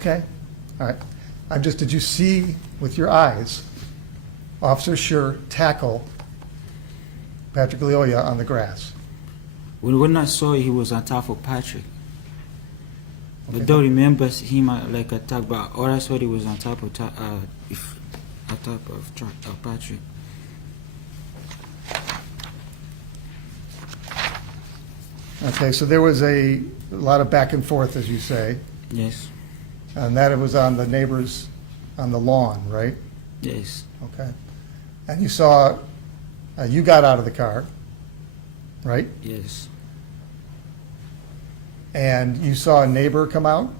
Okay, all right. Did you see with your eyes Officer Schurr tackle Patrick Lyoya on the grass? When I saw he was on top of Patrick. Okay. But don't remember him like attack, but all I saw he was on top of Patrick. Okay, so there was a lot of back and forth, as you say, Yes, and that it was on the neighbors on the lawn, right? yes, Okay. And you saw, you got out of the car, right? yes. And you saw a neighbor come out?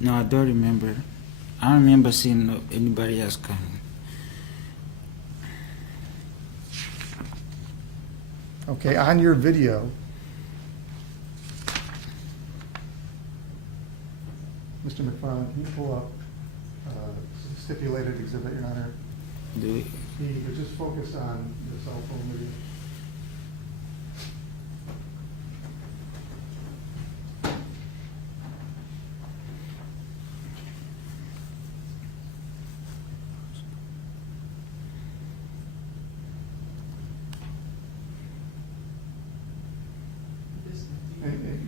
No, I don't remember. I don't remember seeing anybody else coming. Okay, on your video, Mr. McFarland, can you pull up stipulated exhibit, Your Honor? Do we? But just focus on the cell phone video.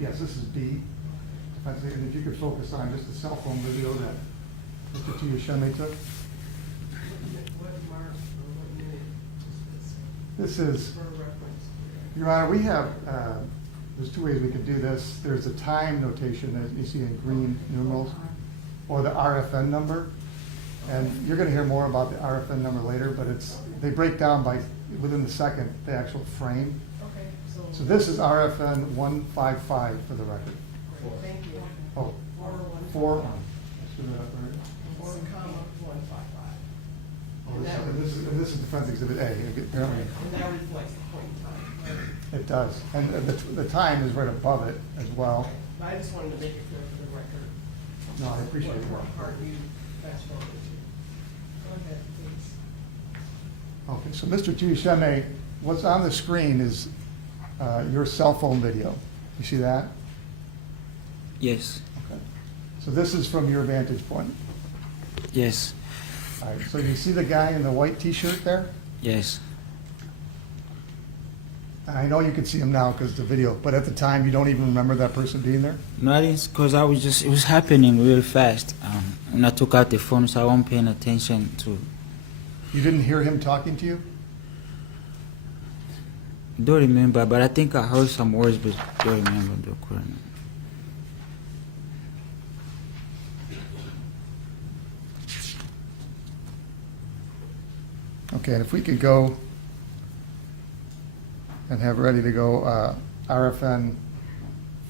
Yes, this is B. And if you could focus on just the cell phone video that Mr. Lyoya took. This is, Your Honor, we have, there's two ways we could do this. There's a time notation that you see in green numerals, or the RFN number. And you're going to hear more about the RFN number later, but they break down by, within the second, the actual frame. So this is RFN 155 for the record. Thank you. Oh, 4. Screw that up, right? 4,155. Oh, this is Defense Exhibit A, apparently. And that reflects the point in time. It does. And the time is right above it as well. But I just wanted to make it clear for the record. No, I appreciate it. What part you fast forwarded to. Go ahead, please. Okay, so Mr. Lyoya, what's on the screen is your cell phone video. You see that? Yes, Okay. So this is from your vantage point. yes, All right, so you see the guy in the white T-shirt there? yes. And I know you can see him now because the video, but at the time you don't even remember that person being there? No, I didn't, because it was happening real fast. When I took out the phone, so I wasn't paying attention to. You didn't hear him talking to you? Don't remember, but I think I heard some words, but don't remember the current. Okay, and if we could go and have ready to go RFN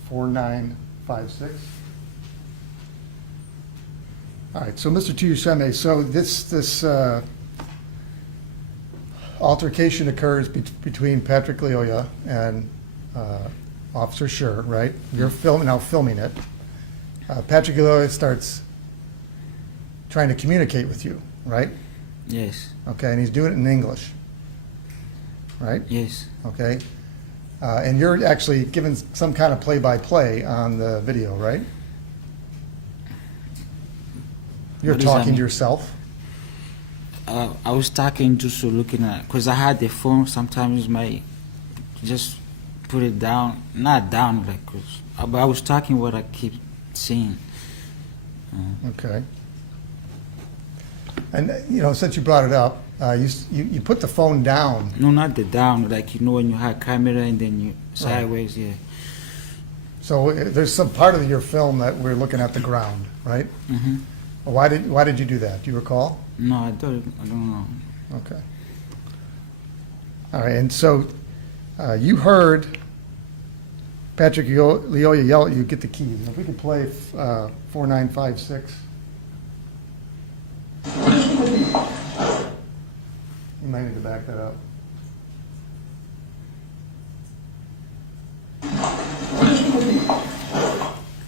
4956. All right, so Mr. Lyoya, so this altercation occurs between Patrick Lyoya and Officer Schurr, right? You're now filming it. Patrick Lyoya starts trying to communicate with you, right? Yes, Okay, and he's doing it in English, right? yes, Okay. And you're actually giving some kind of play-by-play on the video, right? You're What does that talking mean? to yourself? I was talking just looking at, because I had the phone. Sometimes my just put it down, not down like, but I was talking what I keep seeing. Okay. And, since you brought it up, you put the phone down. No, not the down, like when you have camera and then you sideways, yeah. So there's some part of your film that we're looking at the ground, right? Mm-hmm. Why did you do that? Do you recall? No, I don't know. Okay. All right, and so you heard Patrick Lyoya yell at you, "Get the keys." If we could play 4956. You might need to back that up.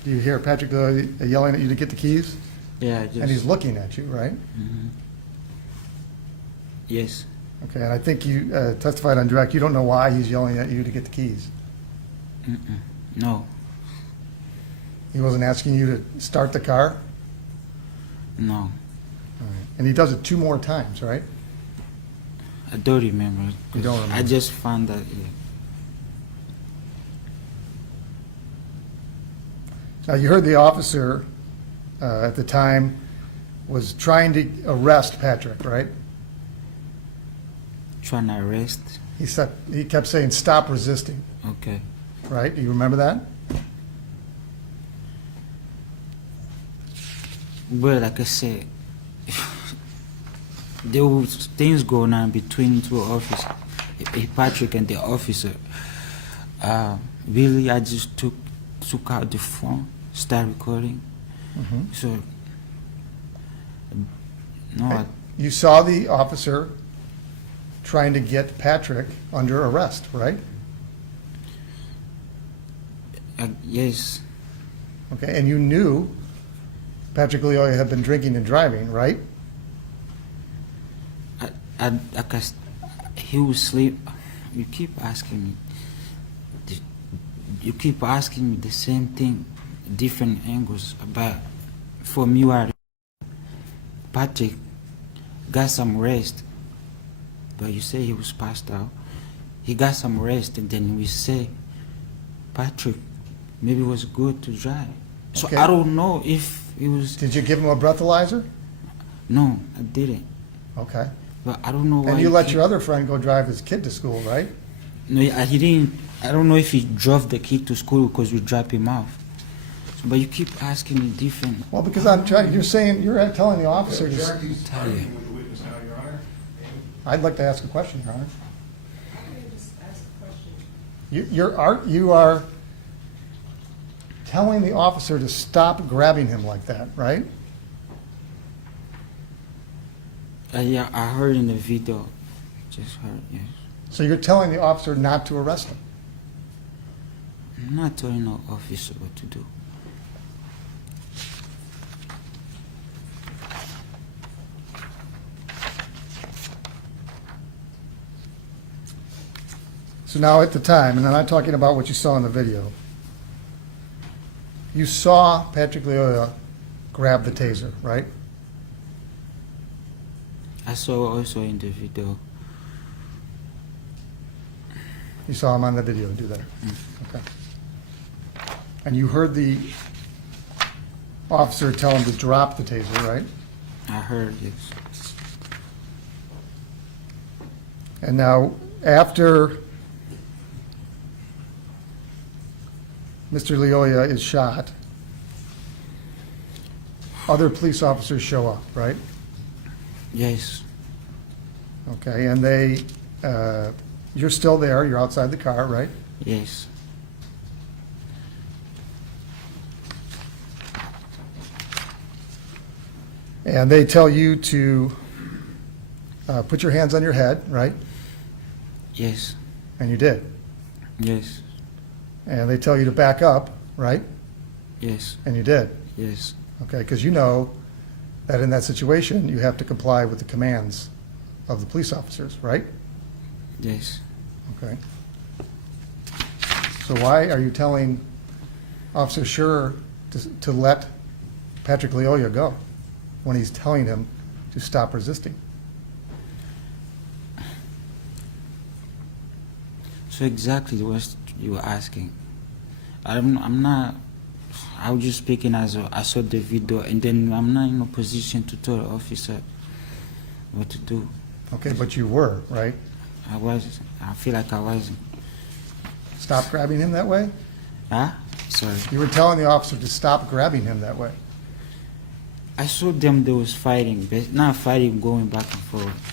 Do you hear Patrick Lyoya yelling at you to get the keys? Yeah, just. And he's looking at you, right? Mhm. Yes. Okay, and I think you testified on direct. You don't know why he's yelling at you to get the keys. No. He wasn't asking you to start the car? No, All right. And he does it 2 more times, right? I don't remember. You don't remember? I just found that, yeah. Now, you heard the officer at the time was trying to arrest Patrick, right? Trying to arrest. He kept saying, "Stop resisting," Okay. right? Do you remember that? But like I said, there was things going on between 2 officers, Patrick and the officer. Really, I just took out the phone, start recording. Mhm. So, no, You saw the officer trying to get Patrick under arrest, right? yes, Okay, and you knew Patrick Lyoya had been drinking and driving, right? he was sleep. You keep asking me. You keep asking me the same thing, different angles. But for me, Patrick got some rest. But you say he was passed out. He got some rest, and then we say, Patrick, maybe it was good to drive. So Okay. I don't know if it was. Did you give him a breathalyzer? No, I didn't. Okay. But I don't know why. And you let your other friend go drive his kid to school, right? No, he didn't. I don't know if he drove the kid to school because we dropped him off. So, but you keep asking me different. Well, because I'm trying, you're saying, you're telling the officer to, Tell you. With the witness now, Your Honor. I'd like to ask a question, Your Honor. Let me just ask a question. You are telling the officer to stop grabbing him like that, right? Yeah, I heard in the video. Just heard, yes. So you're telling the officer not to arrest him? I'm not telling no officer what to do. So now at the time, and I'm not talking about what you saw in the video, you saw Patrick Lyoya grab the taser, right? I saw also in the video. You saw him on the video do that? Okay. And you heard the officer tell him to drop the taser, right? I heard this. And now, after Mr. Lyoya is shot, other police officers show up, right? Yes, Okay, and they, you're still there, you're outside the car, right? yes, And they tell you to put your hands on your head, right? yes, And you did. yes, And they tell you to back up, right? yes, And you did. yes, Okay, because you know that in that situation, you have to comply with the commands of the police officers, right? yes. Okay. So why are you telling Officer Schurr to let Patrick Lyoya go when he's telling him to stop resisting? So exactly what you were asking. I'm not. I was just speaking as I saw the video, and then I'm not in a position to tell the officer what to do. Okay, but you were, right? I feel like I wasn't. Stop grabbing him that way? Huh? Sorry. You were telling the officer to stop grabbing him that way. I saw them. They was fighting, but not fighting, going back and forth.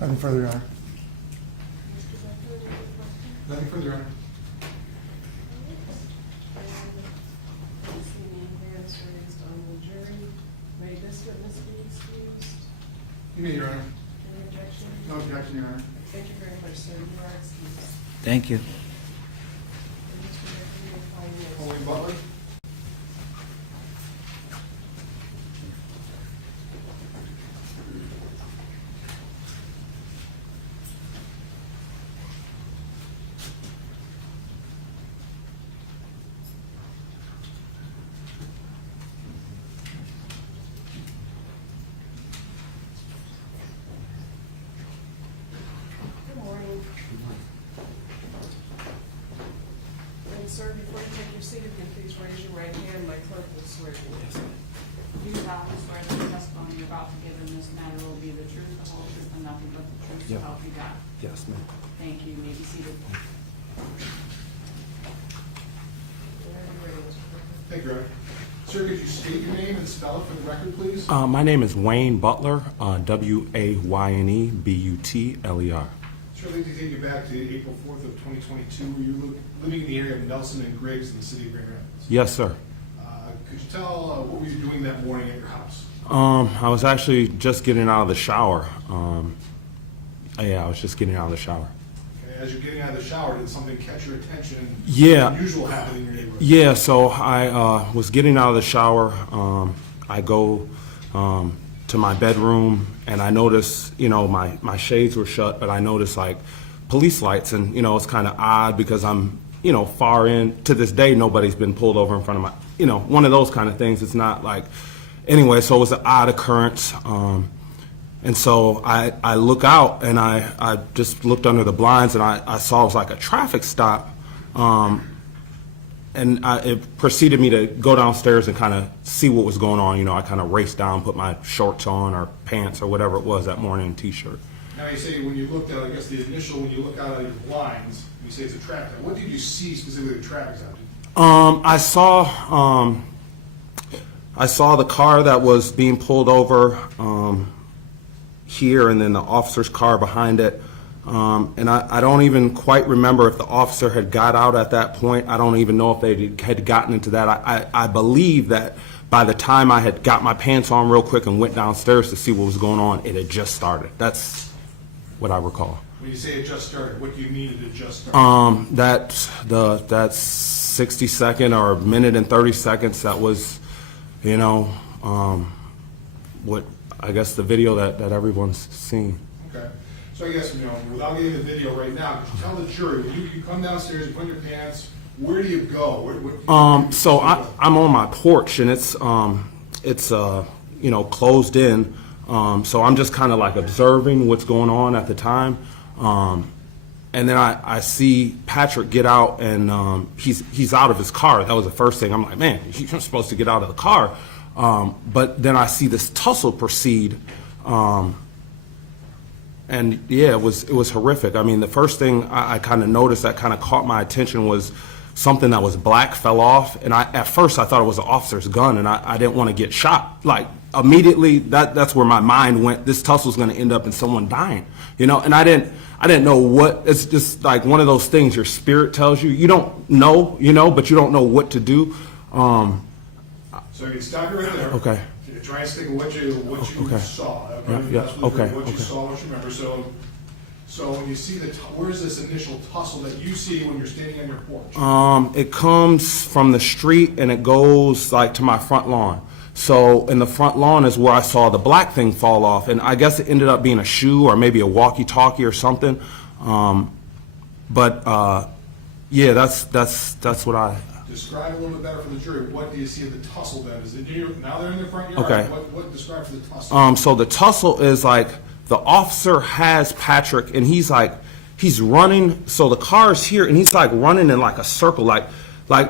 Nothing further, Your Honor. Mr. Butler, any questions? Nothing further, Your Honor. And seeing any hands raised on the jury, may this witness be excused? You may, Your Honor. Any objection? No objection, Your Honor. Thank you very much, sir. You are excused. Thank you. And Mr. Butler, your 5 minutes. Only Butler? Sir, before you take your seat, if you please raise your right hand, my clerk will swear you in. Do you solemnly swear that the testimony you're about to give in this matter will be the truth, the whole truth, and nothing but the truth, so Yeah. help you God? Yes, ma'am. Thank you. You may be seated. Whenever you're ready, Mr. Clerk. Thank you, Reverend. Sir, could you state your name and spell it for the record, please? My name is Wayne Butler, Wayne Butler. Sir, I'd like to take you back to April 4th of 2022, where you were living in the area of Nelson and Griggs in the city of Grand Rapids. Yes, sir. Could you tell what were you doing that morning at your house? I was actually just getting out of the shower. Yeah, I was just getting out of the shower. Okay, as you're getting out of the shower, did something catch your attention? Yeah. Unusual happened in your neighborhood? Yeah, so I was getting out of the shower. I go to my bedroom, and I notice, my shades were shut, but I noticed like police lights, and it's kind of odd because I'm, far in. To this day, nobody's been pulled over in front of my, one of those kind of things. It's not like, anyway, so it was an odd occurrence. And so I look out, and I just looked under the blinds, and I saw it was like a traffic stop. And it proceeded me to go downstairs and kind of see what was going on. I kind of raced down, put my shorts on or pants or whatever it was that morning, and T-shirt. Now, you say when you looked out, I guess the initial, when you look out of your blinds, you say it's a traffic stop. What did you see specifically the traffic stop? I saw the car that was being pulled over here, and then the officer's car behind it. And I don't even quite remember if the officer had got out at that point. I don't even know if they had gotten into that. I believe that by the time I had got my pants on real quick and went downstairs to see what was going on, it had just started. That's what I recall. When you say it just started, what do you mean it just started? That's 60 second or a minute and 30 seconds. That was, what I guess the video that everyone's seen. Okay. So I guess, without getting the video right now, could you tell the jury, when you come downstairs, you put on your pants, where do you go? So I'm on my porch, and it's closed in. So I'm just kind of like observing what's going on at the time. And then I see Patrick get out, and he's out of his car. That was the first thing. I'm like, man, you're supposed to get out of the car. But then I see this tussle proceed. And yeah, it was horrific. I mean, the first thing I kind of noticed that kind of caught my attention was something that was black fell off, and at first I thought it was an officer's gun, and I didn't want to get shot. Like immediately, that's where my mind went. This tussle's going to end up in someone dying, and I didn't know what. It's just like one of those things your spirit tells you. You don't know, but you don't know what to do. So you can stop you right there. Okay. Try and think of what you Okay. saw. Yeah, okay, What you okay. saw, what you remember. So when you see where's this initial tussle that you see when you're standing on your porch? It comes from the street, and it goes like to my front lawn. So in the front lawn is where I saw the black thing fall off, and I guess it ended up being a shoe or maybe a walkie-talkie or something. Yeah, that's what I. Describe a little bit better for the jury. What do you see in the tussle then? Is it now they're in the front yard? Okay. What describe for the tussle? So the tussle is like the officer has Patrick, and he's running. So the car is here, and he's like running in like a circle, like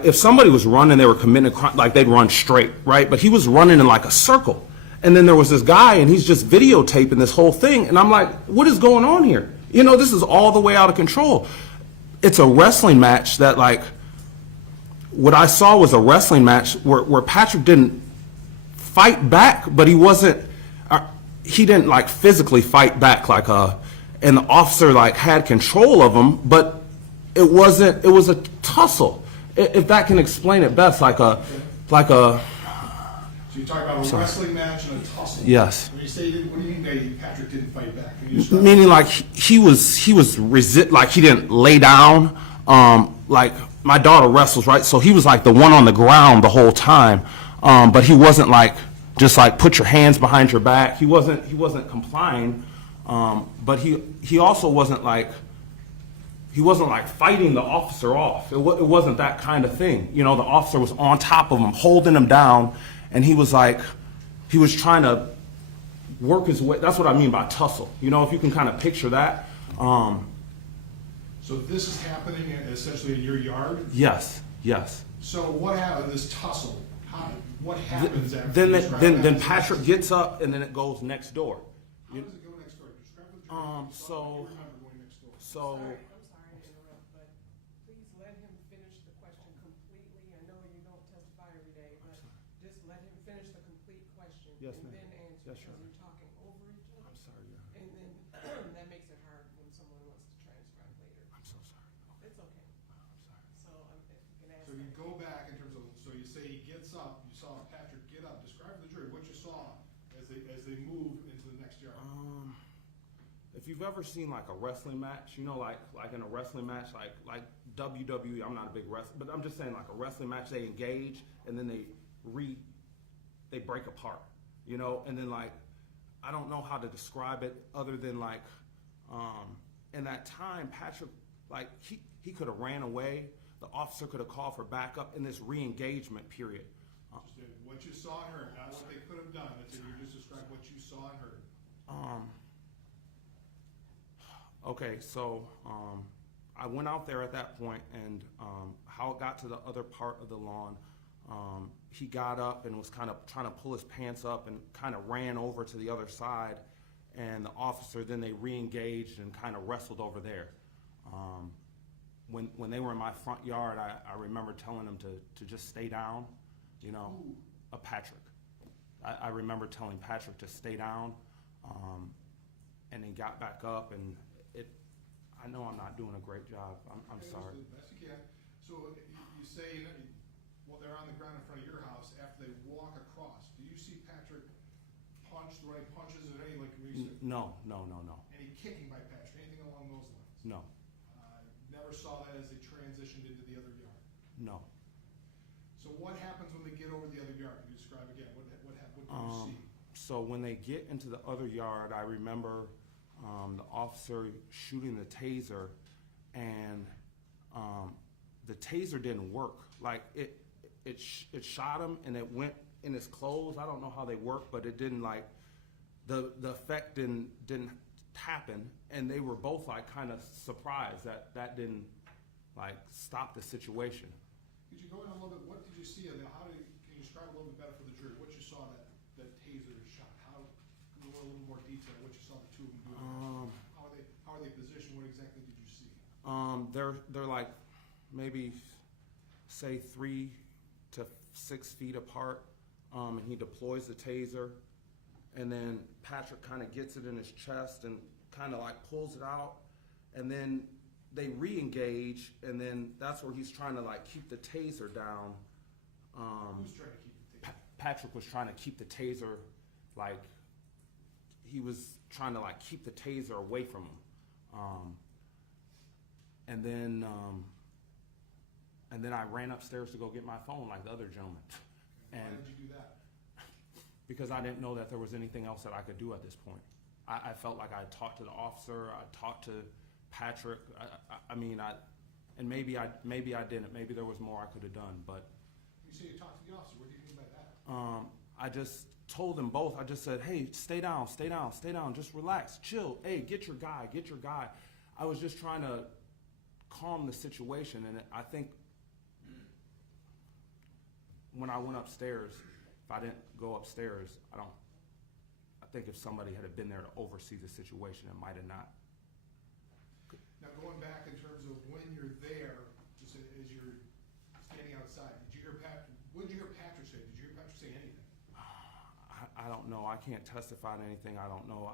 if somebody was running, they were committing a crime, like they'd run straight, right? But he was running in like a circle, and then there was this guy, and he's just videotaping this whole thing, and I'm like, what is going on here? This is all the way out of control. It's a wrestling match that like. What I saw was a wrestling match where Patrick didn't fight back, but he didn't like physically fight back and the officer like had control of him, but it was a tussle. If that can explain it best, like a. So you're talking about a wrestling match and a tussle. Yes. When you say, what do you mean Patrick didn't fight back? Can you describe Meaning like he was like he didn't lay down, like. My daughter wrestles, right? So he was like the one on the ground the whole time, but he wasn't like just like put your hands behind your back. He wasn't complying, but he also wasn't like fighting the officer off. It wasn't that kind of thing. The officer was on top of him, holding him down, and he was trying to work his way. That's what I mean by tussle. If you can kind of picture that. So this is happening essentially in your yard? Yes. Yes. So what happened, this tussle? What happens after? Then you describe that then as Patrick next? gets up and then it goes next door. How does it go next door? Describe the jury. So- You remember going next door. So I'm sorry to interrupt, but please let him finish the question completely. I know you don't testify every day, but just let him finish the complete question. Yes, and ma'am. then answer, Yes, because Your you're talking over each other. I'm sorry, Your Honor. And then that makes it hard when someone wants to transcribe later. I'm so sorry. It's okay. I'm sorry. So if you can ask. So you that. go back in terms of, so you say he gets up, you saw Patrick get up, describe to the jury what you saw as they move into the next yard. If you've ever seen like a wrestling match, you know, like in a wrestling match, like WWE, I'm not a big wrestler, but I'm just saying like a wrestling match, they engage and then they break apart, you know, and then like, I don't know how to describe it other than like, in that time, Patrick, like he could have ran away. The officer could have called for backup in this re-engagement period. Just what you saw and heard, not what they could have done. That's it. You just described what you saw and heard. Okay, so I went out there at that point, and how it got to the other part of the lawn, he got up and was kind of trying to pull his pants up and kind of ran over to the other side, and the officer, then they re-engaged and kind of wrestled over there. When they were in my front yard, I remember telling them to just stay down, you know, Patrick. I remember telling Patrick to stay down, and he got back up, and I know I'm not doing a great job. I'm Okay, sorry. that's the best you can. So you say, well, they're on the ground in front of your house. After they walk across, do you see Patrick punch, the right punches, or any, like, No. any kicking by Patrick, anything along those lines? No. Never saw that as they transitioned into the other yard. No. So what happens when they get over the other yard? Can you describe again? What do you see? So when they get into the other yard, I remember the officer shooting the taser, and the taser didn't work. Like it shot him, and it went in his clothes. I don't know how they work, but it didn't, like, the effect didn't happen, and they were both like kind of surprised that didn't like stop the situation. Could you go in a little bit, what did you see, and can you describe a little bit better for the jury, what you saw that taser shot? Can you go in a little more detail, what you saw the two of them doing? How are they positioned, what exactly did you see? They're like maybe say 3 to 6 feet apart, and he deploys the taser, and then Patrick kind of gets it in his chest and kind of like pulls it out, and then they re-engage, and then that's where he's trying to like keep the taser down. Who's trying to keep the taser? Patrick was trying to keep the taser, like he was trying to like keep the taser away from him. And then I ran upstairs to go get my phone like the other gentleman. Why And did you do that? because I didn't know that there was anything else that I could do at this point. I felt like I talked to the officer, I talked to Patrick. And maybe I didn't. Maybe there was more I could have done, but You say you talked to the officer, what do you mean by that? I just told them both. I just said, hey, stay down, just relax, chill. Hey, get your guy. I was just trying to calm the situation, and I think when I went upstairs, if I didn't go upstairs, I think if somebody had been there to oversee the situation, it might have not. Now, going back in terms of when you're there, just as you're standing outside, did you hear what did you hear Patrick say? Did you hear Patrick say anything? I don't know. I can't testify to anything. I don't know.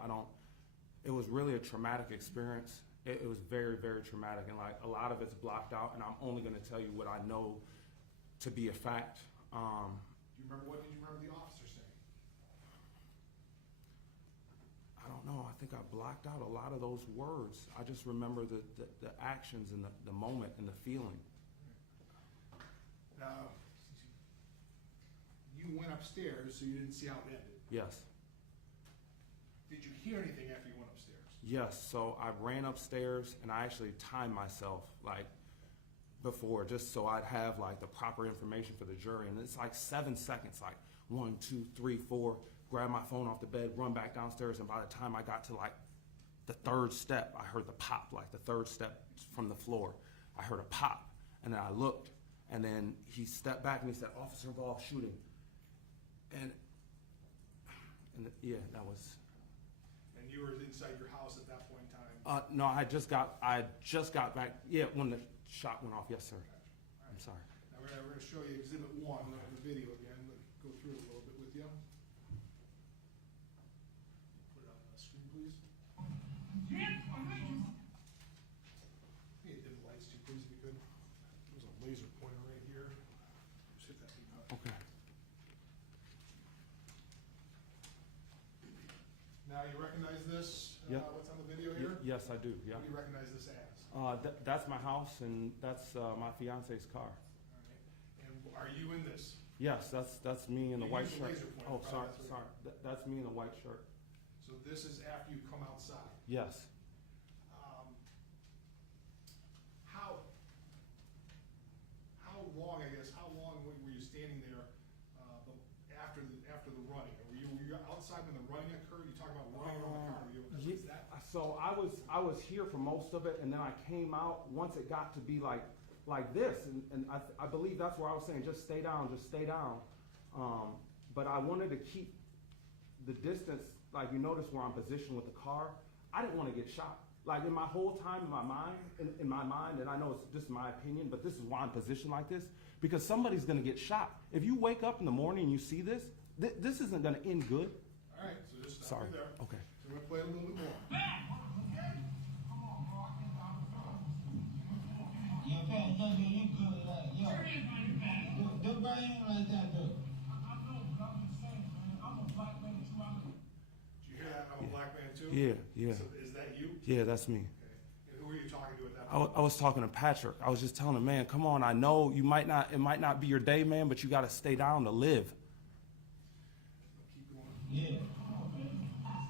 It was really a traumatic experience. It was very, very traumatic, and like a lot of it's blocked out, and I'm only going to tell you what I know to be a fact. What did you remember the officer saying? I don't know. I think I blocked out a lot of those words. I just remember the actions and the moment and the feeling. Now, you went upstairs, so you didn't see how it ended. Yes. Did you hear anything after you went upstairs? Yes. So I ran upstairs, and I actually timed myself like before, just so I'd have like the proper information for the jury. And it's like 7 seconds, like 1, 2, 3, 4. Grab my phone off the bed, run back downstairs, and by the time I got to like the 3rd step, I heard the pop, like the 3rd step from the floor. I heard a pop, and then I looked, And then he stepped back and he said, "Officer involved shooting." And yeah, that was. And you were inside your house at that point in time? No, I just got back. Yeah, when the shot went off. Yes, sir. I'm sorry. Now we're going to show you Exhibit 1 on the video again. Go through it a little bit with you. Put it on the screen, please. Hey, dim the lights too, please, if you could. There's a laser pointer right here. Just hit that thing up. Okay. Now, you recognize this? Yeah. What's on the video here? Yes, I do. Yeah. What do you recognize this as? That's my house, and that's my fiance's car. All right. And are you in this? Yes, that's me in the You white used the shirt. laser pointer, Oh, right? sorry, That's what- sorry. That's me in the white shirt. So this is after you come outside. Yes. How long, I guess, how long were you standing there after the running? Were you outside when the running occurred? You talking about running around the car? Was that? So I was here for most of it, and then I came out once it got to be like this, and I believe that's where I was saying, just stay down, just stay down. But I wanted to keep the distance, like you notice where I'm positioned with the car. I didn't want to get shot. Like in my whole time in my mind, and I know it's just my opinion, but this is why I'm positioned like this, because somebody's going to get shot. If you wake up in the morning and you see this, this isn't going to end good. All right, so just stop Sorry. right there. Okay. So we're going to play it a little bit more. Yeah, man, you good, like, yo. Don't buy him like that, though. Did you hear that? I'm a black man too? Yeah. So is that you? Yeah, that's me. Okay. And who were you talking to at that I point? was talking to Patrick. I was just telling him, man, come on. I know it might not be your day, man, but you got to stay down to live. Keep going. Yeah.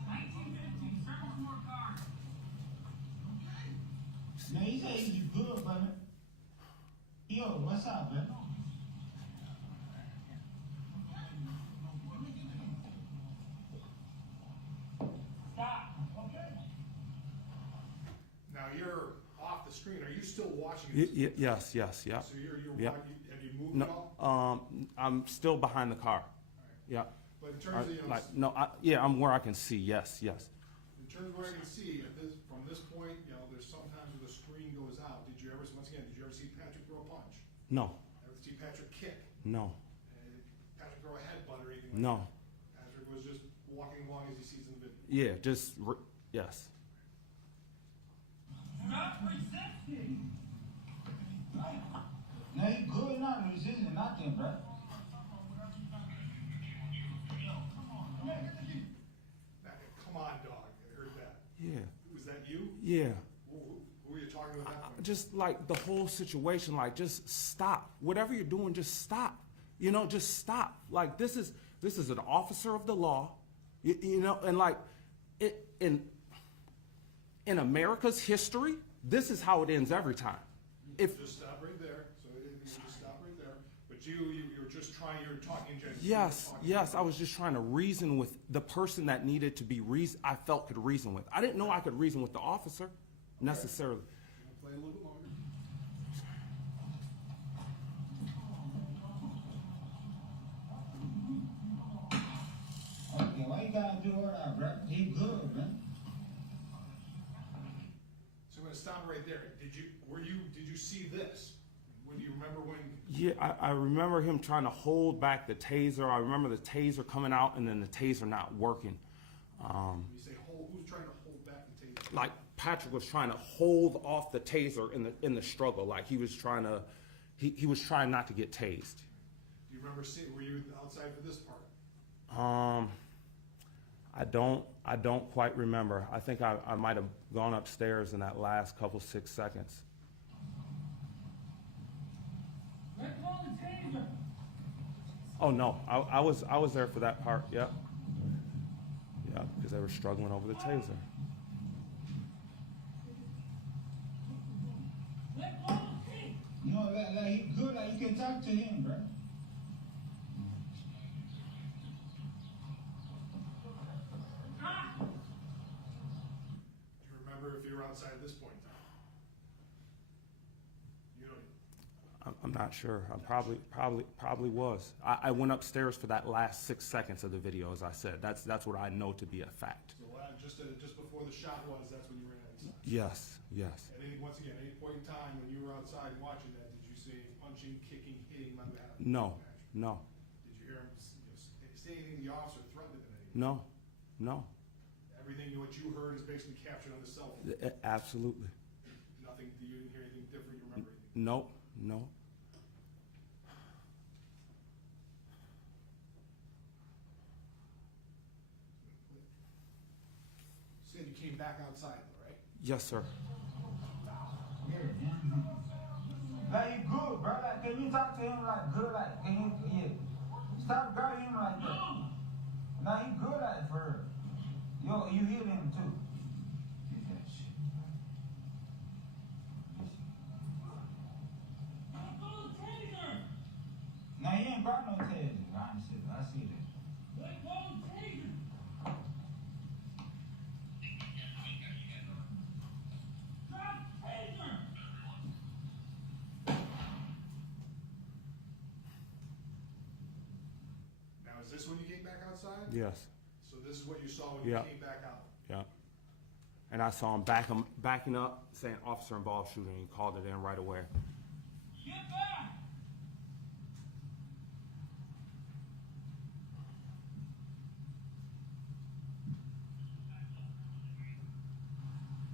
1950, several more cars. Man, he said he's good, brother. Yo, what's up, man? Stop. Okay. Now you're off the screen. Are you still watching this? Yes, yeah. So you're Yeah. have you moved at No, all? I'm still behind the car. Yeah. But in terms of, you know, I'm where I can see. Yes. in terms of what I can see, from this point, you know, there's sometimes where the screen goes out. Did you ever see Patrick throw a punch? No, Ever see Patrick kick? no, Patrick throw a headbutt or anything like no. that? Patrick was just walking along as he sees in the video. Yeah, yes. Stop resisting. Now, he good now, resisting nothing, bro. Now, come on, dog. I heard that. Yeah, Was that you? yeah. Who were you talking to at that point? Just like the whole situation, like just stop. Whatever you're doing, just stop. You know, just stop. Like this is an officer of the law. You know, and like in America's history, this is how it ends every time. If Just stop right there. So you just stop right there. But you were just trying. You were talking. yes, I was just trying to reason with the person that needed to be I felt could reason with. I didn't know I could reason with the officer necessarily. Play a little bit longer. Okay, why you gotta do all that, bro? He good, man. So I'm going to stop right there. Did you see this? Do you remember when? Yeah, I remember him trying to hold back the taser. I remember the taser coming out and then the taser not working. You say who's trying to hold back the taser? Like Patrick was trying to hold off the taser in the struggle. Like he was trying to, he was trying not to get tased. Do you remember seeing? Were you outside for this part? I don't quite remember. I think I might have gone upstairs in that last couple 6 seconds. Let go of the taser. Oh no, I was there for that part. Yeah, because they were struggling over the taser. Let go of the taser. You know, like he good, like you can talk to him, bro. Stop. Do you remember if you were outside at this point in time? You don't. I'm not sure. I probably was. I went upstairs for that last 6 seconds of the video, as I said. That's what I know to be a fact. So just before the shot was, that's when you ran outside? Yes, yes. And once again, any point in time when you were outside watching that, did you see any punching, kicking, hitting on that? No, no, Did you hear him say anything to the officer, threaten him? no, no. Everything what you heard is basically captured on the cell phone. Absolutely. Nothing, you didn't hear anything different, you remember anything? No, no. Said you came back outside though, right? Yes, sir. Like, he good, bro. Like, can you talk to him like good? Like, can you, yeah. Stop guarding him like that. Nah, he good at it for her. Yo, you hear him too. Get that shit. Let go the taser! Nah, he ain't brought no taser. Honestly, I see that. Let go the taser! Drop taser! Now, is this when you came back outside? Yes. So this is what you saw when you Yeah. came back out? Yeah. And I saw him backing up, saying officer involved shooting. He called it in right away. Get back!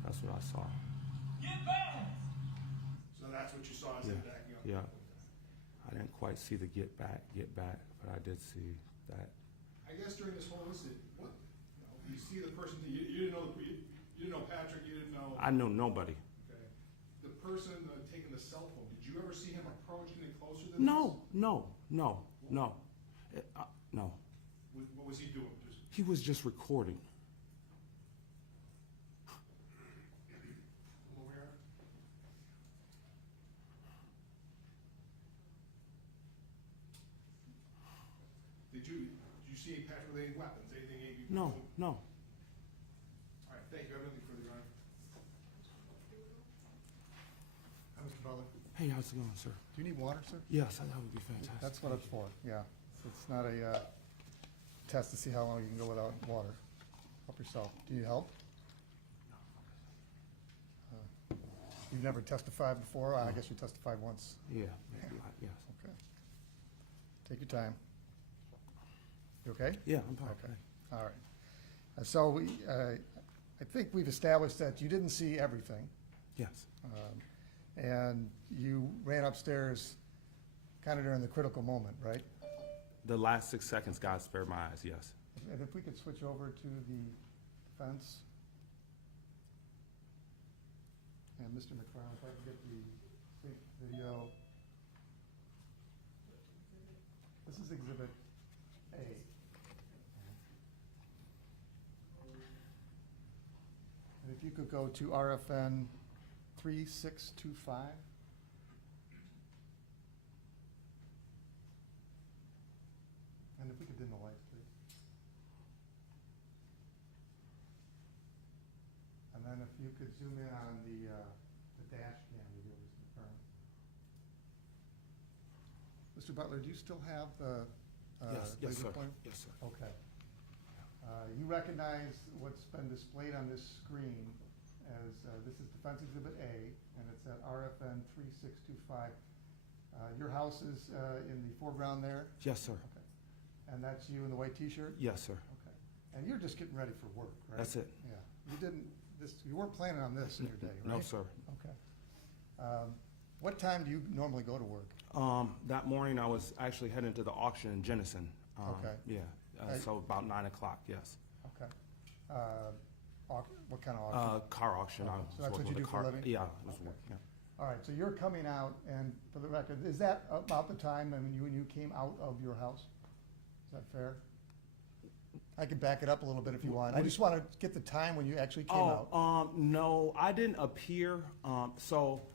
That's what I saw. Get back! So that's what you saw as him backing up? Yeah. I didn't quite see the get back, but I did see that. I guess during this whole incident, what, you see the person, you didn't know Patrick, you didn't know, I know nobody. okay. The person taking the cell phone, did you ever see him approach any closer than this? No. No. What was he doing? Just, He was just recording. over here? Did you see Patrick with any weapons, anything? No. All right, thank you. I have nothing further, Your Honor. Hi, Mr. Butler. Hey, how's it going, sir? Do you need water, sir? Yes, that would be fantastic. That's what it's for, yeah. It's not a test to see how long you can go without water. Help yourself. Do you need help? You've never testified before? I guess you testified once. Yeah, maybe, yes. Okay. Take your time. You okay? Yeah, I'm fine. Okay, all right. So I think we've established that you didn't see everything, Yes. and you ran upstairs kind of during the critical moment, right? The last 6 seconds, God spared my eyes, yes. And if we could switch over to the fence. And Mr. McFarland, if I could get the video. This is Exhibit A. And if you could go to RFN 3625. And if we could dim the lights, please. And then if you could zoom in on the dash cam video, Mr. McFarland. Mr. Butler, do you still have the Yes, laser sir. pointer? Yes, sir. Okay. You recognize what's been displayed on this screen as, this is Defense Exhibit A, and it's at RFN 3625. Your house is in the foreground there? Yes, sir. Okay. And that's you in the white T-shirt? Yes, sir. Okay. And you're just getting ready for work, right? That's it. Yeah. You weren't planning on this in your day, right? No, sir. Okay. What time do you normally go to work? That morning, I was actually heading to the auction in Jenison. Okay. Yeah, so about 9 o'clock, yes. Okay. What kind of auction? Car auction. I So was that's what working you with do a for a car. living? Yeah, I was Okay. working, yeah. All right, so you're coming out, and for the record, is that about the time when you came out of your house? Is that fair? I could back it up a little bit if you want. I just want to get the time when you actually came out. No, I didn't appear. So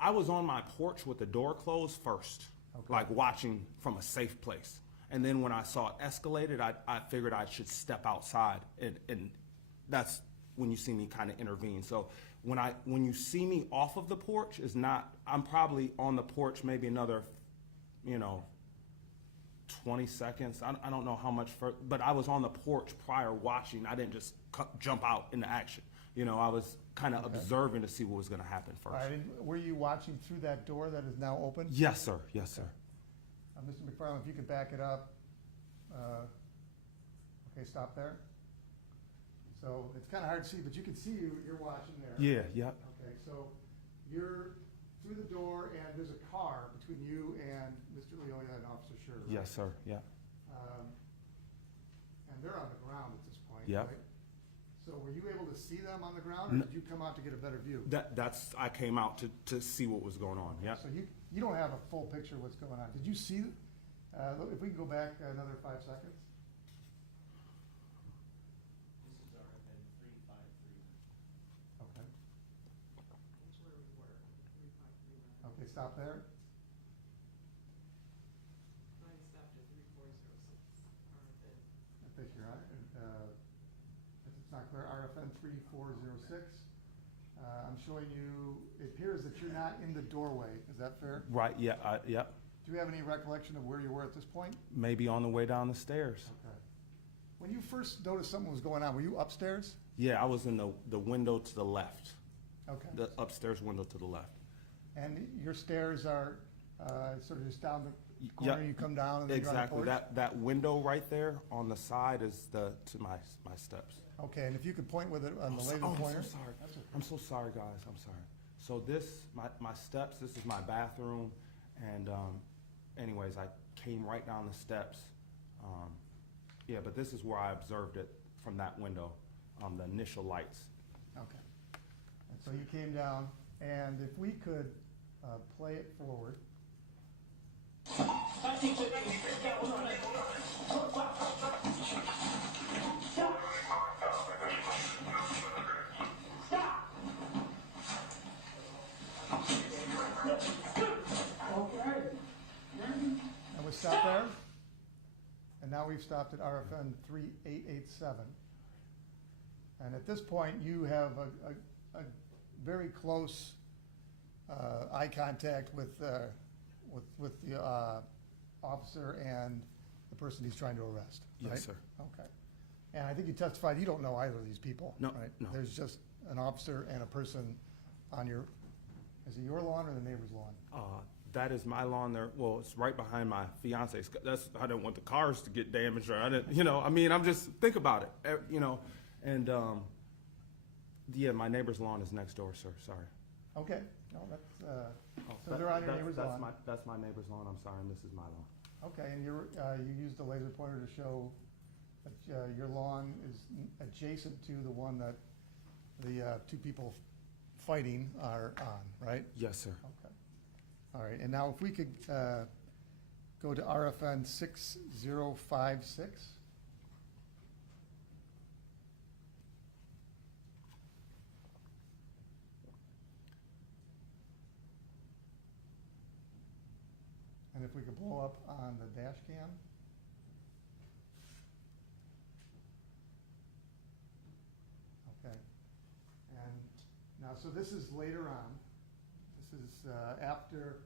I was on my porch with the door closed first, Okay. like watching from a safe place. And then when I saw it escalated, I figured I should step outside, and that's when you see me kind of intervene. So when you see me off of the porch is not, I'm probably on the porch maybe another, 20 seconds. I don't know how much further, but I was on the porch prior watching. I didn't just jump out into action. I was kind of observing to see what was going to happen first. All right, and were you watching through that door that is now open? Yes, sir. Yes, sir. Mr. McFarland, if you could back it up. Okay, stop there. So it's kind of hard to see, but you can see you're watching there. Yeah, yeah. Okay, so you're through the door, and there's a car between you and Mr. Lyoya and Officer Schurr. Right? Yes, sir. Yeah. And they're on the ground at this point, Yeah. right? So were you able to see them on the ground, or did you come out to get a better view? I came out to see what was going on. Yeah. So you don't have a full picture of what's going on. Did you see, look, if we can go back another 5 seconds? This is RFN 353. Okay. That's where we were, 353. Okay, stop there. Mine stopped at 3406. RFN. I think you're on. If it's not clear, RFN 3406. I'm showing you, it appears that you're not in the doorway. Is that fair? Right. Yeah. Yeah. Do you have any recollection of where you were at this point? Maybe on the way down the stairs. Okay. When you first noticed something was going on, were you upstairs? Yeah, I was in the window to the left. Okay. The upstairs window to the left. And your stairs are sort of just down the corner, Yep. you come down and then you're on the Exactly. porch? That window right there on the side is to my steps. Okay, and if you could point with it on the laser Oh, pointer? I'm so sorry. I'm so sorry, guys. I'm sorry. So my steps, this is my bathroom, and anyways, I came right down the steps. Yeah, but this is where I observed it from that window, the initial lights. Okay. And so you came down, and if we could play it forward. And we stopped there. And now we've stopped at RFN 3887. And at this point, you have a very close eye contact with the officer and the person he's trying to arrest. Yes, right? sir. Okay. And I think you testified you don't know either of these people. No, right? no. There's just an officer and a person on your, is it your lawn or the neighbor's lawn? That is my lawn there. Well, it's right behind my fiance's. I didn't want the cars to get damaged, or I didn't, I'm just, think about it, and yeah, my neighbor's lawn is next door, sir. Sorry. Okay. No, that's, so they're on your neighbor's lawn. That's my neighbor's lawn. I'm sorry, and this is my lawn. Okay, and you used the laser pointer to show that your lawn is adjacent to the one that the two people fighting are on, right? Yes, sir. Okay. All right, and now if we could go to RFN 6056. And if we could blow up on the dash cam. Okay. And now, so this is later on. This is after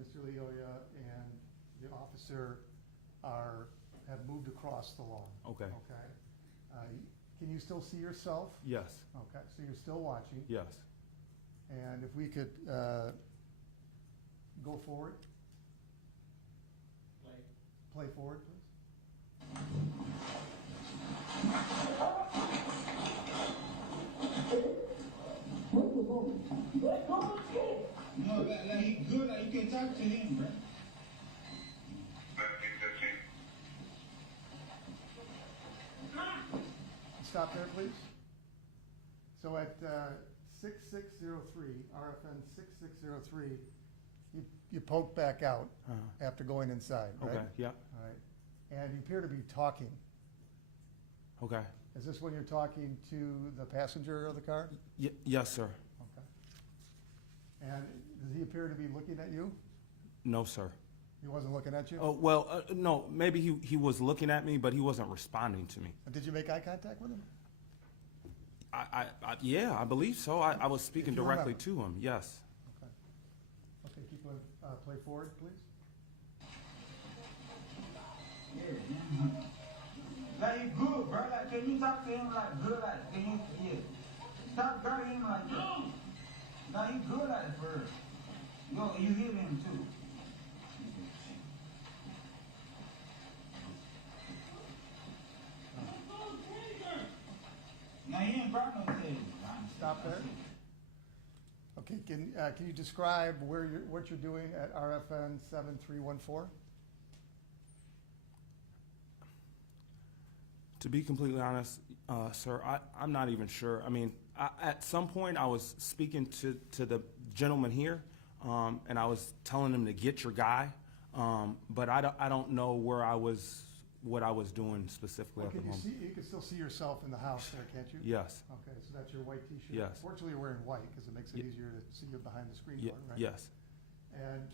Mr. Lyoya and the officer have moved across the lawn. Okay. Okay. Can you still see yourself? Yes. Okay, so you're still watching. Yes. And if we could go forward. Play forward, please. No, like he good, like you can talk to him, bro. Stop there, please. So at 6603, RFN 6603, you poked back out after going inside, right? Okay. Yeah. All right. And you appear to be talking. Okay. Is this when you're talking to the passenger of the car? Yes, sir. Okay. And does he appear to be looking at you? No, sir. He wasn't looking at you? Oh, well, no, maybe he was looking at me, but he wasn't responding to me. Did you make eye contact with him? Yeah, I believe so. I was speaking If you directly remember. to him, yes. Okay. Okay, keep on, play forward, please. Like he good, bro. Like, can you talk to him like good? Like, can you? Yeah. Stop guarding him like that. Nah, he good at it for real. Yo, you hit him too. Now he ain't brought no taser. Stop there. Okay, can you describe what you're doing at RFN 7314? To be completely honest, sir, I'm not even sure. I mean, at some point I was speaking to the gentleman here, and I was telling him to get your guy, but I don't know what I was doing specifically Well, at the can you moment. see, you can still see yourself in the house there, can't you? Yes. Okay, so that's your white t-shirt? Yes. Fortunately, you're wearing white, because it makes it Ye- easier to see you behind the screen Ye- door, right? Yes. And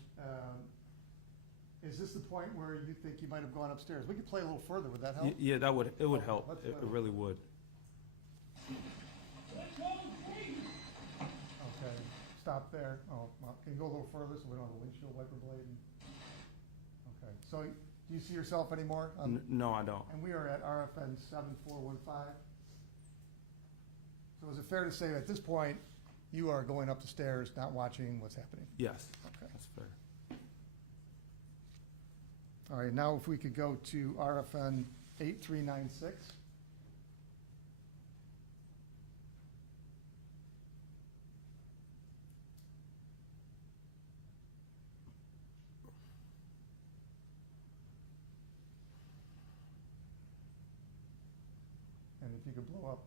is this the point where you think you might have gone upstairs? We could play a little further, would that help? Yeah, it would Okay, help. let's It play. really would. Okay, stop there. Oh, well, can you go a little further so we don't have a windshield wiper blade? Okay, so do you see yourself anymore? No, I don't. And we are at RFN 7415. So is it fair to say at this point, you are going up the stairs, not watching what's happening? Yes. Okay. That's fair. All right, now if we could go to RFN 8396. And if you could blow up.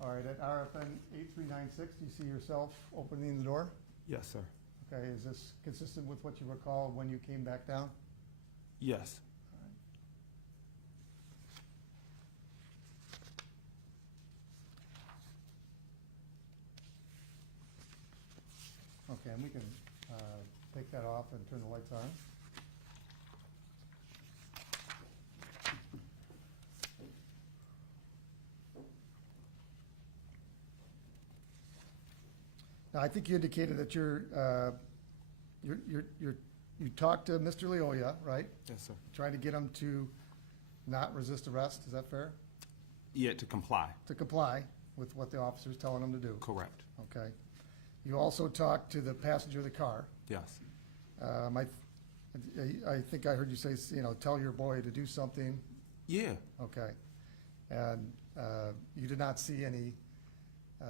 All right, at RFN 8396, do you see yourself opening the door? Yes, sir. Okay, is this consistent with what you recall when you came back down? Yes. Okay, and we can take that off and turn the lights on. Now, I think you indicated that you talked to Mr. Lyoya, right? Yes, sir. Trying to get him to not resist arrest, is that fair? Yeah, to comply. To comply with what the officer's telling him to do? Correct. Okay. You also talked to the passenger of the car. Yes. I think I heard you say, tell your boy to do something. Yeah. Okay. And you did not see any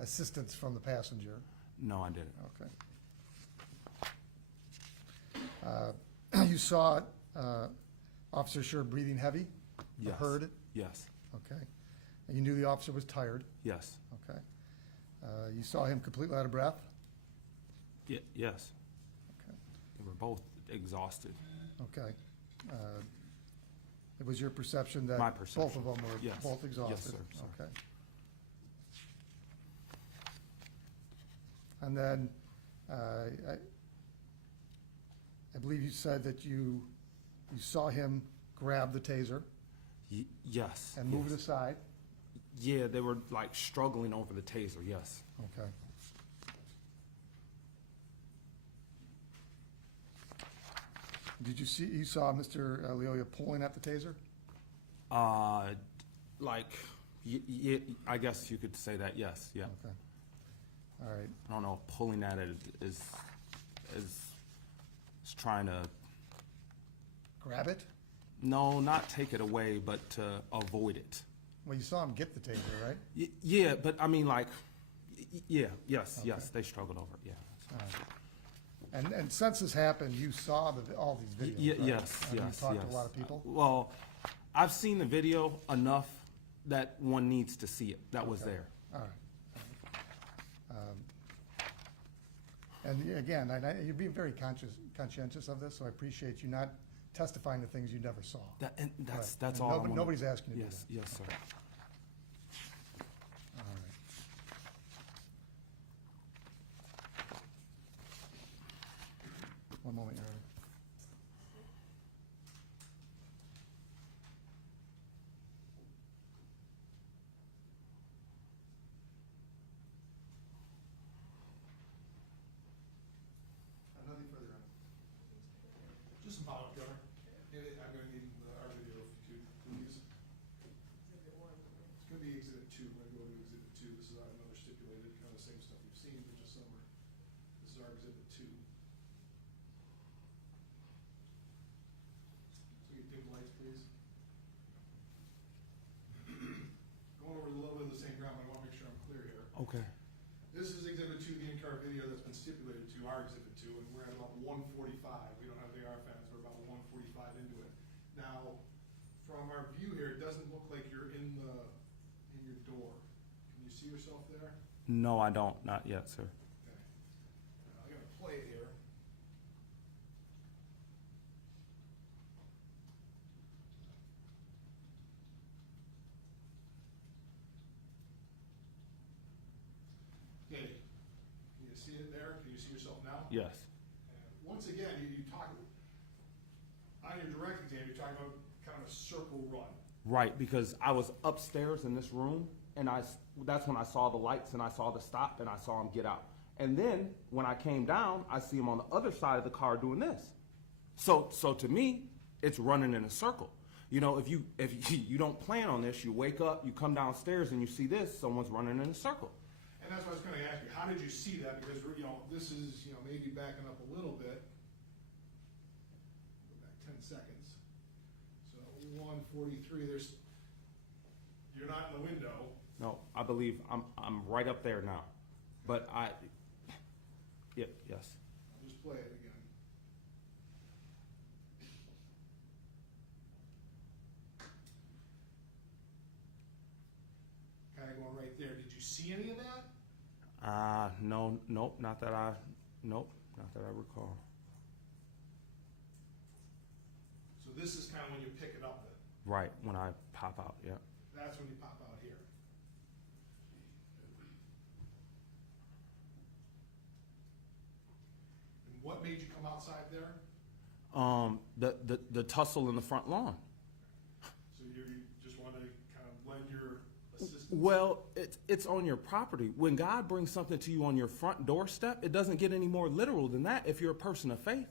assistance from the passenger? No, I didn't. Okay. You saw Officer Schurr breathing heavy? Yes. Heard it? Yes. Okay. And you knew the officer was tired? Yes. Okay. You saw him completely out of breath? Yes. Okay. They were both exhausted. Okay. It was your perception that My perception. both of them were Yes. both exhausted? Yes, sir. Okay. And then, I believe you said that you saw him grab the taser Yes. and move it yes. aside? Yeah, they were like struggling over the taser, yes. Okay. Did you saw Mr. Lyoya pulling at the taser? Like, I guess you could say that, yes, yeah. Okay. All right. I don't know if pulling at it is trying to, Grab it? no, not take it away, but to avoid it. Well, you saw him get the taser, right? Yeah, but I mean, like, yes, Okay. yes, they struggled over it, yeah. All right. And since this happened, you saw all these videos, right? Yes, And yes, you talked to a yes. lot of people? Well, I've seen the video enough that one needs to see it. That was Okay. there. All right. And again, you're being very conscientious of this, so I appreciate you not testifying to things you never saw. And that's Right. And all. I wanna- nobody's asking you to do Yes, that. yes, sir. All right. One moment, Your Honor. 2. We're gonna go to Exhibit 2. This is another stipulated, kind of the same stuff you've seen, but just some are, this is our Exhibit 2. So you dim the lights, please. Going over a little bit of the same ground, but I want to make sure I'm clear here. Okay. This is Exhibit 2, the in-car video that's been stipulated to our Exhibit 2, and we're at about 145. We don't have the RFMs, we're about 145 into it. Now, from our view here, it doesn't look like you're in your door. Can you see yourself there? No, I don't. Not yet, sir. Okay. I'm gonna play it here. Okay. Can you see it there? Can you see yourself now? Yes. Once again, you talk, on your direct exam, you're talking about kind of a circle run. Right, because I was upstairs in this room, and that's when I saw the lights, and I saw the stop, and I saw him get out. And then, when I came down, I see him on the other side of the car doing this. So to me, it's running in a circle. You know, if you don't plan on this, you wake up, you come downstairs, and you see this, someone's running in a circle. And that's what I was gonna ask you, how did you see that? Because, this is, maybe backing up a little bit. Go back 10 seconds. So 143, you're not in the window. No, I believe I'm right up there now. But yes. I'll just play it again. Kind of going right there. Did you see any of that? Nope, not that I recall. So this is kind of when you pick it up then. Right, when I pop out, yeah. That's when you pop out here. And what made you come outside there? The tussle in the front lawn. So you just want to kind of lend your assistance? Well, it's on your property. When God brings something to you on your front doorstep, it doesn't get any more literal than that if you're a person of faith.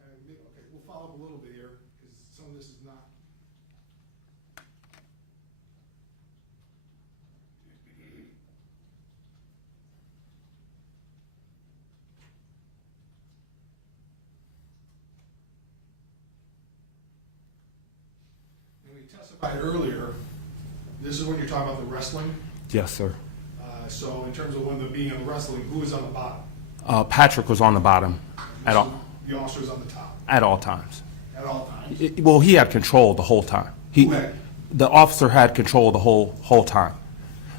Okay, we'll follow up a little bit here, because some of this is not. And we testified earlier, this is when you're talking about the wrestling. Yes, sir. So in terms of when they're being on the wrestling, who was on the bottom? Patrick was on the bottom at all. The officer was on the top. At all times. At all times. Well, he had control the whole time. Who had? The officer had control the whole time.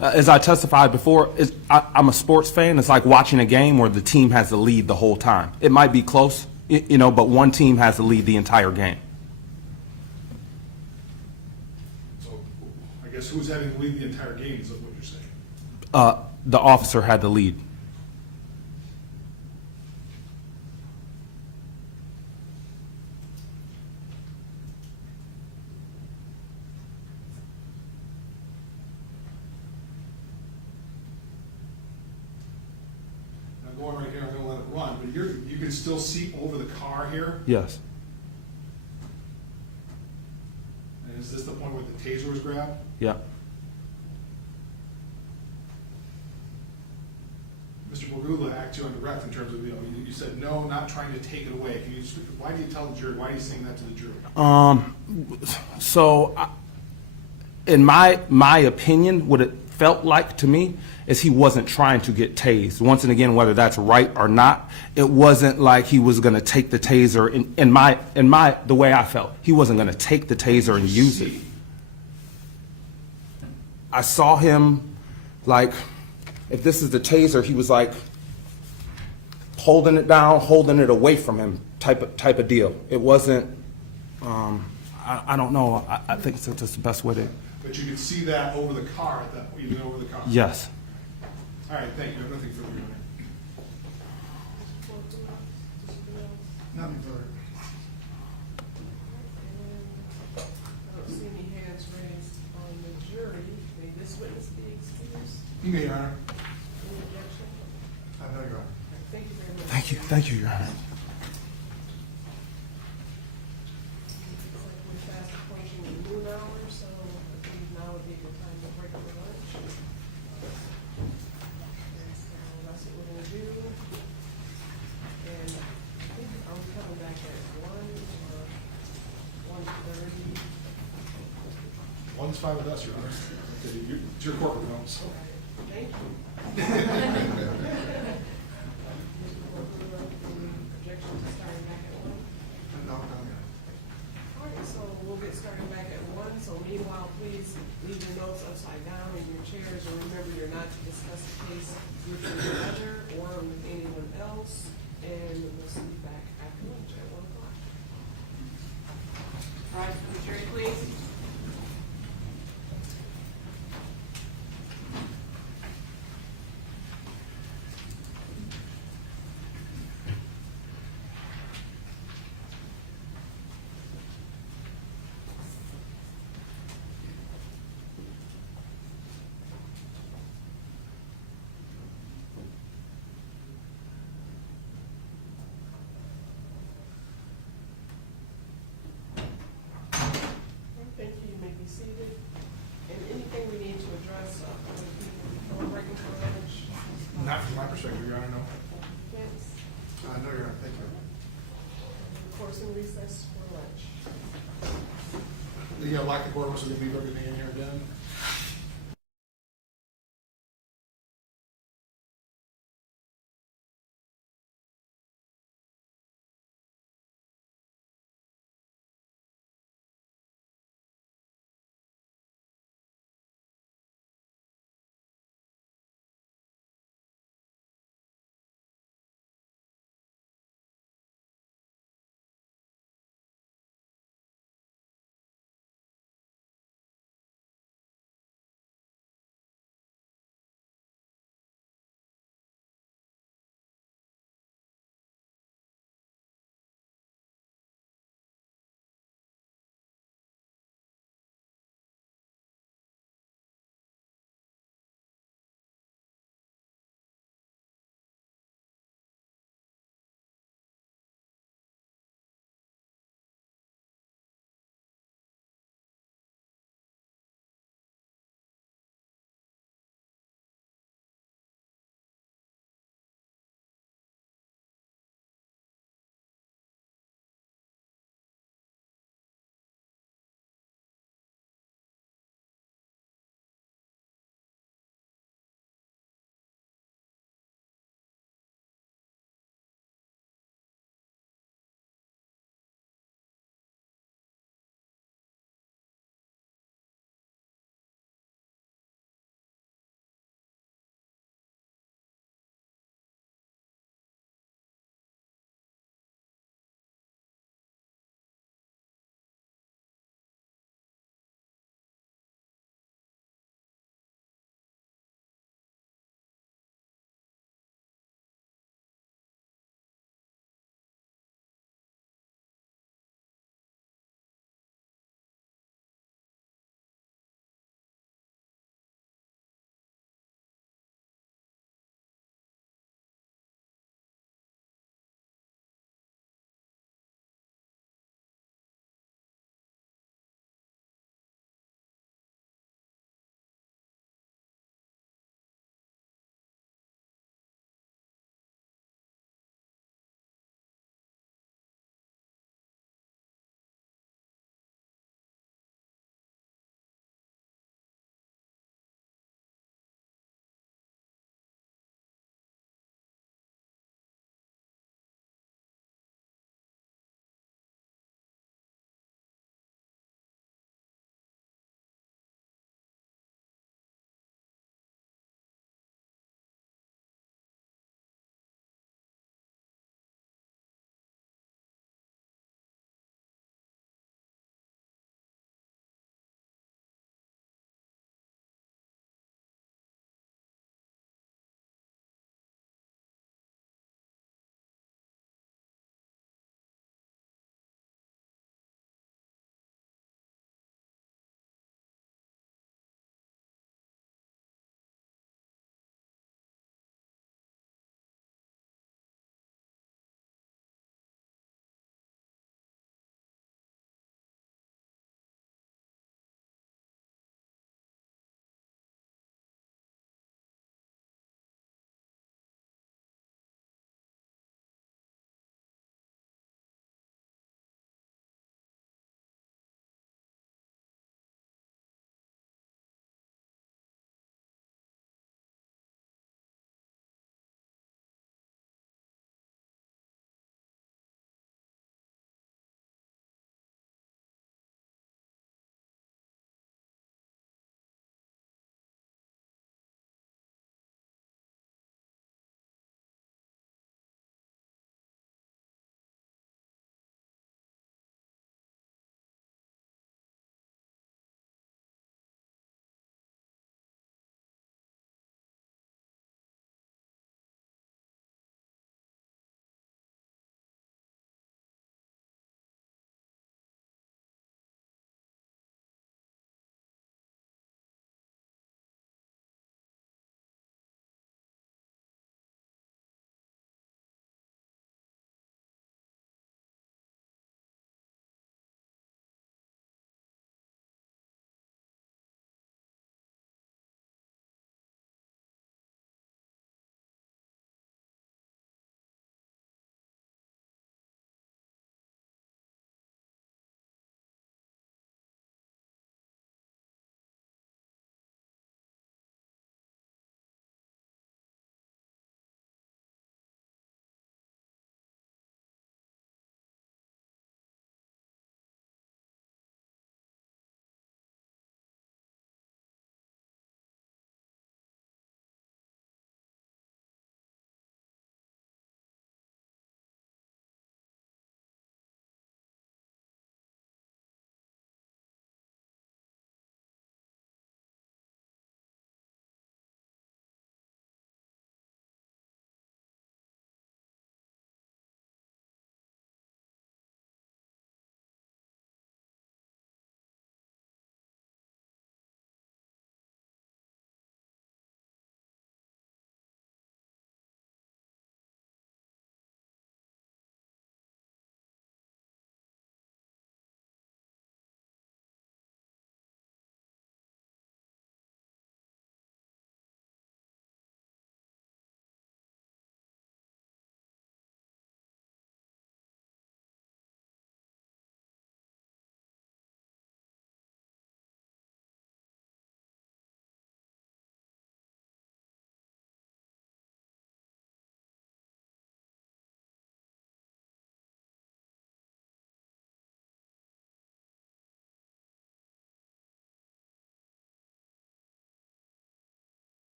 As I testified before, I'm a sports fan. It's like watching a game where the team has the lead the whole time. It might be close, but one team has the lead the entire game. So I guess who's having the lead the entire game is what you're saying. The officer had the lead. Now going right here, I'm going to let it run, but you can still see over the car here. Yes. And is this the point where the taser was grabbed? Yeah. Mr. Bogula asked you on direct in terms of, you said, no, not trying to take it away. Can you just, why do you tell the jury, why are you saying that to the jury? In my opinion, what it felt like to me is he wasn't trying to get tased. Once and again, whether that's right or not, it wasn't like he was going to take the taser. The way I felt, he wasn't going to take the taser and use it. I saw him like, if this is the taser, he was like holding it down, holding it away from him, type of deal. It wasn't. I don't know. I think that's the best way to. But you could see that over the car at that point, even over the car. Yes. All right, thank you. I have nothing further. Nothing further. I don't see any hands raised on the jury. May this witness be excused? You may, Your Honor. Any objection? Thank you, Your Honor. Looks like we're fast approaching the noon hour, so I believe now would be a good time to break for lunch. And so that's what we're gonna do. And I think, are we coming back at 1 or 1:30? One's fine with us, Your Honor. It's your corporate homes. Thank you. Objection to starting back at 1? No. All right, so we'll get started back at 1. So meanwhile, please leave your notes upside down in your chairs, and remember you're not to discuss the case with each other or with anyone else. And we'll see you back after lunch at 1 o'clock. Rise for the jury, please. Thank you. You may be seated. And anything we need to address with people before breaking for lunch? Not from my perspective, Your Honor, no. Defense? No, Your Honor, thank you. Of course, in recess for lunch. The lock the courtroom so we can leave everything in here again.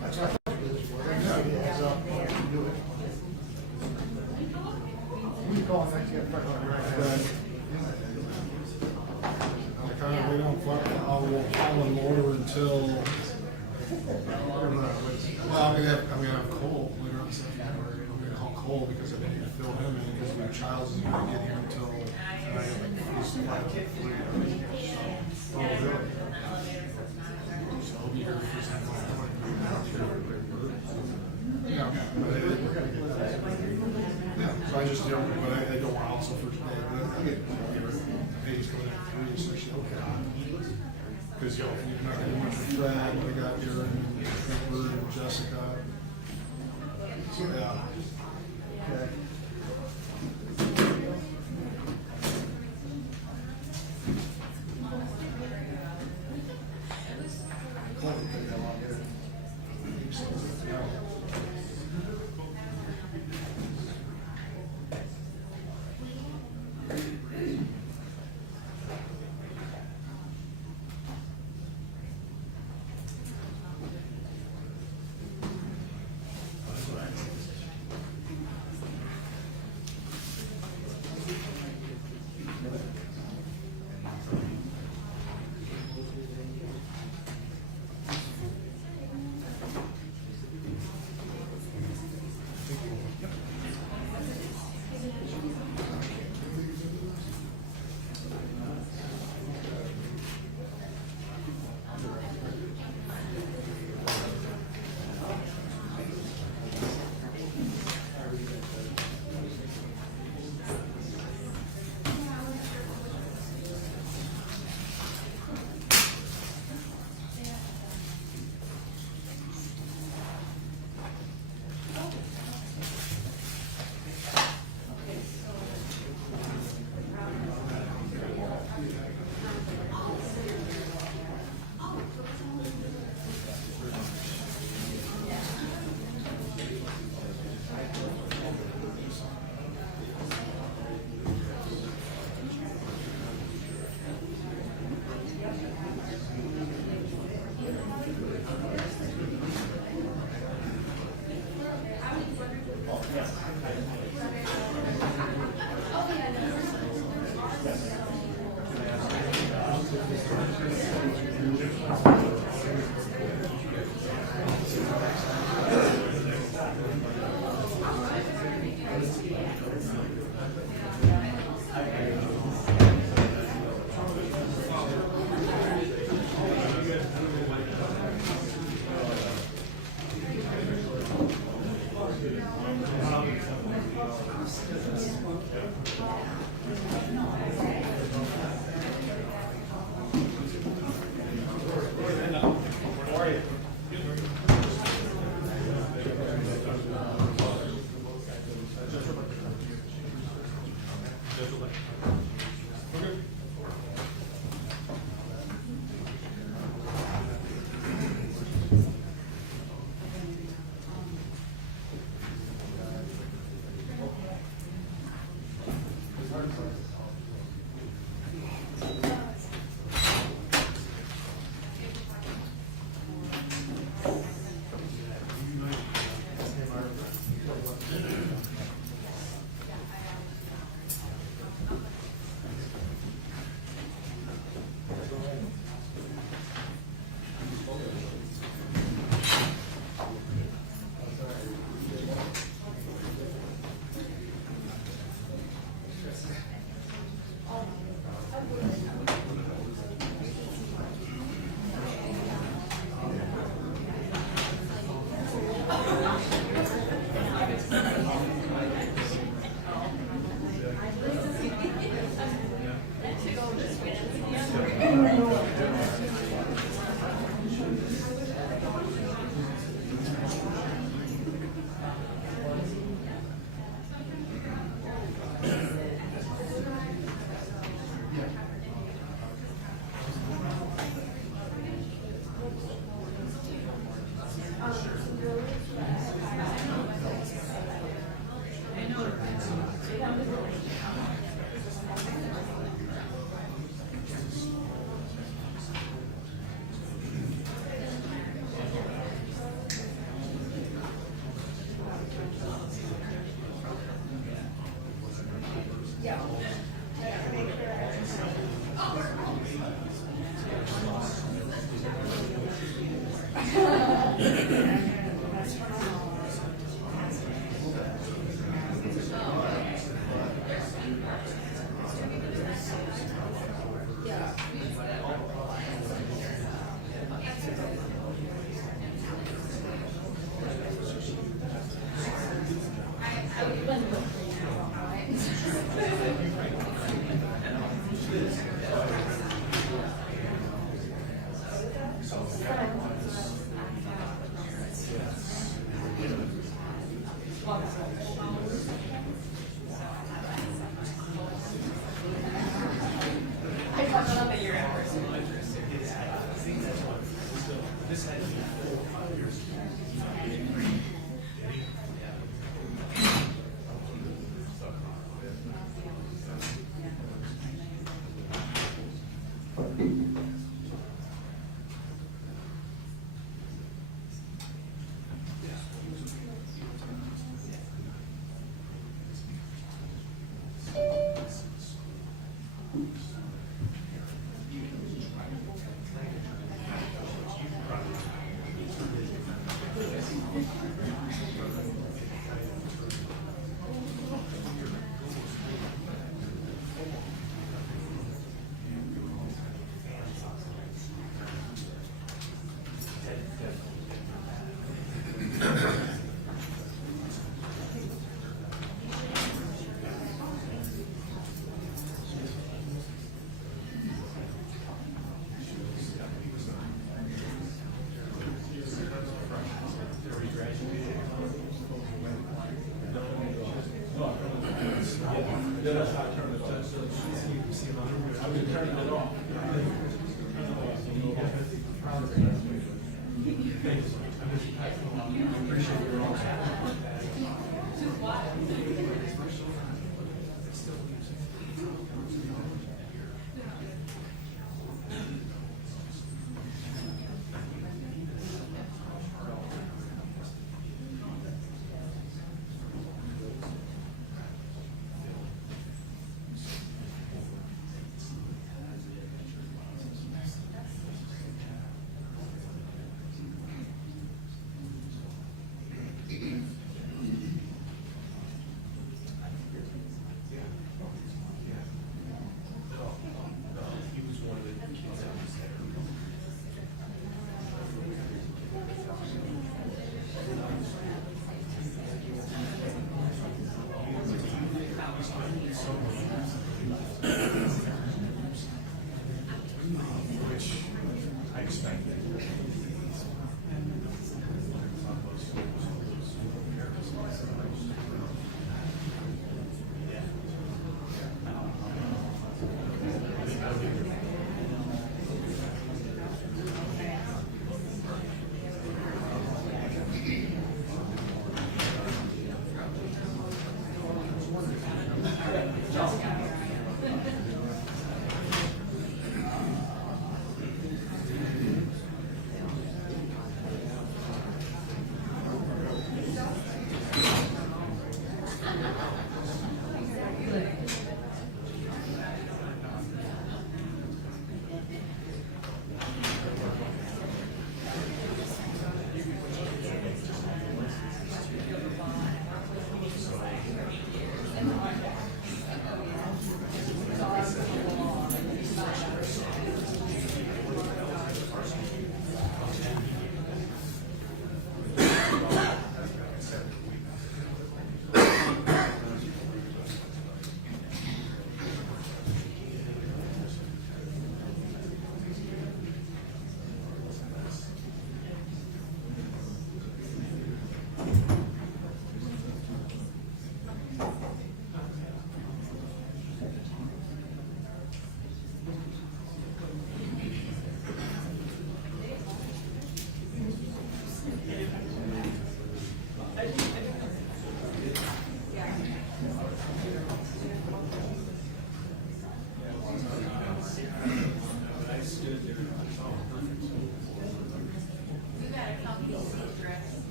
That's what I thought it was. Heads up, do it. We call next year, right. I kind of, we don't fuck, I'll in order until, well, I'm gonna have Cole later on this afternoon. I'm gonna call Cole because I need to fill him in because my Childs isn't gonna get here until, he's like, oh, really? So I'll be here for some time. Yeah, so I just, but I don't want also for today, but I get, Paige coming at 3, so she'll okay. Because you're not gonna much with Fred, I got Aaron and Trevor and Jessica. So, yeah. Okay.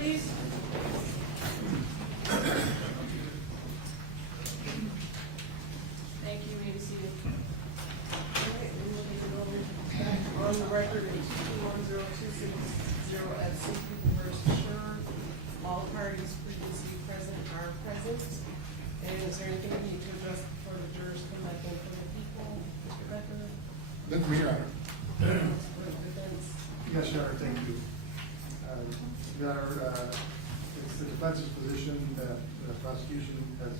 please. Thank you, you may be seated. Alright, and we'll take a vote back on the record in 210-260 at People versus Schurr. All parties previously present are present. And is there anything we need to address before the jurors come back in from the people? Mr. Becker? Then for your honor. For the defense? Yes, Your Honor, thank you. Your Honor, it's the defense's position that the prosecution has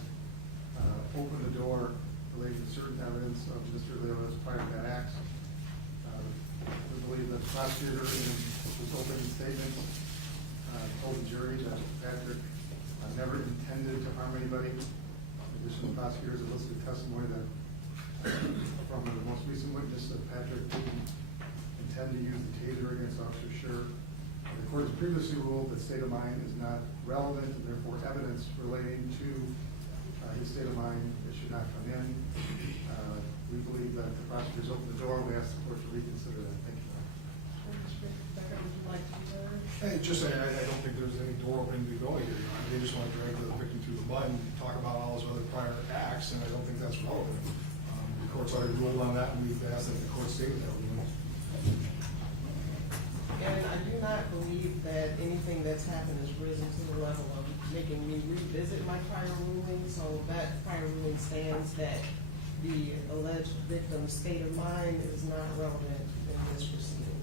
opened the door relating to certain evidence of Mr. Lyoya's prior bad acts. We believe that the prosecutor in his opening statement told the jury that Patrick never intended to harm anybody. In addition, the prosecutors elicited testimony that from the most recent witness that Patrick didn't intend to use the taser against Officer Schurr. The court has previously ruled that state of mind is not relevant and therefore evidence relating to his state of mind, it should not come in. We believe that the prosecutors opened the door. We ask the court to reconsider that. Thank you. Mr. Becker, would you like to be heard? Hey, just say, I don't think there's any door opening to be going here. Your Honor. They just want to drag the victim through the mud and talk about all his other prior acts, and I don't think that's relevant. The court's already ruled on that, and we've asked that the court state that ruling. And I do not believe that anything that's happened has risen to the level of making me revisit my prior ruling. So that prior ruling stands that the alleged victim's state of mind is not relevant in this proceeding.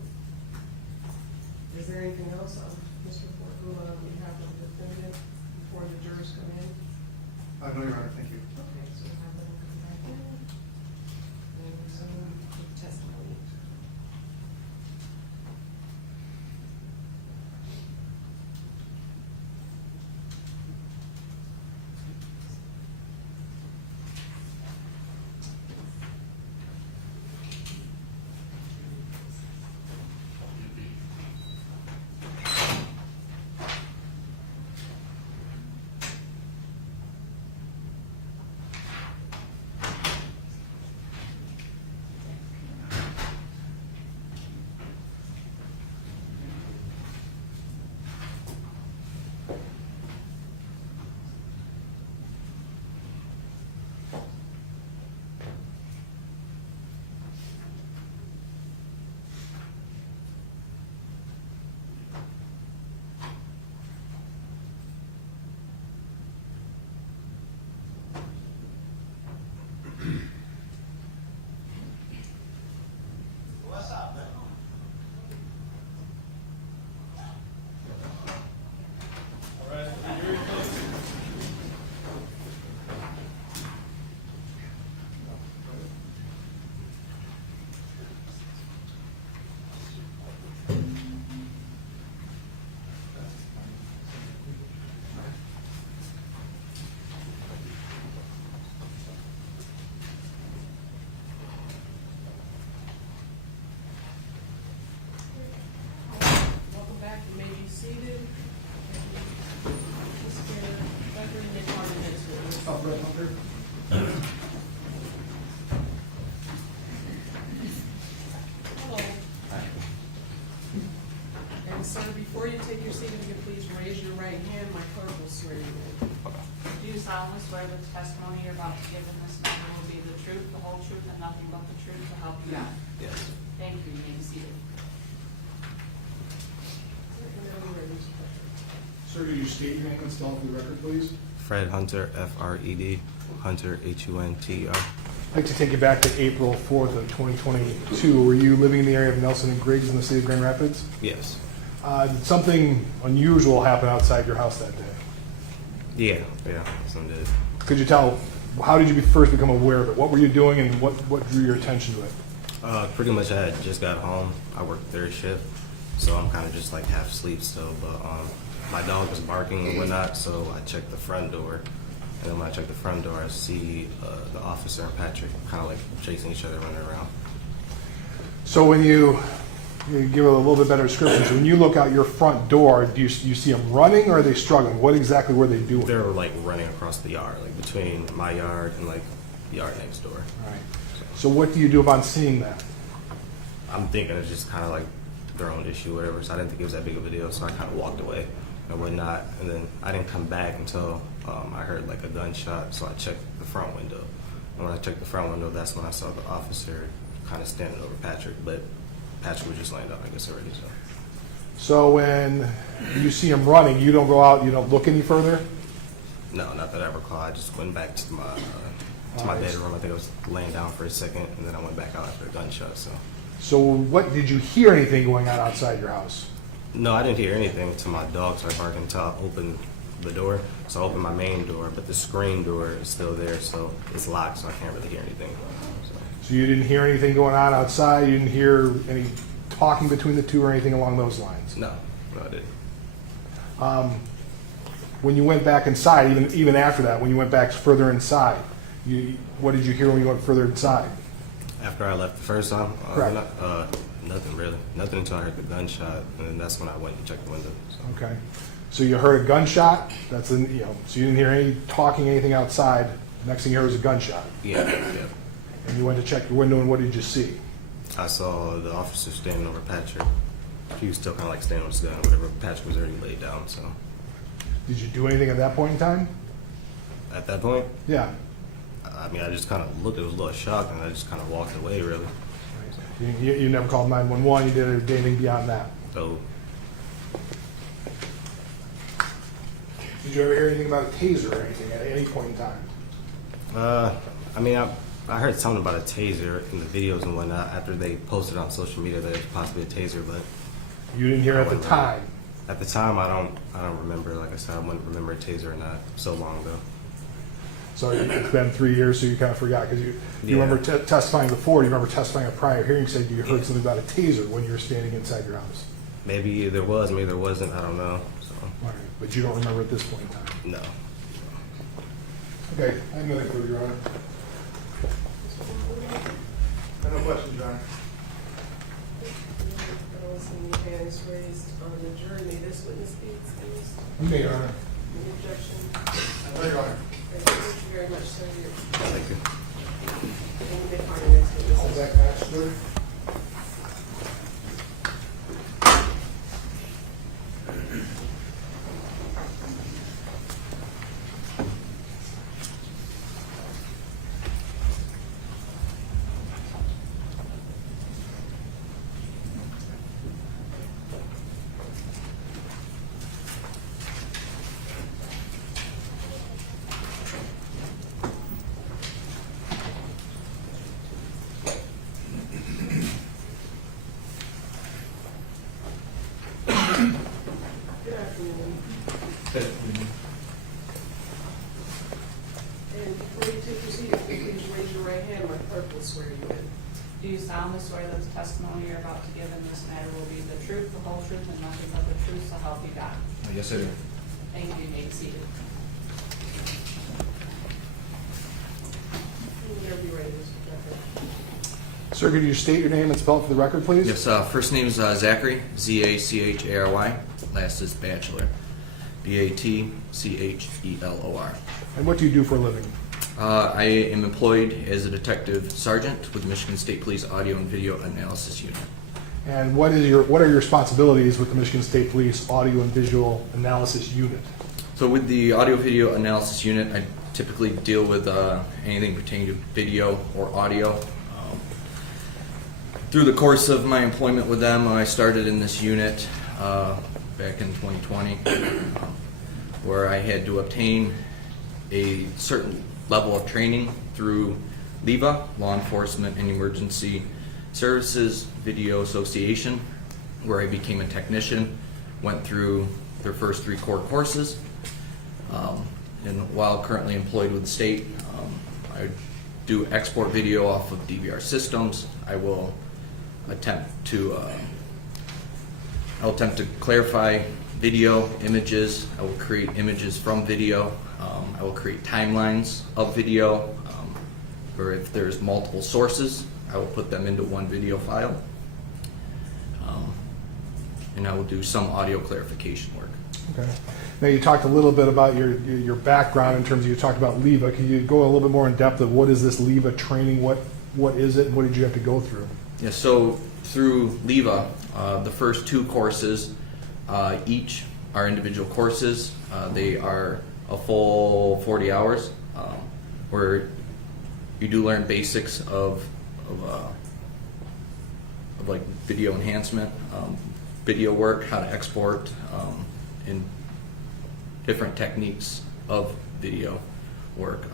Is there anything else, Mr. Portula, we have on the defendant before the jurors come in? No, Your Honor, thank you. Okay, so we'll have them come back in and resume with testimony. What's up, man? Welcome back, you may be seated. Mr. Becker, you may call the next witness. Brett Hunter. Hello. And sir, before you take your seat, if you could please raise your right hand, my clerk will swear you in. Do you solemnly swear that the testimony you're about to give in this matter will be the truth, the whole truth, and nothing but the truth to help you God? Yes. Thank you, you may be seated. Sir, do you state your name and spell it for the record, please? Fred Hunter, F-R-E-D, Hunter, H-U-N-T-E-R. I'd like to take you back to April 4th of 2022. Were you living in the area of Nelson and Griggs in the city of Grand Rapids? Yes. Did something unusual happen outside your house that day? Yeah, some did. Could you tell, how did you first become aware of it? What were you doing and what drew your attention to it? Pretty much I had just got home. I worked third shift, so I'm kind of just like half asleep still. But my dog was barking and whatnot, so I checked the front door. And then when I checked the front door, I see the officer and Patrick kind of like chasing each other, running around. So when you give a little bit better description, so when you look out your front door, do you see them running or are they struggling? What exactly were they doing? They were like running across the yard, like between my yard and like the yard next door. All right. So what do you do upon seeing that? I'm thinking it's just kind of like their own issue, whatever. So I didn't think it was that big of a deal, so I kind of walked away. and whatnot. And then I didn't come back until I heard like a gunshot, so I checked the front window. And when I checked the front window, that's when I saw the officer kind of standing over Patrick, but Patrick was just laying down, I guess, already. So when you see him running, you don't go out, you don't look any further? No, not that I recall. I just went back to my Alright. bedroom. I think I was laying down for a second, and then I went back out after a gunshot. So what, did you hear anything going on outside your house? No, I didn't hear anything until my dog started barking until I opened the door. So I opened my main door, but the screen door is still there, so it's locked, so I can't really hear anything. So you didn't hear anything going on outside? You didn't hear any talking between the two or anything along those lines? No, I didn't. When you went back inside, even after that, when you went back further inside, what did you hear when you went further inside? After I left the first time, Correct. nothing really. Nothing until I heard the gunshot, and then that's when I went and checked the window. So. Okay. So you heard a gunshot. So you didn't hear any talking, anything outside. Next thing you heard was a gunshot. Yeah. And you went to check your window, and what did you see? I saw the officer standing over Patrick. He was still kind of like standing on his gun, or whatever. Patrick was already laid down. So Did you do anything at that point in time? at that point, Yeah. I mean, I just kind of looked. It was a little shocked, and I just kind of walked away. Really. You never called 911. You didn't do anything beyond that. So Did you ever hear anything about a taser or anything at any point in time? I mean, I heard something about a taser in the videos and whatnot after they posted on social media that it was possibly a taser, but You didn't hear at the wasn't time. at the time I don't remember. Like I said, I wouldn't remember a taser or not so long ago. So it's been 3 years, so you kind of forgot because you Yeah. remember testifying before. You remember testifying at a prior hearing. Said you heard something about a taser when you were standing inside your house. Maybe there was, maybe there wasn't. I don't know. So All right, but you don't remember at this point in time. no. Okay, I have nothing further, Your Honor. I have no questions, Your Honor. I don't see any hands raised on the jury. May this witness be excused? You may, Your Honor. Any objection? No, Your Honor. Thank you very much, sir. Thank you. And you may call your next witness. Zach Baxter. Good afternoon. And before you take your seat, if you please raise your right hand, my clerk will swear you in. Do you solemnly swear that the testimony you're about to give in this matter will be the truth, the whole truth, and nothing but the truth, so help you God? Yes, I do. Thank you. You may be seated. Whenever you're ready, Mr. Jeffrey. Sir, could you state your name and spell it for the record, please? Yes, first name is Zachary, Zachary. Last is Bachelor, Batchelor. And what do you do for a living? I am employed as a detective sergeant with the Michigan State Police Audio and Video Analysis Unit. And what are your responsibilities with the Michigan State Police Audio and Visual Analysis Unit? So with the Audio Video Analysis Unit, I typically deal with anything pertaining to video or audio. Through the course of my employment with them, I started in this unit back in 2020, where I had to obtain a certain level of training through LEVA, Law Enforcement and Emergency Services Video Association, where I became a technician, went through their first 3 core courses, and while currently employed with the state, I do export video off of DVR systems. I will attempt to clarify video images. I will create images from video. I will create timelines of video, or if there's multiple sources, I will put them into one video file. And I will do some audio clarification work. Okay. Now, you talked a little bit about your background in terms of, you talked about LEVA. Can you go a little bit more in depth of what is this LEVA training? What is it, and what did you have to go through? Yeah, so through LEVA, the first 2 courses each our individual courses. They are a full 40 hours, where you do learn basics of like video enhancement, video work, how to export, and different techniques of video work.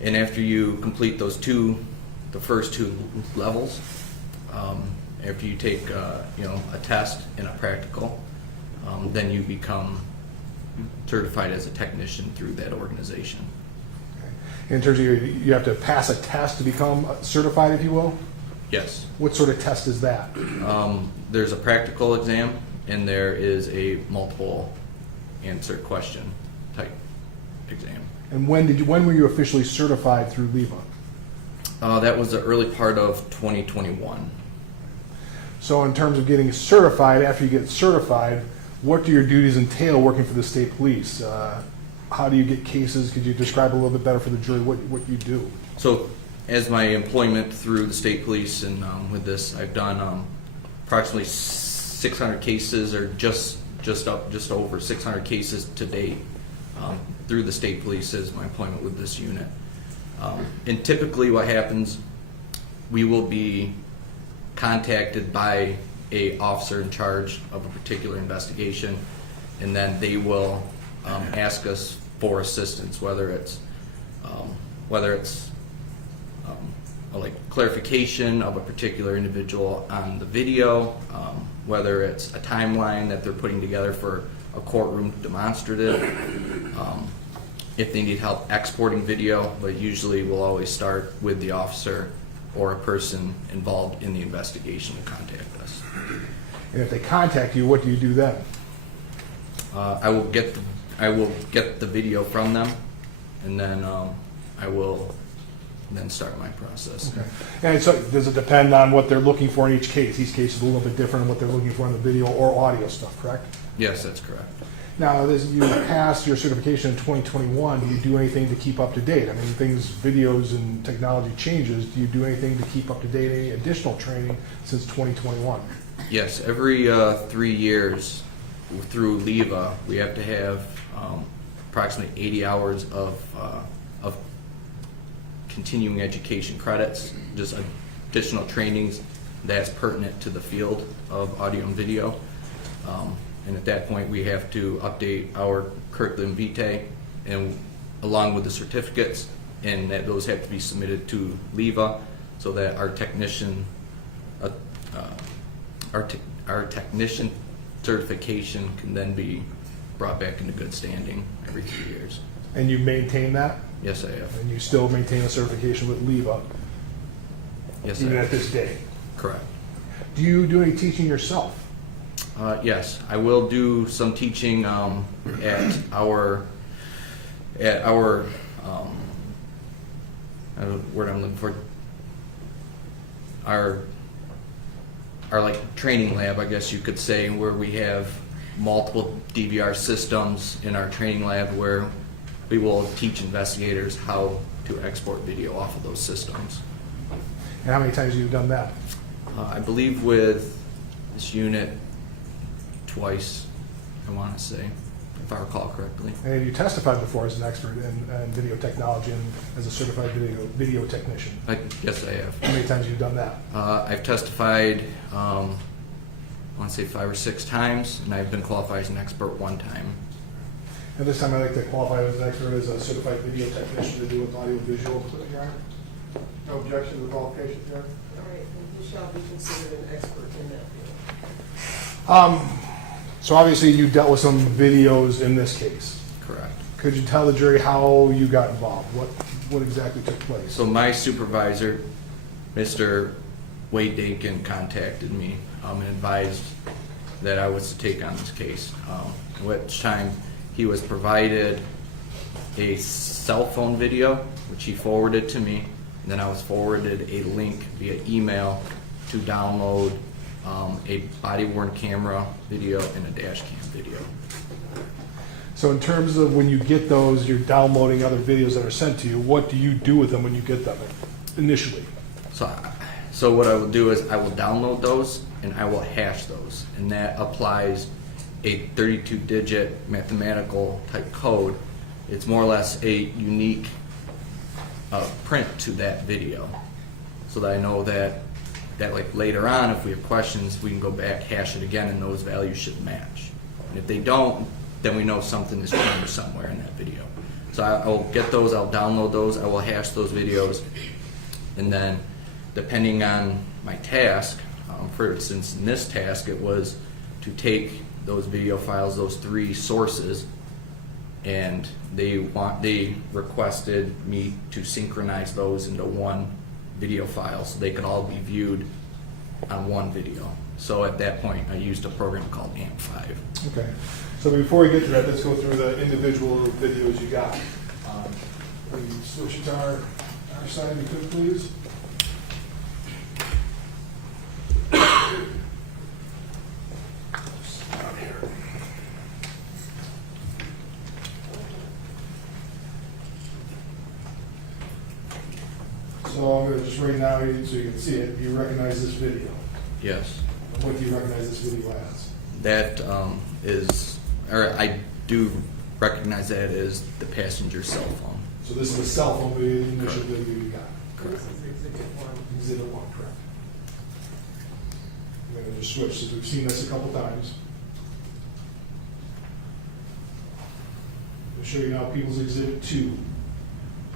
And after you complete those the first two levels, after you take a test and a practical, then you become certified as a technician through that organization. In terms of you have to pass a test to become certified, if you will? Yes. What sort of test is that? There's a practical exam, and there is a multiple answer question type exam. And when were you officially certified through LEVA? That was the early part of 2021. So in terms of getting certified, after you get certified, what do your duties entail working for the state police? How do you get cases? Could you describe a little bit better for the jury what you do? So as my employment through the state police and with this, I've done approximately 600 cases, or just over 600 cases to date through the state police as my employment with this unit. And typically what happens, we will be contacted by a officer in charge of a particular investigation, and then they will ask us for assistance, whether it's like clarification of a particular individual on the video, whether it's a timeline that they're putting together for a courtroom demonstrative, if they need help exporting video, but usually we'll always start with the officer or a person involved in the investigation to contact us. And if they contact you, what do you do then? I will get the video from them, and then I will then start my process. Okay. And so does it depend on what they're looking for in each case? Each case is a little bit different in what they're looking for in the video or audio stuff, correct? Yes, that's correct. Now, as you passed your certification in 2021, do you do anything to keep up to date? I mean, videos and technology changes. Do you do anything to keep up to date, any additional training since 2021? Yes, every 3 years through LEVA, we have to have approximately 80 hours of continuing education credits, just additional trainings that's pertinent to the field of audio and video. And at that point, we have to update our curriculum vitae, and along with the certificates, and that those have to be submitted to LEVA so that our technician certification can then be brought back into good standing every 3 years. And you maintain that? Yes, I have. And you still maintain a certification with LEVA? Yes, I even have. at this day? Correct. Do you do any teaching yourself? Yes, I will do some teaching at our word I'm looking for, our like training lab, I guess you could say, where we have multiple DVR systems in our training lab where we will teach investigators how to export video off of those systems. And how many times have you done that? I believe with this unit twice, I want to say, if I recall correctly. And you testified before as an expert in video technology and as a certified video technician. Yes, I have. How many times have you done that? I've testified, I want to say 5 or 6 times, and I've been qualified as an expert 1 time. And this time I'd like to qualify as an expert as a certified video technician to do with audio visual. Your Honor? No objection to the qualification, Your Honor? All right, and you shall be considered an expert in that field. So obviously you dealt with some videos in this case. Correct. Could you tell the jury how you got involved? What exactly took place? So my supervisor, Mr. Wade Dakin, contacted me and advised that I was to take on this case, at which time he was provided a cell phone video, which he forwarded to me, and then I was forwarded a link via email to download a body-worn camera video and a dash cam video. So in terms of when you get those, you're downloading other videos that are sent to you, what do you do with them when you get them initially? So what I will do is I will download those and I will hash those, and that applies a 32-digit mathematical type code. It's more or less a unique print to that video, so that I know that like later on, if we have questions, we can go back, hash it again, and those values should match. And if they don't, then we know something is changed somewhere in that video. So I will get those, I'll download those, I will hash those videos, and then depending on my task, for instance, in this task, it was to take those video files, those 3 sources, and they requested me to synchronize those into one video file so they could all be viewed on one video. So at that point, I used a program called AMP5. Okay. So before we get to that, let's go through the individual videos you got. Will you switch it to our side if you could, please? So I'm going to just right now, so you can see it, you recognize this video. Yes. What do you recognize this video as? That I do recognize that as the passenger's cell phone. So this is a cell phone video, the initial video you got. This is exhibit 1. Exhibit 1, correct. I'm going to just switch, since we've seen this a couple times. I'll show you now People's Exhibit 2. Do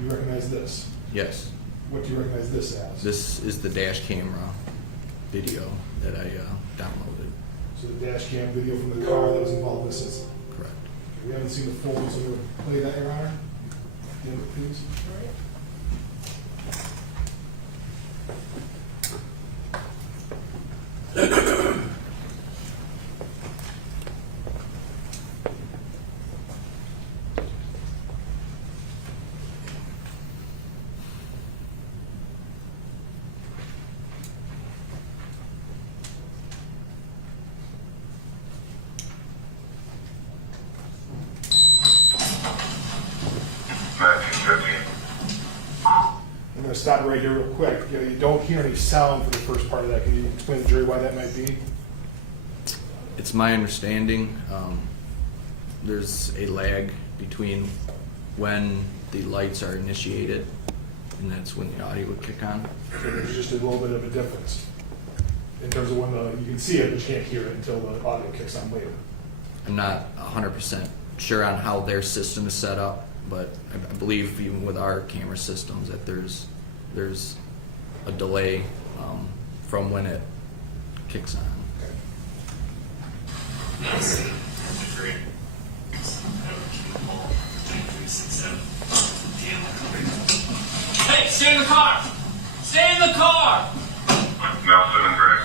you recognize this? Yes. What do you recognize this as? This is the dash camera video that I downloaded. So the dash cam video from the car that was involved in this incident. Correct. We haven't seen the full, so we'll play that, Your Honor. Give it, please. I'm going to stop right here real quick. You don't hear any sound for the first part of that. Can you explain to the jury why that might be? It's my understanding there's a lag between when the lights are initiated, and that's when the audio would kick on. So there's just a little bit of a difference in terms of when you can see it, but you can't hear it until the audio kicks on later. I'm not 100% sure on how their system is set up, but I believe even with our camera systems that there's a delay from when it kicks on. Hey, stay in the car! Stay in the car! Nelson and Grace.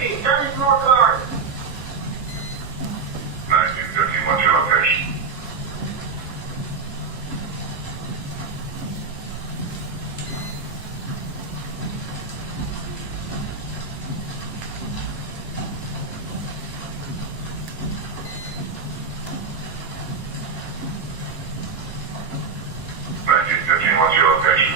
1915, start your more car. 1915, what's your location? What's your location?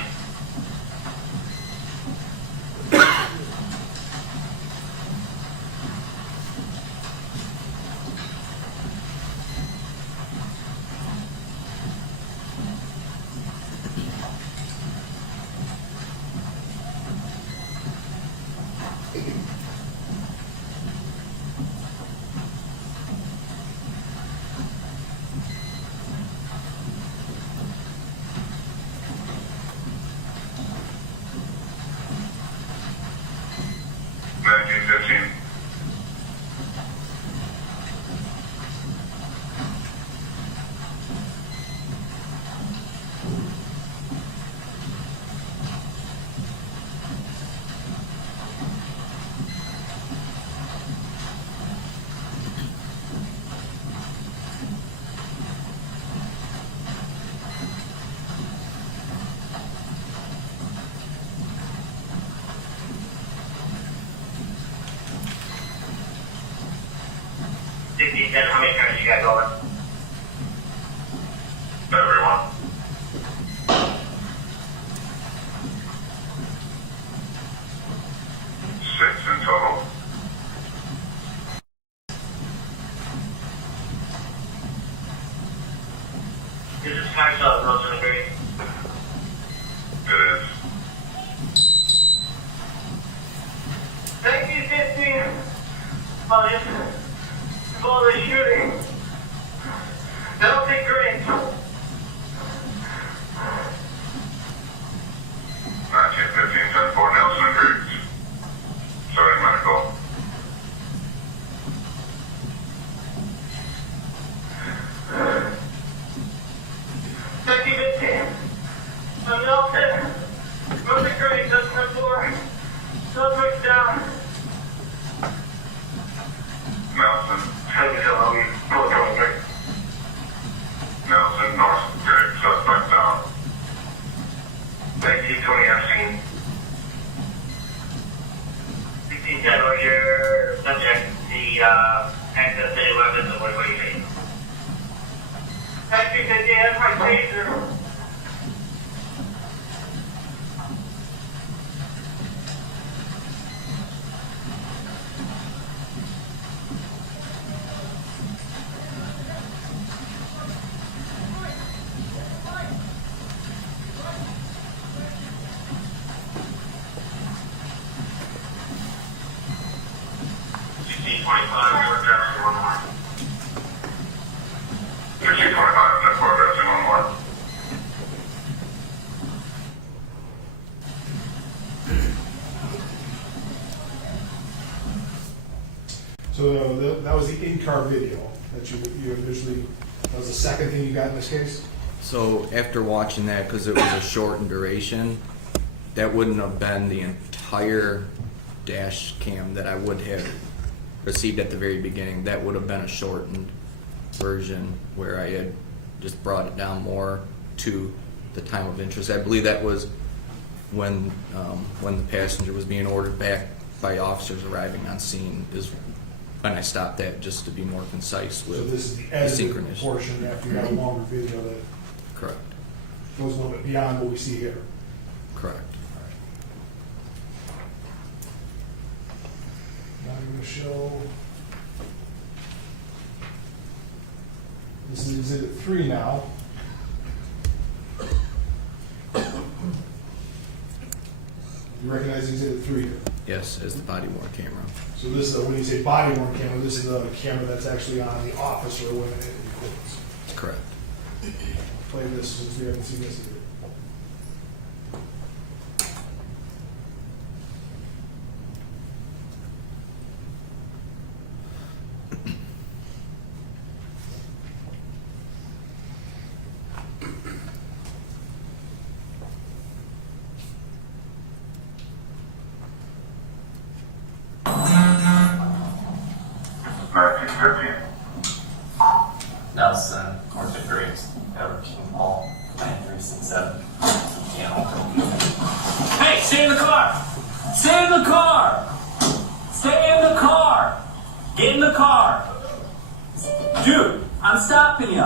How many times you got going? Everyone. Six in total. Is this car still at Wilson Agree? It is. Thank you, 15. Oh, this all the shooting. That'll be great. 1915, 10-4, Nelson and Griggs. Sorry, medical. Thank you, 15. I'm Nelson. Move the Griggs up to the floor. Suspect's down. Nelson. Nelson, Nelson, North, Griggs, suspect down. 1920, I've seen. 1610, on your subject, the access to any weapons, and what do you think? 1950, that's my taser. So that was the in-car video that you initially, that was the second thing you got in this case? So after watching that, because it was a short in duration, that wouldn't have been the entire dash cam that I would have received at the very beginning. That would have been a shortened version where I had just brought it down more to the time of interest. I believe that was when the passenger was being ordered back by officers arriving on scene is when I stopped that, just to be more concise with So this is the the edited synchronous. portion after you got a longer video that Correct. goes a little bit beyond what we see here. Correct. Now I'm going to show, this is exhibit 3 now. You recognize exhibit 3 here? Yes, as the body worn camera. So this is, when you say body worn camera, this is a camera that's actually on the officer when it records. Correct. Play this since we haven't seen this either. 1315. Nelson, Market Graves, Everton Hall, 9367. Hey, stay in the car! Stay in the car! Stay in the car! Get in the car! Dude, I'm stopping you.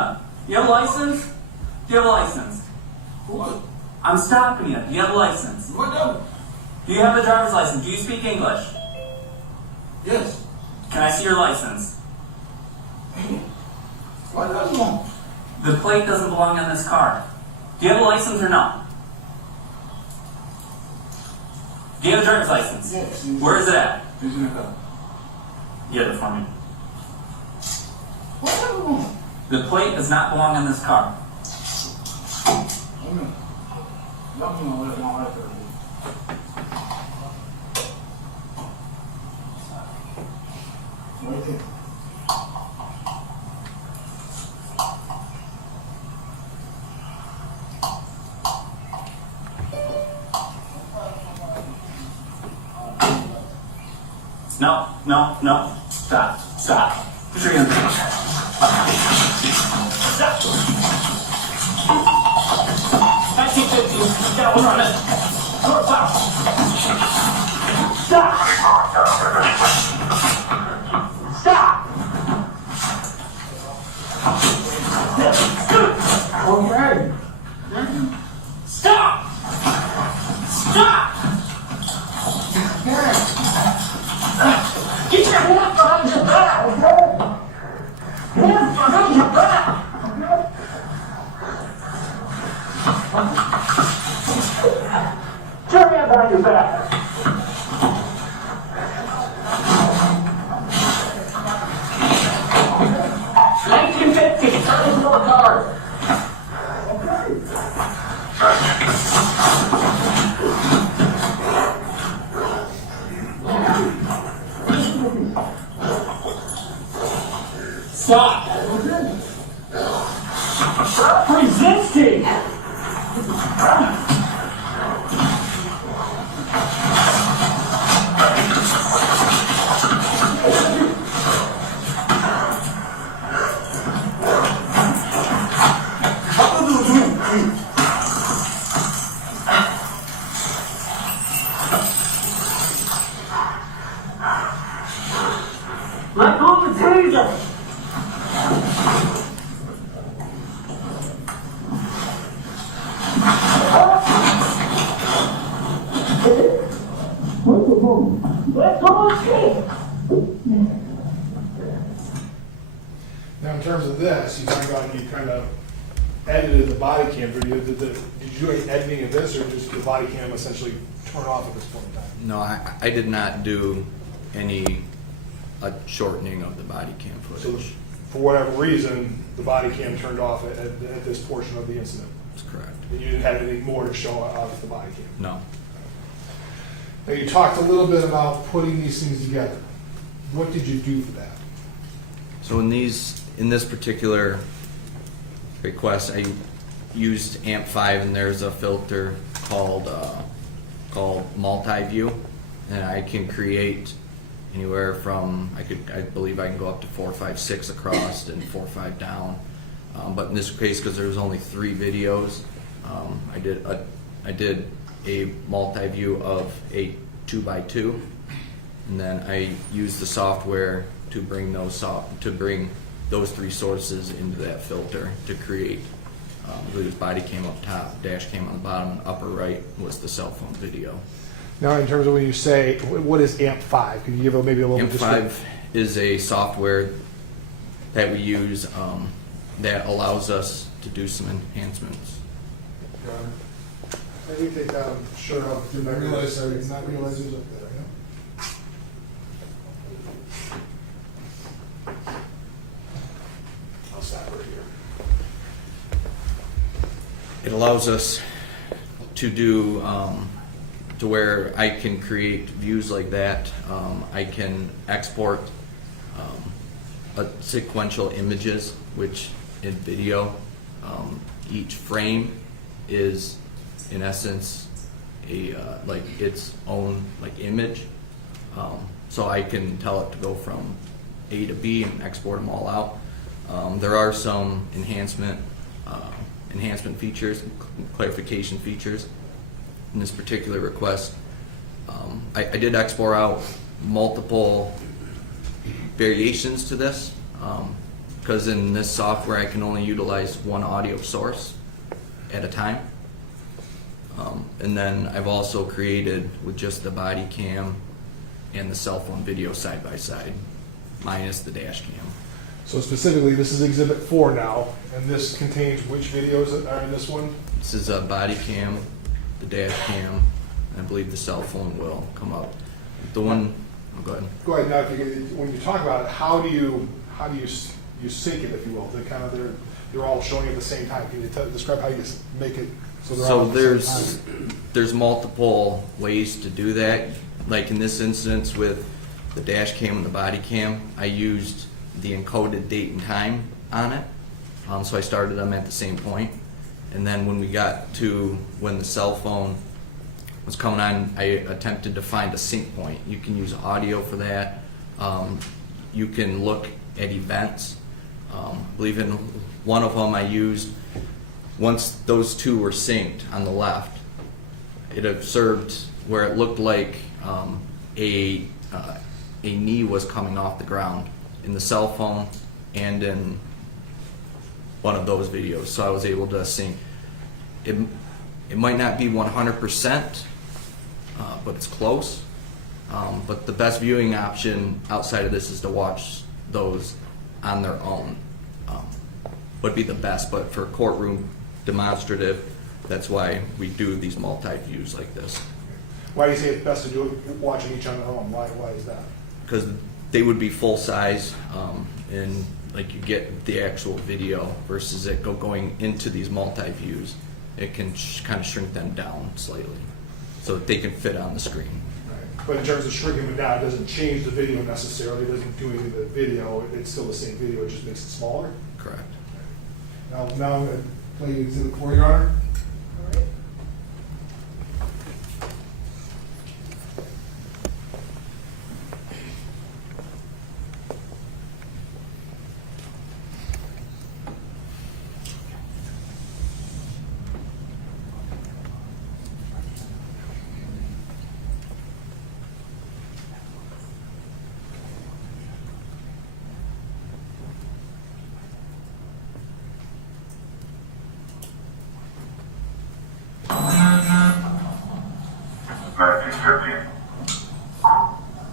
You have a license? Do you have a license? What? I'm stopping you. Do you have a license? What the? Do you have a driver's license? Do you speak English? Yes. Can I see your license? What does you want? The plate doesn't belong on this car. Do you have a license or no? Do you have a driver's license? Yes. Where is it at? It's in the car. Get it for me. What does you want? The plate does not belong on this car. Let me know what it's on right there. Right there. No, no, no. Stop, stop. Put your hands down. Stop. 1950. Got one on it. North, south. Stop. Stop. Okay. Stop. Stop. Get your hands behind your back, okay? Hands behind your back. Put your hands behind your back. $19.50. Turn into the card. Stop! Stop resisting! Let go of the taser! Let go of the taser! Now, in terms of this, you talk about you kind of edited the body cam video. Did you do any editing of this, or just the body cam essentially turn off at this point in time? No, I did not do any shortening of the body cam So, footage. for whatever reason, the body cam turned off at this portion of the incident. That's correct. And you didn't have anything more to show out of the body cam. No. Now, you talked a little bit about putting these things together. What did you do for that? So in this particular request, I used AMP5, and there's a filter called multi-view, and I can create anywhere from I believe I can go up to 4, 5, 6 across and 4, 5 down. But in this case, because there was only 3 videos, I did a multi-view of a 2x2, and then I used the software to bring those 3 sources into that filter to create. I believe it was body cam up top, dash cam on the bottom, and upper right was the cell phone video. Now, in terms of when you say, what is AMP5? Can you give maybe a little bit AMP5 is a software that we use that allows us to do some enhancements. Maybe take Schurr out. Did I realize I did not realize he was up there? I'll stop right here. It allows us to do to where I can create views like that. I can export sequential images, which in video, each frame is in essence a like its own like image. So I can tell it to go from A to B and export them all out. There are some enhancement features, clarification features in this particular request. I did export out multiple variations to this because in this software I can only utilize one audio source at a time. And then I've also created with just the body cam and the cell phone video side by side, minus the dash cam. So specifically, this is Exhibit 4 now, and this contains which videos that are in this one? This is a body cam, the dash cam, and I believe the cell phone will come up. The one, oh, go ahead. Go ahead, now, when you talk about it, how do you sync it, if you will? They're all showing at the same time. Can you describe how you make it so they're all at the same time? There's multiple ways to do that. Like in this instance with the dash cam and the body cam, I used the encoded date and time on it. So I started them at the same point. And then when we got to when the cell phone was coming on, I attempted to find a sync point. You can use audio for that. You can look at events. I believe in one of them I used, once those two were synced on the left, it observed where it looked like a knee was coming off the ground in the cell phone and in one of those videos. So I was able to sync. It might not be 100%, but it's close. But the best viewing option outside of this is to watch those on their own. Would be the best, but for courtroom demonstrative, that's why we do these multi-views like this. Why do you say it's best to do it watching each on their own? Why is that? Because they would be full size, and like you get the actual video versus it going into these multi-views. It can kind of shrink them down slightly so that they can fit on the screen. Right. But in terms of shrinking them down, it doesn't change the video necessarily. It doesn't do anything to the video. It's still the same video. It just makes it smaller. Correct. Now I'm going to play Exhibit 4, Your Honor. All right.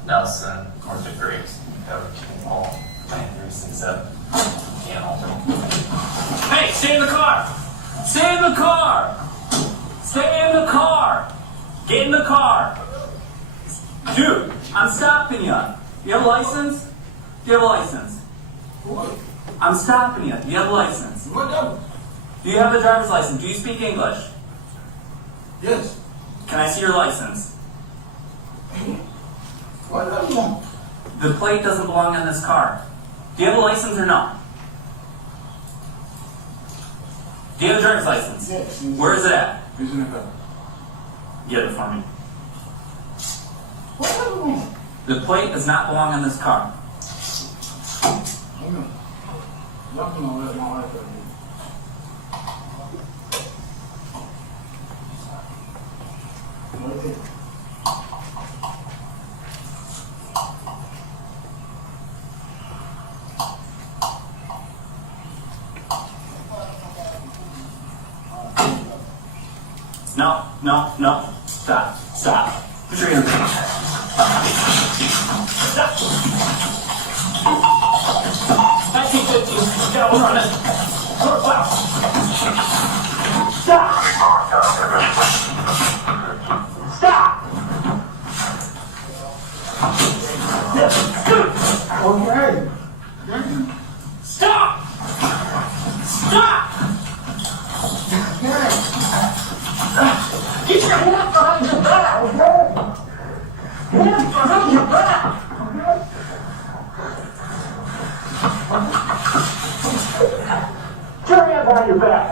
Nelson, North of Grace, Everton Hall, 9367. Can't alter. Hey, stay in the car! Stay in the car! Stay in the car! Get in the car! Dude, I'm stopping you. You have a license? Do you have a license? What? I'm stopping you. Do you have a license? What up? Do you have a driver's license? Do you speak English? Yes. Can I see your license? What do you want? The plate doesn't belong on this car. Do you have a license or no? Do you have a driver's license? Yes. Where is it at? It's in the car. Get it for me. What do you want? The plate does not belong on this car. Hold on. Y'all can let my wife have it. Right there. No, no, no. Stop, stop. Put your hands up. Stop. 1950. Get over on it. Wow. Stop. Stop. Okay. Stop. Stop. Get your hands behind your back, okay? Hands behind your back, okay? Get your hands behind your back.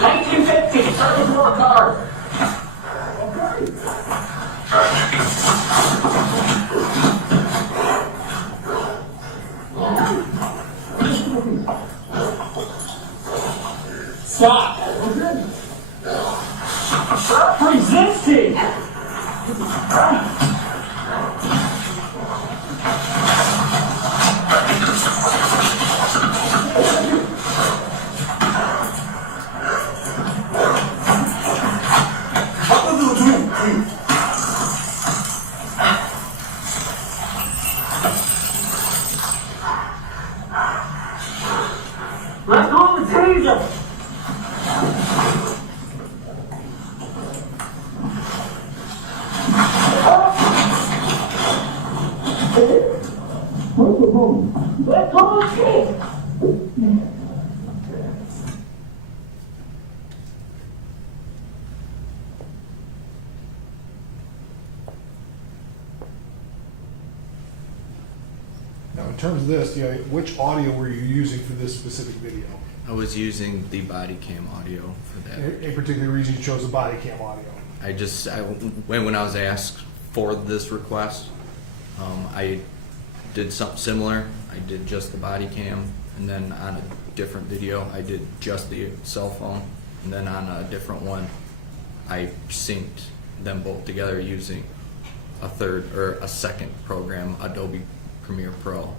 $19.50, 34 card. Okay. Let's go on the taser. Let's go on the taser. Now, in terms of this, which audio were you using for this specific video? I was using the body cam audio for that. Any particular reason you chose the body cam audio? When I was asked for this request, I did something similar. I did just the body cam, and then on a different video, I did just the cell phone, and then on a different one, I synced them both together using a second program, Adobe Premiere Pro,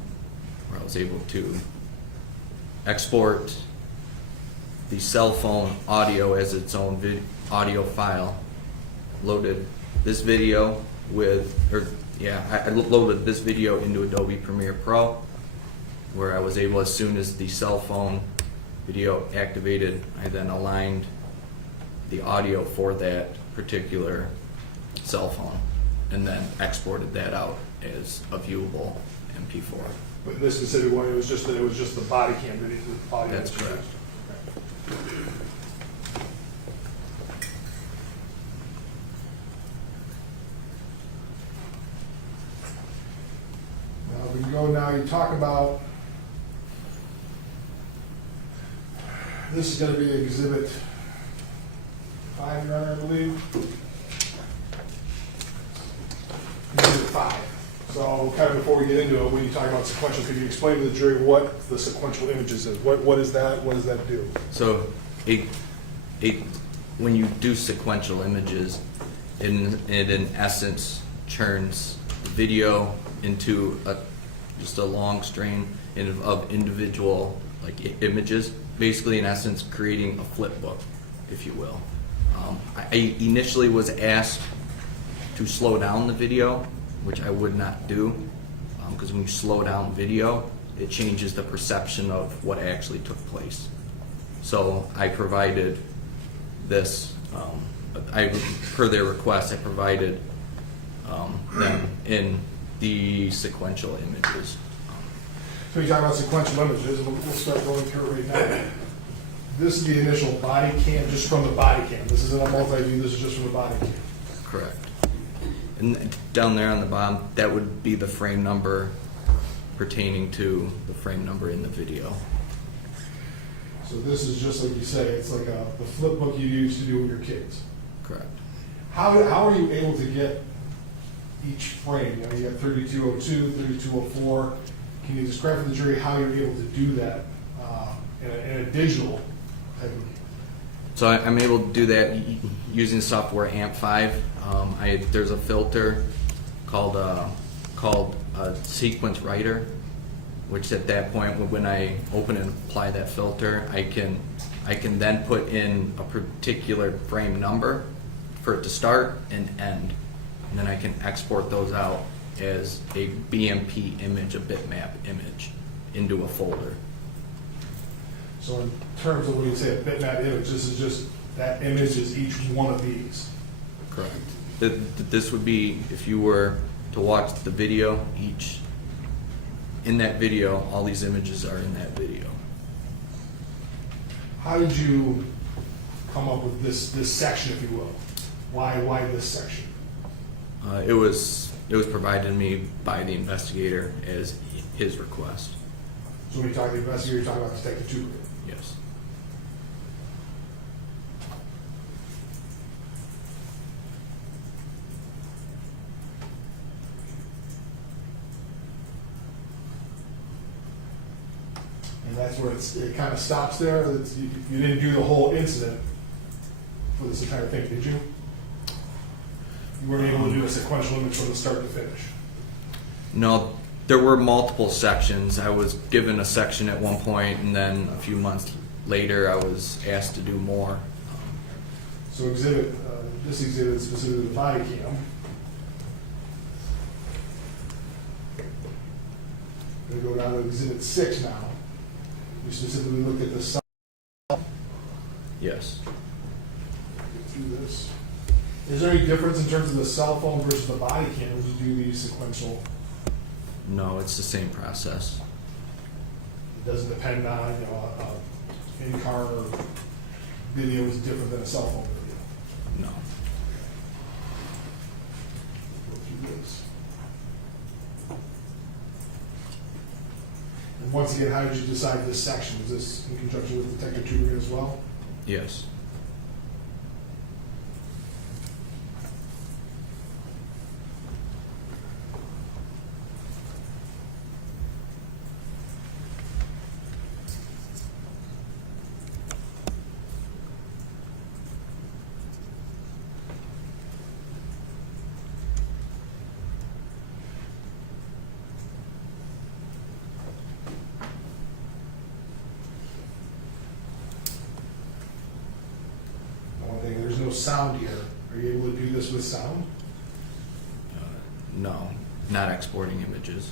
where I was able to export the cell phone audio as its own audio file. Loaded this video I loaded this video into Adobe Premiere Pro, where I was able, as soon as the cell phone video activated, I then aligned the audio for that particular cell phone, and then exported that out as a viewable MP4. But in this specific one, it was just the body cam video. The audio. That's correct. Now we can go now. You talk about this is going to be Exhibit 5, Your Honor, I believe. Exhibit 5. So, kind of before we get into it, when you talk about sequential, could you explain to the jury what the sequential images is? What is that? What does that do? So, when you do sequential images, it in essence churns video into just a long string of individual images, basically in essence creating a flip book, if you will. I initially was asked to slow down the video, which I would not do, because when you slow down video, it changes the perception of what actually took place. So I provided this, per their request, I provided them in the sequential images. So you talk about sequential images, and we'll start going through it right now. This is the initial body cam, just from the body cam. This isn't a multi-view, this is just from the body cam. Correct. And down there on the bottom, that would be the frame number pertaining to the frame number in the video. So this is just like you say, it's like the flip book you use to do with your kids. Correct. How are you able to get each frame? You got 3202, 3204. Can you describe for the jury how you're able to do that in a digital type of? So I'm able to do that using the software AMP5. There's a filter called Sequence Writer, which at that point, when I open and apply that filter, I can then put in a particular frame number for it to start and end, and then I can export those out as a BMP image, a bitmap image, into a folder. So in terms of when you say a bitmap image, this is just that image is each one of these. Correct. This would be, if you were to watch the video, in that video, all these images are in that video. How did you come up with this section, if you will? Why this section? It was provided to me by the investigator as his request. So when you talk to the investigator, you're talking about Detective Tuber? Yes. And that's where it kind of stops there? You didn't do the whole incident for this entire thing, did you? You weren't able to do a sequential image from the start to finish. No, there were multiple sections. I was given a section at one point, and then a few months later, I was asked to do more. So this exhibit specifically the body cam. Going to go down to exhibit 6 now. We specifically looked at the cell. Yes. Get through this. Is there any difference in terms of the cell phone versus the body cam as you do these sequential? No, it's the same process. It doesn't depend on, in-car video is different than a cell phone video. No. Go through this. And once again, how did you decide this section? Was this in conjunction with Detective Truman as well? Yes. One thing, there's no sound here. Are you able to do this with sound? No, not exporting images.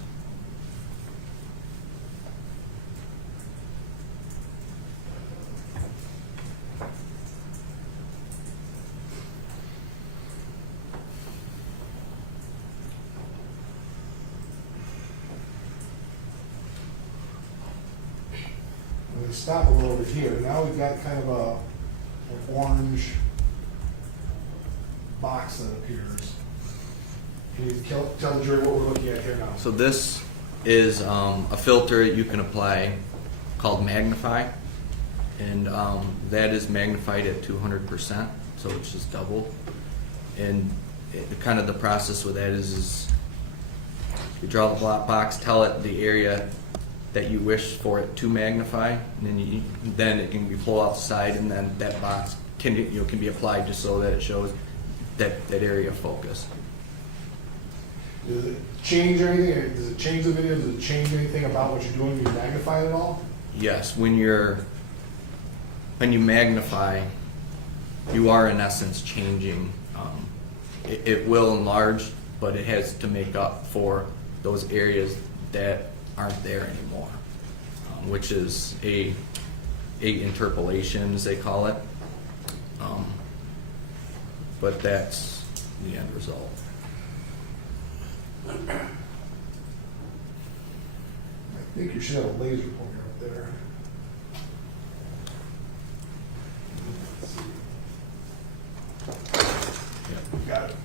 I'm going to stop a little over here. Now we've got kind of an orange box that appears. Can you tell the jury what we're looking at here now? So this is a filter you can apply called Magnify, and that is magnified at 200%, so it's just double. And kind of the process with that is you draw the black box, tell it the area that you wish for it to magnify, and then it can be pulled outside, and then that box can be applied just so that it shows that area of focus. Does it change anything? Does it change the video? Does it change anything about what you're doing when you magnify it at all? Yes, when you magnify, you are in essence changing. It will enlarge, but it has to make up for those areas that aren't there anymore, which is a interpolation, as they call it. But that's the end result. I think you should have a laser pointer up there. Let's see. Yeah, got it.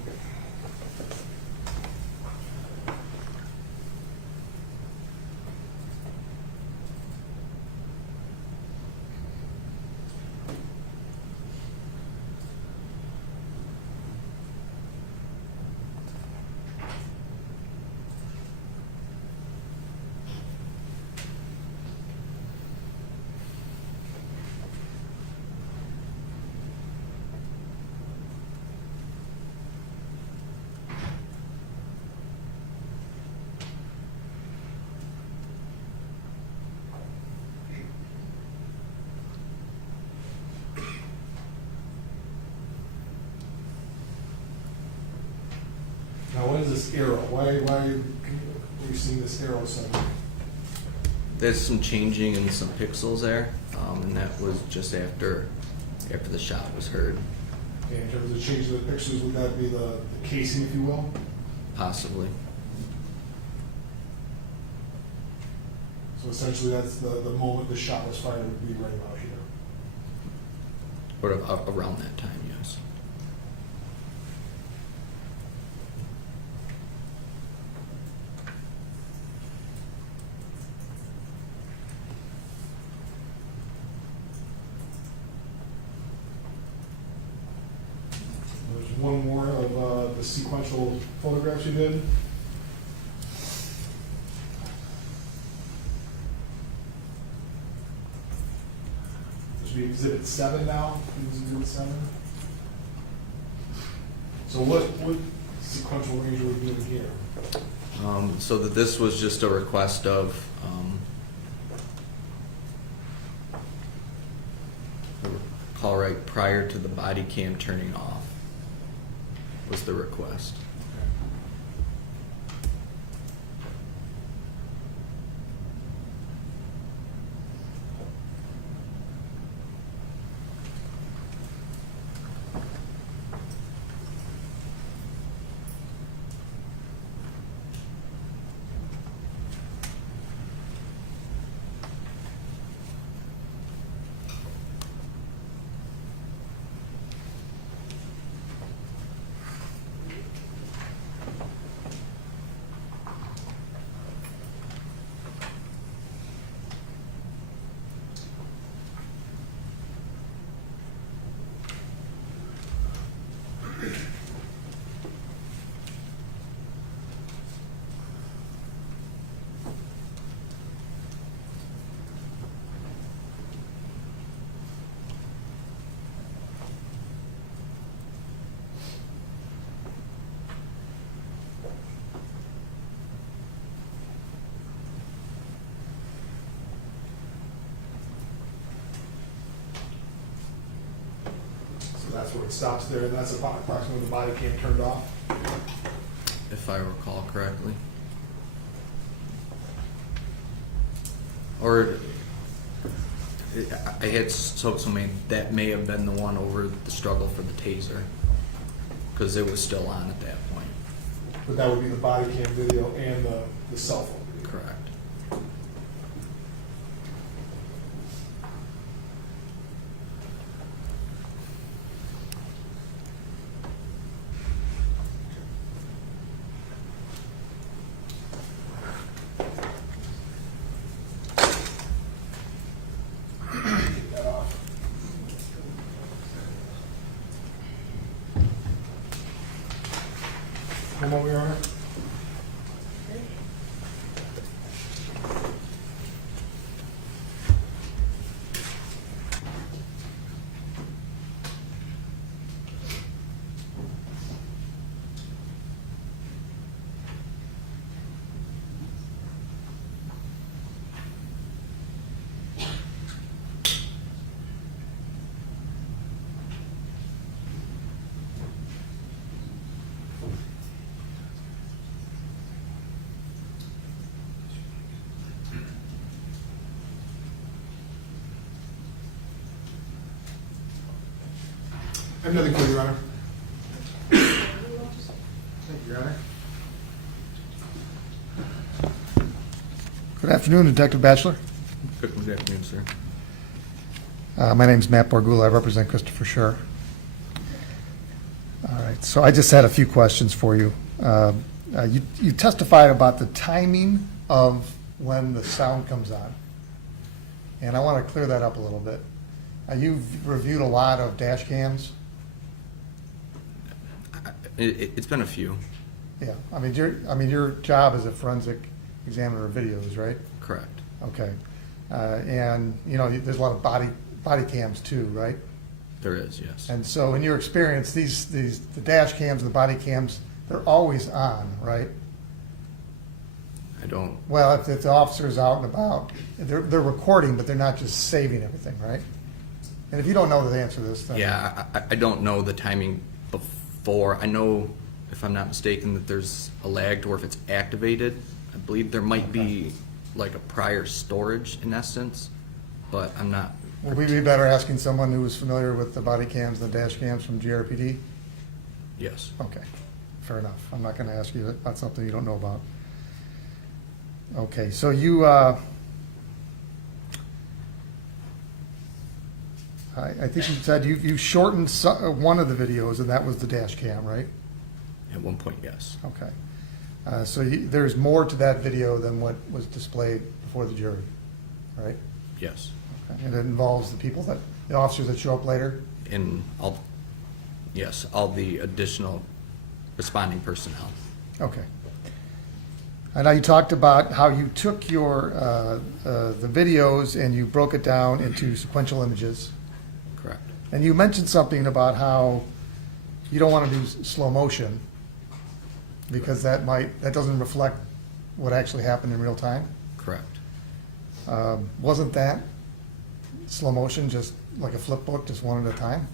Now, what is this arrow? Why are you seeing this arrow suddenly? There's some changing in some pixels there, and that was just after the shot was heard. Okay, in terms of changing the pictures, would that be the casing, if you will? Possibly. So essentially, that's the moment the shot was fired would be right about here. Or around that time, yes. There's one more of the sequential photographs you did. This would be exhibit 7 now. This is exhibit 7. So what sequential range are we doing here? So that this was just a request of, call right prior to the body cam turning off was the request. So that's where it stops there, and that's about approximately when the body cam turned off. If I recall correctly. Or I had so that may have been the one over the struggle for the taser, because it was still on at that point. But that would be the body cam video and the cell phone video. Correct. Take that off. One more, Your Honor. I have nothing for you, Your Honor. Thank you, Your Honor. Good afternoon, Detective Bachelor. Good afternoon, sir. My name's Matt Borgula. I represent Christopher Schurr. All right, so I just had a few questions for you. You testified about the timing of when the sound comes on, and I want to clear that up a little bit. You've reviewed a lot of dash cams. It's been a few. Yeah, I mean your job is a forensic examiner of videos, right? Correct. Okay, and you know there's a lot of body cams too, right? There is, yes. And so, in your experience, the dash cams and the body cams, they're always on, right? I don't. Well, if the officer's out and about, they're recording, but they're not just saving everything, right? And if you don't know the answer to this, then Yeah, I don't know the timing before. I know, if I'm not mistaken, that there's a lag to where if it's activated, I believe there might be like a prior storage in essence, but I'm not. Would we be better asking someone who was familiar with the body cams and the dash cams from GRPD? Yes. Okay, fair enough. I'm not going to ask you about something you don't know about. Okay, so you, I think you said you shortened one of the videos, and that was the dash cam, right? At one point, yes. Okay. So there's more to that video than what was displayed before the jury, right? Yes. Okay. And it involves the officers that show up later? And all the additional responding personnel. Okay. I know you talked about how you took your the videos and you broke it down into sequential images. Correct. And you mentioned something about how you don't want to do slow motion because that doesn't reflect what actually happened in real time. Correct. Wasn't that slow motion just like a flip book, just one at a time?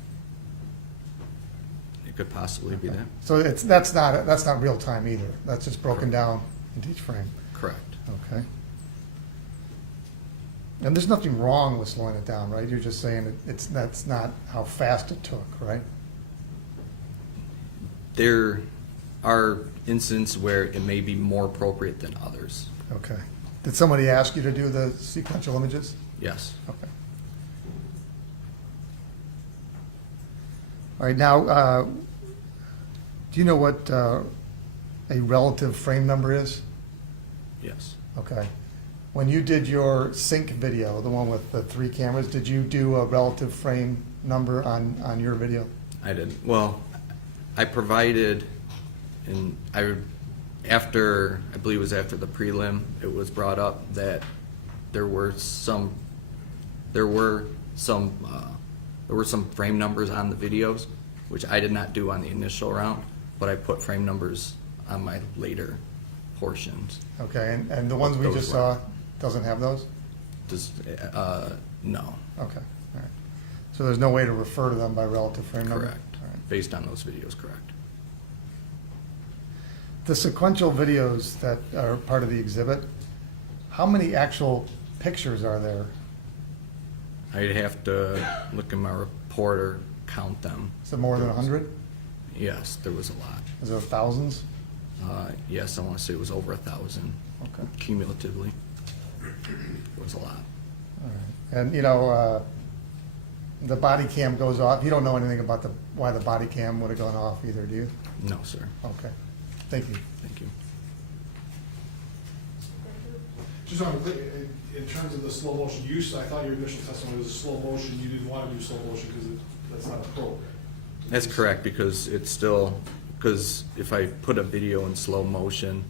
It could possibly be that. So that's not real time either. That's just broken down into each frame. Correct. Okay. And there's nothing wrong with slowing it down, right? You're just saying that's not how fast it took, right? There are instances where it may be more appropriate than others. Okay. Did somebody ask you to do the sequential images? Yes. Okay. All right, now, do you know what a relative frame number is? Yes. Okay. When you did your sync video, the one with the 3 cameras, did you do a relative frame number on your video? I did. Well, I provided, and I believe it was after the prelim, it was brought up that there were some frame numbers on the videos, which I did not do on the initial round, but I put frame numbers on my later portions. Okay, and the ones we just saw doesn't have those? No. Okay, all right. So there's no way to refer to them by relative frame number? Correct. All right. Based on those videos, correct. The sequential videos that are part of the exhibit, how many actual pictures are there? I'd have to look in my report or count them. Is it more than 100? Yes, there was a lot. Is there thousands? Yes, I want to say it was over 1,000 Okay. cumulatively. It was a lot. All right. And, the body cam goes off. You don't know anything about why the body cam would have gone off either, do you? No, sir. Okay. Thank you. Thank you. Just on, in terms of the slow motion use, I thought your initial testimony was slow motion, you didn't want to do slow motion because that's not appropriate. That's correct, because because if I put a video in slow motion,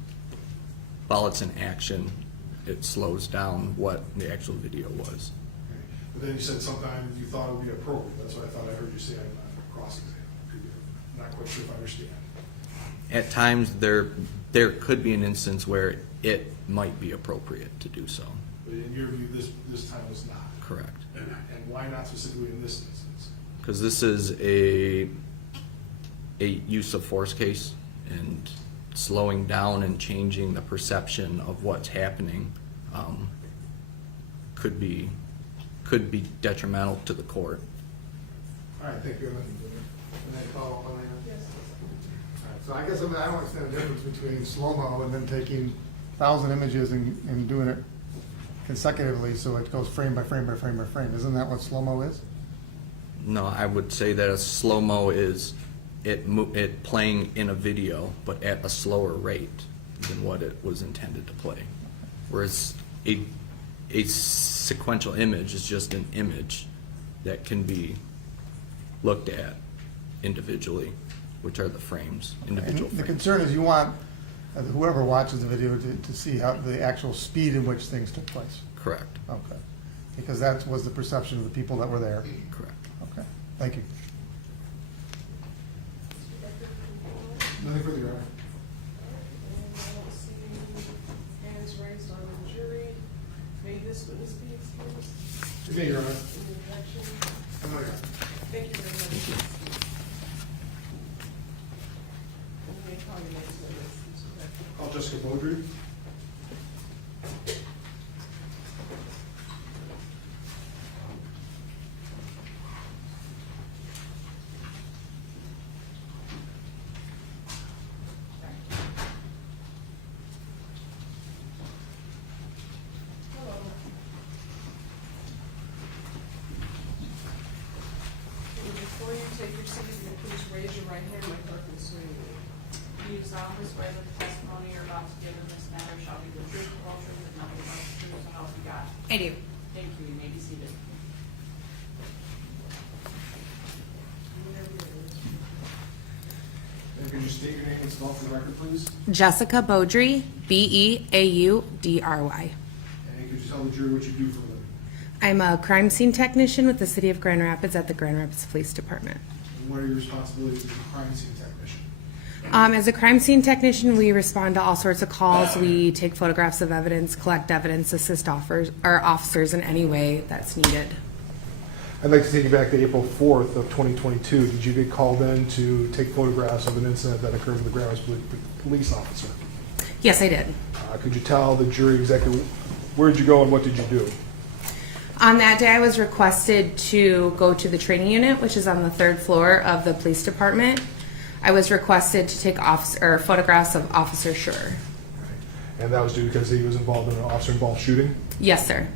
while it's in action, it slows down what the actual video was. Okay. But then you said sometimes you thought it would be appropriate, that's what I thought I heard you say on cross-exam. I'm not quite sure if I understand. At times, there could be an instance where it might be appropriate to do so. But in your view, this time was not. Correct. And why not specifically in this instance? Because this is a use of force case, and slowing down and changing the perception of what's happening could be detrimental to the court. All right, thank you. Can I follow up on that? Yes. All right, so I guess I don't understand the difference between slow-mo and then taking 1,000 images and doing it consecutively so it goes frame by frame by frame by frame. Isn't that what slow-mo is? No, I would say that a slow-mo is it playing in a video, but at a slower rate than what it was intended to play. Whereas a sequential image is just an image that can be looked at individually, which are the frames, individual And the frames. concern is you want whoever watches the video to see how the actual speed in which things took place. Correct. Okay. Because that was the perception of the people that were there. Correct. Okay. Thank you. Nothing further, Your Honor. And I don't see hands raised on the jury. May this witness be excused? Okay, Your Honor. Any objection? No, Your Honor. Thank you very much. And you may call your next witness. Call Jessica Bodri. Hello. And before you take your seat, will you please raise your right hand, my clerk will swear you in. Do you solemnly swear that the testimony you're about to give in this matter shall be the truth, the whole truth, and nothing but the truth, so help you God? I do. Thank you. You may be seated. And can you state your name and spell for the record, please? Jessica Bodri, Beaudry. And could you tell the jury what you do for a living? I'm a crime scene technician with the City of Grand Rapids at the Grand Rapids Police Department. And what are your responsibilities as a crime scene technician? As a crime scene technician, we respond to all sorts of calls. We take photographs of evidence, collect evidence, assist officers in any way that's needed. I'd like to take you back to April 4th of 2022. Did you get called in to take photographs of an incident that occurred with a Grand Rapids police officer? Yes, I did. Could you tell the jury exactly where did you go and what did you do? On that day, I was requested to go to the training unit, which is on the 3rd floor of the police department. I was requested to take photographs of Officer Schurr. And that was due because he was involved in an officer-involved shooting? Yes, sir.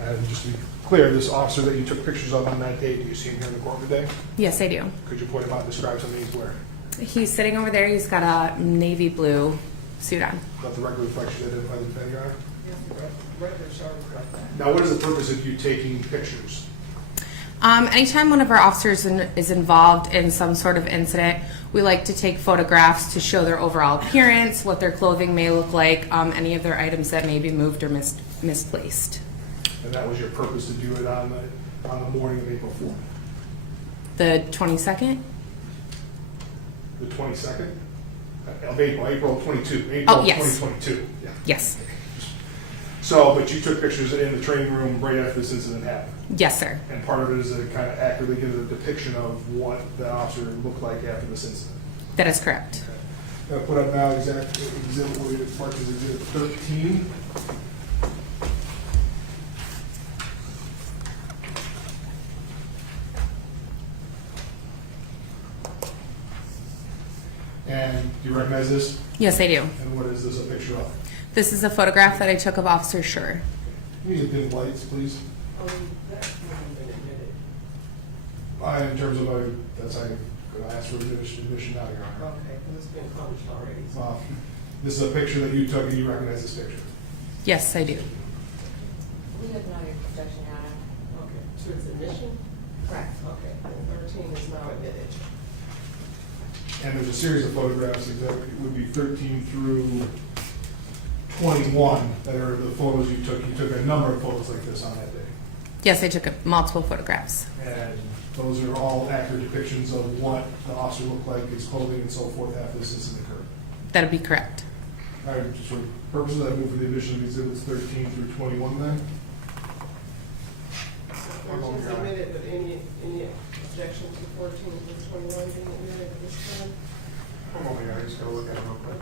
And just to be clear, this officer that you took pictures of on that day, do you see him here in the court today? Yes, I do. Could you point him out and describe something he's wearing? He's sitting over there. He's got a navy blue suit on. Let the record reflect you identify the defendant, Your Honor? Now, what is the purpose of you taking pictures? Anytime one of our officers is involved in some sort of incident, we like to take photographs to show their overall appearance, what their clothing may look like, any of their items that may be moved or misplaced. And that was your purpose to do it on the morning of April 4th? The 22nd? The 22nd? Of April 22. Oh, yes. 2022. Yeah. Yes. So, but you took pictures in the training room right after this incident happened? Yes, sir. And part of it is to kind of accurately give a depiction of what the officer looked like after this incident? That is correct. Now, put up now exhibit what we marked as exhibit 13. And do you recognize this? Yes, I do. And what is this a picture of? This is a photograph that I took of Officer Schurr. Can you use the dim lights, please? In terms of, that's how I'm going to ask for admission now, Your Honor. Okay, because it's been published already. Well, this is a picture that you took and you recognize this picture? Yes, I do. We have not a objection, Your Honor. Okay, to its admission? Correct. Okay, and 13 is now admitted. And there's a series of photographs, it would be 13 through 21, that are the photos you took. You took a number of photos like this on that day. Yes, I took multiple photographs. And those are all accurate depictions of what the officer looked like, his clothing and so forth after this incident occurred. That'd be correct. All right, just for purposes of that, move for the admission of exhibits 13 through 21 then. 14 is admitted, but any objection to 14 through 21 being admitted at this time? Hold on, I just gotta look at it real quick.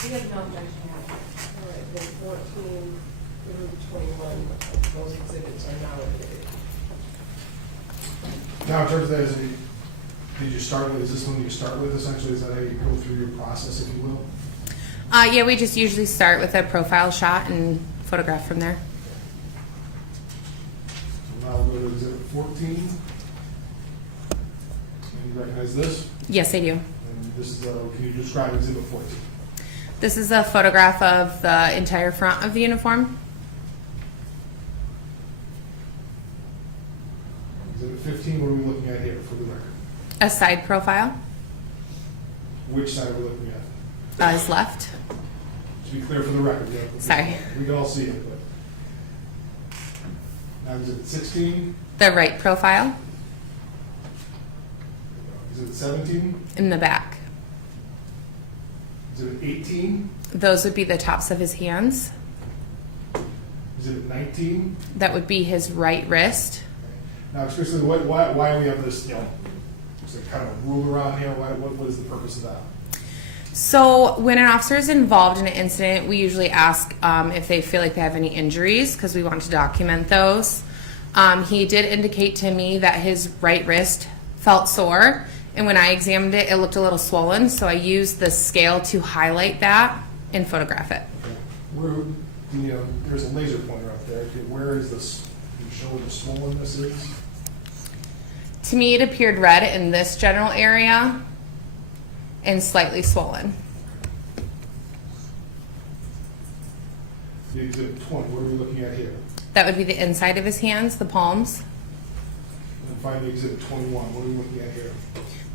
We have no objection. All right, then 14 through 21, those exhibits are now admitted. Now, in terms of that, did you start with, is this one you start with essentially? Is that how you go through your process, if you will? Yeah, we just usually start with a profile shot and photograph from there. So now we'll go to exhibit 14. And you recognize this? Yes, I do. And this is, can you describe exhibit 14? This is a photograph of the entire front of the uniform. Exhibit 15, what are we looking at here for the record? A side profile. Which side are we looking at? His left. To be clear for the record. Sorry. We can all see it, but. Now exhibit 16. The right profile. Exhibit 17. In the back. Exhibit 18. Those would be the tops of his hands. Exhibit 19. That would be his right wrist. Now, especially, why do we have this, it's a kind of rule around here? What is the purpose of that? So when an officer is involved in an incident, we usually ask if they feel like they have any injuries because we want to document those. He did indicate to me that his right wrist felt sore, and when I examined it, it looked a little swollen, so I used the scale to highlight that and photograph it. Okay. There's a laser pointer up there. Okay, where is this? Can you show where the swollenness is? To me, it appeared red in this general area and slightly swollen. The exhibit 20, what are we looking at here? That would be the inside of his hands, the palms, And finally, exhibit 21, what are we looking at here?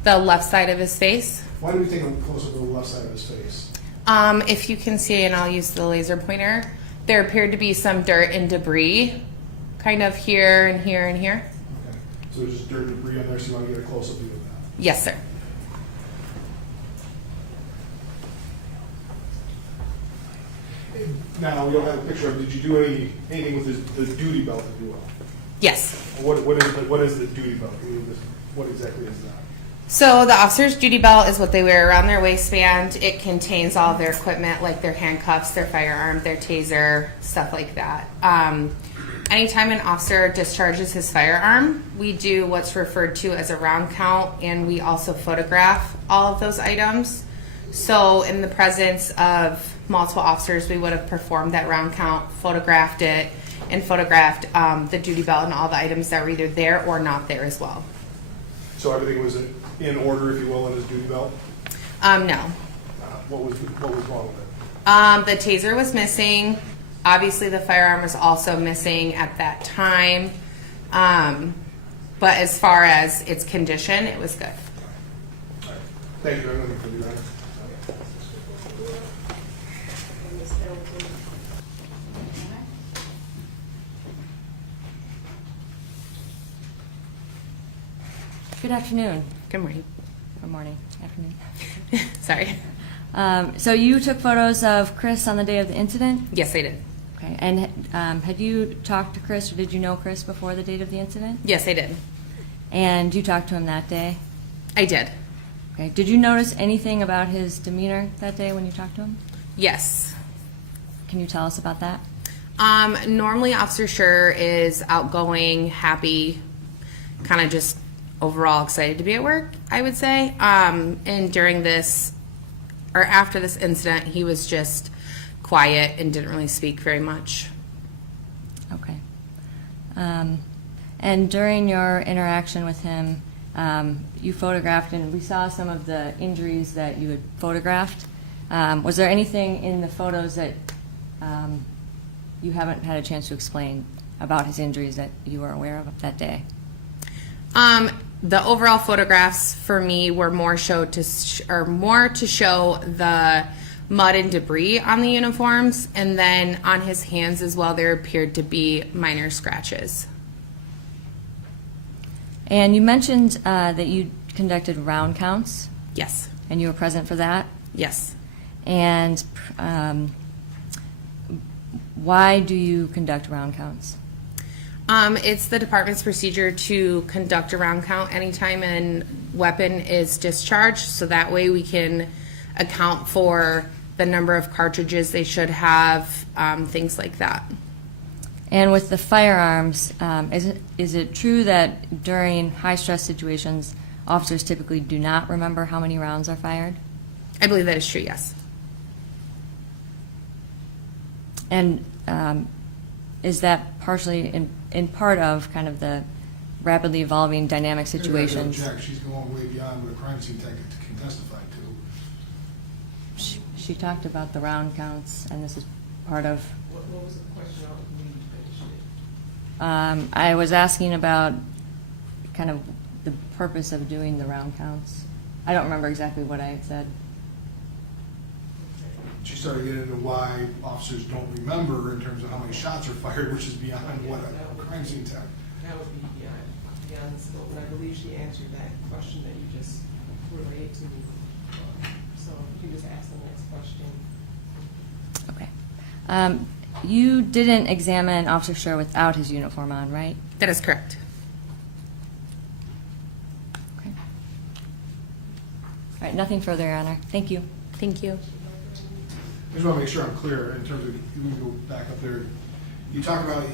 the left side of his face. Why do we take a close up to the left side of his face? If you can see, and I'll use the laser pointer, there appeared to be some dirt and debris kind of here and here and here. Okay. So there's just dirt and debris on there, so you want to get a close up view of that. Yes, sir. Now, we don't have a picture of, did you do anything with the duty belt, if you will? Yes. What is the duty belt? What exactly is that? So the officer's duty belt is what they wear around their waistband. It contains all of their equipment, like their handcuffs, their firearm, their taser, stuff like that. Anytime an officer discharges his firearm, we do what's referred to as a round count, and we also photograph all of those items. So in the presence of multiple officers, we would have performed that round count, photographed it, and photographed the duty belt and all the items that were either there or not there as well. So everything was in order, if you will, in his duty belt? No. What was wrong with it? The taser was missing. Obviously, the firearm was also missing at that time. But as far as its condition, it was good. All right. Thank you. I'm going to do that. Good afternoon. Good morning. Good morning. Afternoon. Sorry. So you took photos of Chris on the day of the incident? Yes, I did. Okay. And had you talked to Chris, or did you know Chris before the date of the incident? Yes, I did. And you talked to him that day? I did. Okay. Did you notice anything about his demeanor that day when you talked to him? Yes. Can you tell us about that? Normally, Officer Schurr is outgoing, happy, kind of just overall excited to be at work, I would say. And during this, or after this incident, he was just quiet and didn't really speak very much. Okay. And during your interaction with him, you photographed, and we saw some of the injuries that you had photographed. Was there anything in the photos that you haven't had a chance to explain about his injuries that you were aware of that day? The overall photographs for me were more to show the mud and debris on the uniforms, and then on his hands as well, there appeared to be minor scratches. And you mentioned that you conducted round counts? Yes. And you were present for that? Yes. And why do you conduct round counts? It's the department's procedure to conduct a round count anytime a weapon is discharged, so that way we can account for the number of cartridges they should have, things like that. And with the firearms, is it true that during high-stress situations, officers typically do not remember how many rounds are fired? I believe that is true, yes. And is that partially in part of kind of the rapidly evolving dynamic situations? She's going way beyond what a crime scene tech can testify to. She talked about the round counts, and this is part of... What was the question? I don't believe you finished it. I was asking about kind of the purpose of doing the round counts. I don't remember exactly what I had said. She started getting into why officers don't remember in terms of how many shots are fired, which is beyond what a crime scene tech. That would be beyond the scope, and I believe she answered that question that you just relayed to me. So you can just ask the next question. Okay. You didn't examine Officer Schurr without his uniform on, right? That is correct. Okay. All right, nothing further, Your Honor. Thank you. Thank you. I just want to make sure I'm clear in terms of, you can go back up there. You talk about, I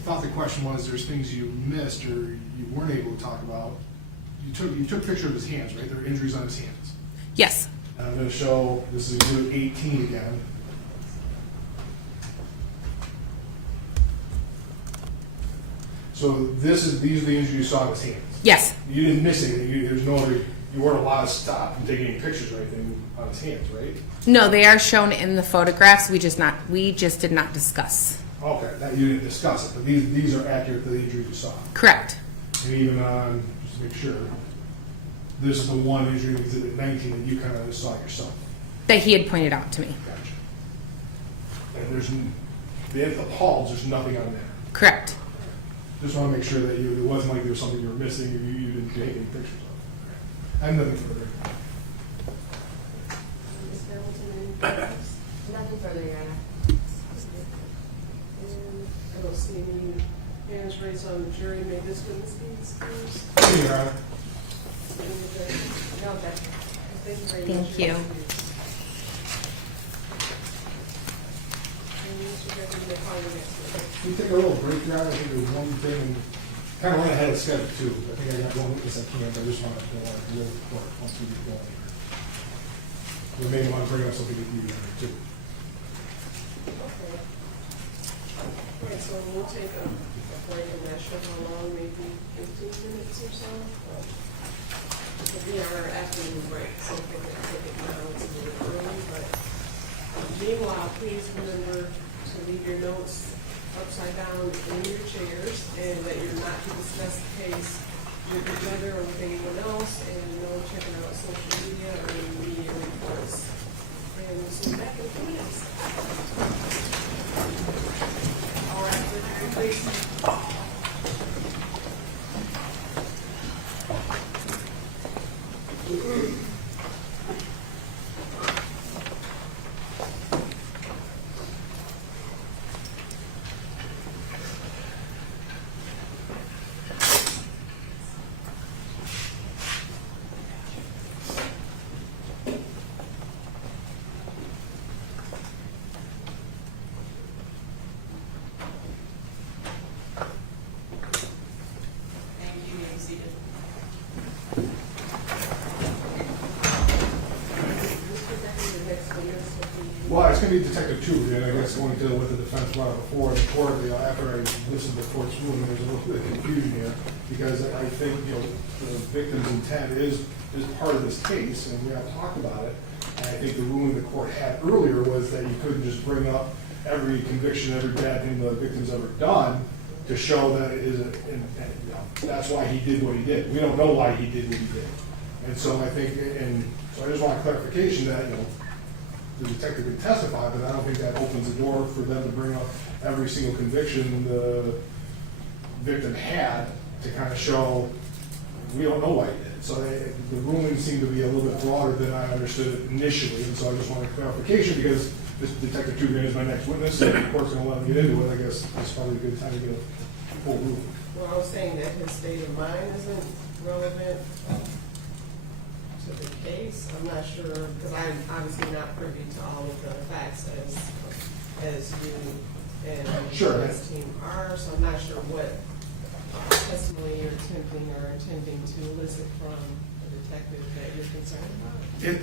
thought the question was there's things you missed or you weren't able to talk about. You took a picture of his hands, right? There are injuries on his hands. Yes. And I'm going to show, this is exhibit 18 again. So these are the injuries you saw in his hands? Yes. You didn't miss anything, there's no other, you weren't allowed to stop and take any pictures or anything on his hands, right? No, they are shown in the photographs. We just did not discuss. Okay, that you didn't discuss it, but these are accurate to the injuries you saw. Correct. And even on, just to make sure, this is the one injury, exhibit 19, that you kind of saw yourself. That he had pointed out to me. Gotcha. And the palms, there's nothing on there. Correct. Just want to make sure that it wasn't like there was something you were missing or you didn't take any pictures of. I have nothing further. Ms. Hamilton, anything else? Nothing further, Your Honor. And I don't see any hands raised on the jury. May this witness be excused? Thank you, Your Honor. No, that's, thank you very much. Thank you. And Mr. Becker, you may call your next witness. Can we take a little break, Your Honor? I think there's one thing, kind of went ahead of schedule too. I think I got one witness I can't, but I just want to go on real quick once we get going here. We may want to bring up something with you, Your Honor, too. Okay. All right, so we'll take a break. I'm not sure how long, maybe 15 minutes or so. It'll be our afternoon break, so we're going to take it now. It's a little early, but meanwhile, please remember to leave your notes upside down in your chairs and that you're not to discuss the case with each other or with anyone else, and no checking out social media or any media reports. And we'll see you back in a few minutes. All right, please. Thank you, you may be seated. Well, it's going to be Detective 2, and I guess going to what the defense brought up before, the court, after I listened to the court's ruling, there's a little bit of confusion here, because I think, the victim's intent is part of this case, and we have talked about it, and I think the ruling the court had earlier was that you couldn't just bring up every conviction, every bad thing the victim's ever done to show that it is that's why he did what he did. We don't know why he did what he did. And so I think, and so I just want clarification that, the detective can testify, but I don't think that opens the door for them to bring up every single conviction the victim had to kind of show we don't know why he did. So the ruling seemed to be a little bit broader than I understood it initially, and so I just wanted clarification because this Detective 2 is my next witness, and the court's going to let him get into it. I guess it's probably a good time to get a full ruling. Well, I was saying that his state of mind isn't relevant to the case. I'm not sure, because I'm obviously not privy to all of the facts as you and Sure. his team are, so I'm not sure what testimony you're attempting or intending to elicit from the detective that you're concerned about.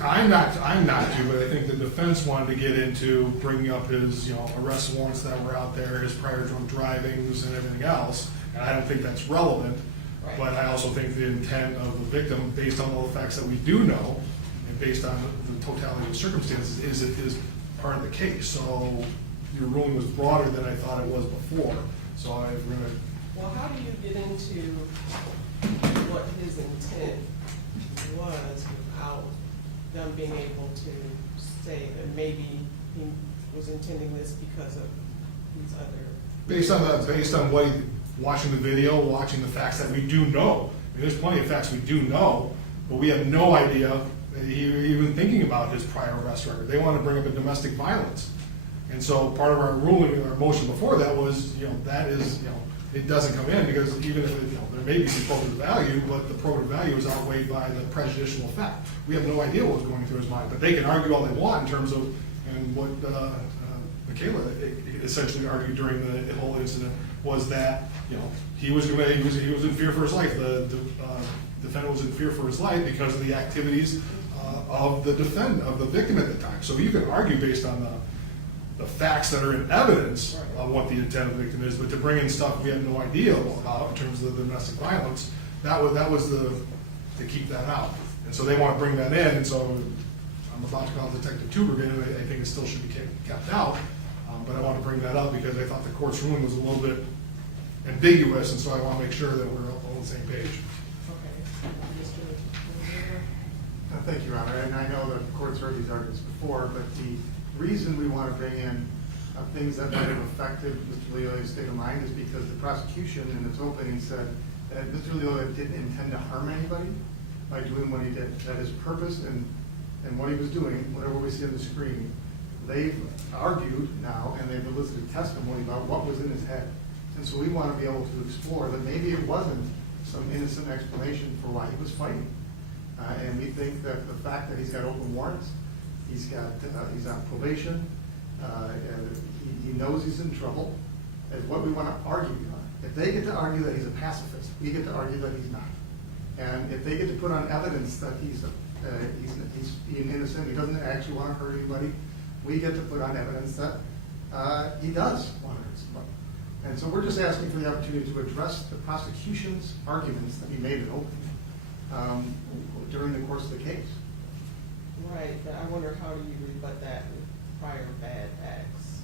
I'm not too, but I think the defense wanted to get into bringing up his, arrest warrants that were out there, his prior drunk drivings and everything else, and I don't think that's relevant. Right. But I also think the intent of the victim, based on all the facts that we do know, and based on the totality of the circumstances, is part of the case. So your ruling was broader than I thought it was before. So I'm gonna. Well, how do you get into what his intent was without them being able to say that maybe he was intending this because of these other... Based on what watching the video, watching the facts that we do know. I mean, there's plenty of facts we do know, but we have no idea that he even thinking about his prior arrest record. They want to bring up a domestic violence. And so part of our ruling, our motion before that was, that is, it doesn't come in because even if there may be some probative value, but the probative value is outweighed by the prejudicial effect. We have no idea what was going through his mind, but they can argue all they want in terms of, and what Michaela essentially argued during the whole incident was that, he was in fear for his life. The defendant was in fear for his life because of the activities of the victim at the time. So you can argue based on the facts that are in evidence of what the intent of the victim is, but to bring in stuff we have no idea about in terms of the domestic violence, that was to keep that out. And so they want to bring that in, and so I'm about to call Detective Tubergen, and I think it still should be kept out. But I want to bring that up because I thought the court's ruling was a little bit ambiguous, and so I want to make sure that we're all on the same page. Okay. Mr. Lyoya? Thank you, Your Honor. And I know the court's heard these arguments before, but the reason we want to bring in things that might have affected Mr. Lyoya's state of mind is because the prosecution in its opening said that Mr. Lyoya didn't intend to harm anybody by doing what he did. That his purpose and what he was doing, whatever we see on the screen, they've argued now and they've elicited testimony about what was in his head. And so we want to be able to explore that maybe it wasn't some innocent explanation for why he was fighting. And we think that the fact that he's got open warrants, he's on probation, he knows he's in trouble, is what we want to argue on. If they get to argue that he's a pacifist, we get to argue that he's not. And if they get to put on evidence that he's being innocent, he doesn't actually want to hurt anybody, we get to put on evidence that he does want to hurt somebody. And so we're just asking for the opportunity to address the prosecution's arguments that he made in opening during the course of the case. Right, but I wonder how do you rebut that with prior bad acts?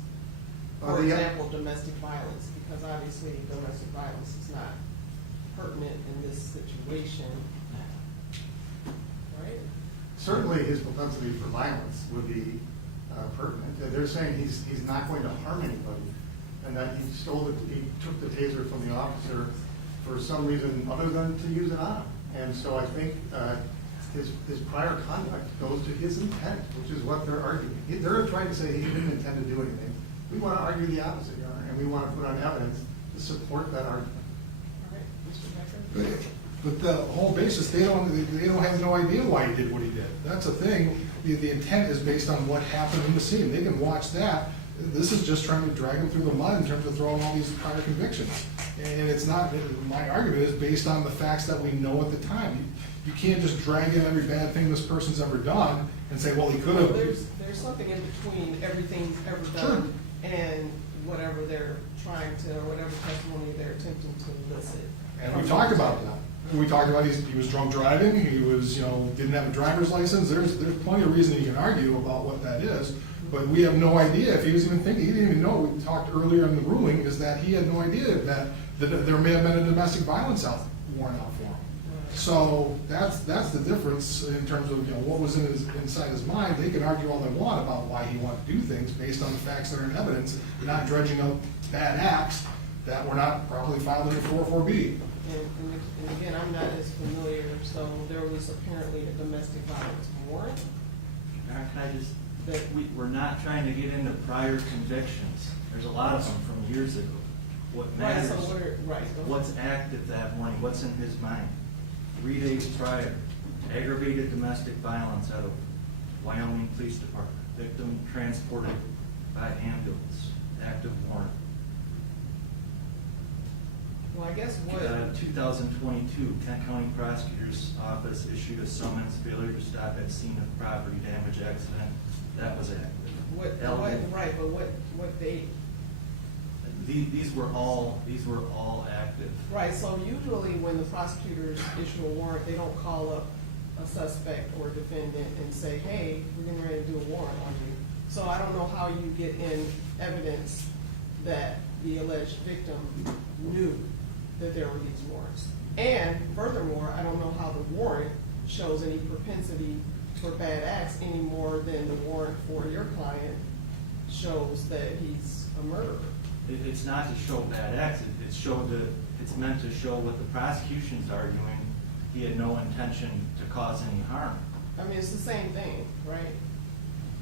Well, For example, domestic violence, because obviously domestic violence is not pertinent in this situation, right? Certainly his propensity for violence would be pertinent. They're saying he's not going to harm anybody, and that he took the taser from the officer for some reason other than to use it on him. And so I think his prior conduct goes to his intent, which is what they're arguing. They're trying to say he didn't intend to do anything. We want to argue the opposite, Your Honor, and we want to put on evidence to support that argument. All right, Mr. Becker? But the whole basis, they don't have no idea why he did what he did. That's the thing. The intent is based on what happened in the scene. They can watch that. This is just trying to drag him through the mud in terms of throwing all these prior convictions. And it's not, my argument is based on the facts that we know at the time. You can't just drag in every bad thing this person's ever done and say, well, he could have. There's something in between everything he's ever done and whatever they're trying to, or whatever testimony they're attempting to elicit. And we talked about that. We talked about he was drunk driving, he was, didn't have a driver's license. There's plenty of reason you can argue about what that is, but we have no idea if he was even thinking. He didn't even know. We talked earlier in the ruling is that he had no idea that there may have been a domestic violence warrant out for him. So that's the difference in terms of what was inside his mind. They can argue all they want about why he wanted to do things based on the facts that are in evidence, not dredging up bad acts that were not properly filed under 404B. And again, I'm not as familiar, so there was apparently a domestic violence warrant. Can I just, we're not trying to get into prior convictions. There's a lot of them from years ago. What matters, what's active that morning, what's in his mind. 3 days prior, aggravated domestic violence out of Wyoming Police Department. Victim transported by ambulance, active warrant. Well, I guess what... 2022, Kent County Prosecutor's Office issued a summons, failure to stop at scene of property damage accident. That was active. Right, but what date? These were all active. Right, so usually when the prosecutors issue a warrant, they don't call up a suspect or defendant and say, hey, we're getting ready to do a warrant on you. So I don't know how you get in evidence that the alleged victim knew that there were these warrants. And furthermore, I don't know how the warrant shows any propensity for bad acts any more than the warrant for your client shows that he's a murderer. It's not to show bad acts. It's meant to show what the prosecution's arguing. He had no intention to cause any harm. I mean, it's the same thing, right?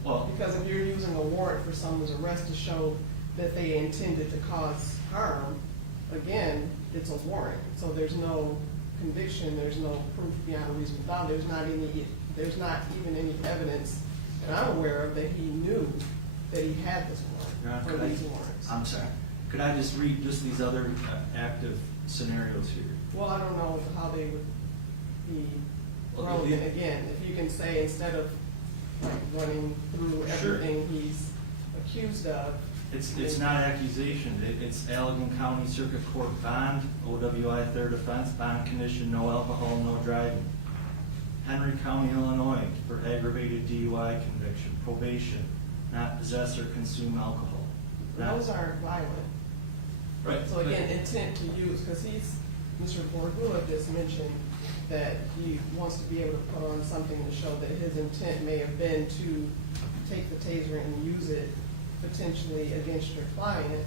Well, because if you're using a warrant for someone's arrest to show that they intended to cause harm, again, it's a warrant. So there's no conviction, there's no proof beyond a reasonable doubt. There's not even any evidence that I'm aware of that he knew that he had this warrant for these warrants. I'm sorry. Could I just read just these other active scenarios here? Well, I don't know how they would be relevant. Again, if you can say instead of like running through everything he's accused of. It's not accusation, it's Allegan County Circuit Court bond, OWI third offense, bond condition, no alcohol, no driving. Henry County, Illinois, for aggravated DUI conviction, probation, not possess or consume alcohol. Those aren't violent. Right. So again, intent to use, because Mr. Borgula just mentioned that he wants to be able to put on something to show that his intent may have been to take the taser and use it potentially against your client,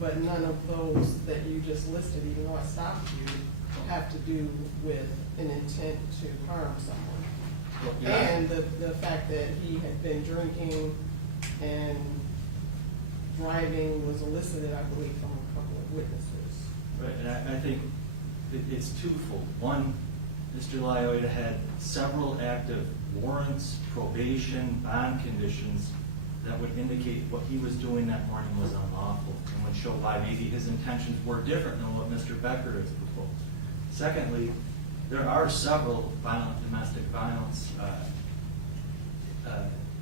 but none of those that you just listed, even though I stopped you, have to do with an intent to harm someone. Yeah. And the fact that he had been drinking and driving was elicited, I believe, from a couple of witnesses. Right, and I think it's twofold. One, Mr. Lyoya had several active warrants, probation, bond conditions that would indicate what he was doing that morning was unlawful and would show why maybe his intentions were different than what Mr. Becker has proposed. Secondly, there are several violent domestic violence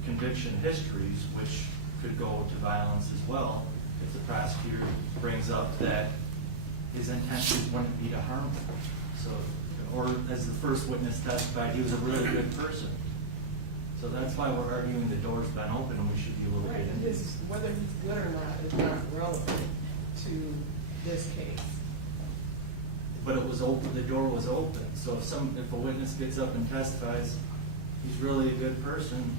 conviction histories which could go to violence as well if the prosecutor brings up that his intentions wouldn't be to harm him. So, or as the first witness testified, he was a really good person. So that's why we're arguing the door's been open and we should be able to get into it. Whether he's good or not is not relevant to this case. But it was open, the door was open. So if a witness gets up and testifies, he's really a good person,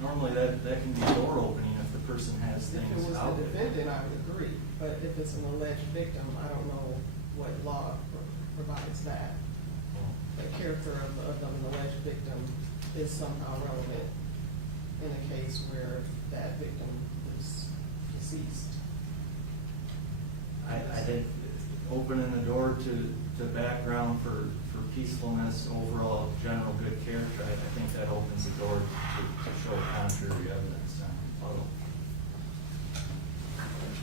normally that can be door opening if the person has things If it was out the there. defendant, I would agree, but if it's an alleged victim, I don't know what law provides that. The character of an alleged victim is somehow relevant in a case where that victim is deceased. I think opening the door to background for peacefulness, overall general good character, I think that opens the door to show contrary evidence.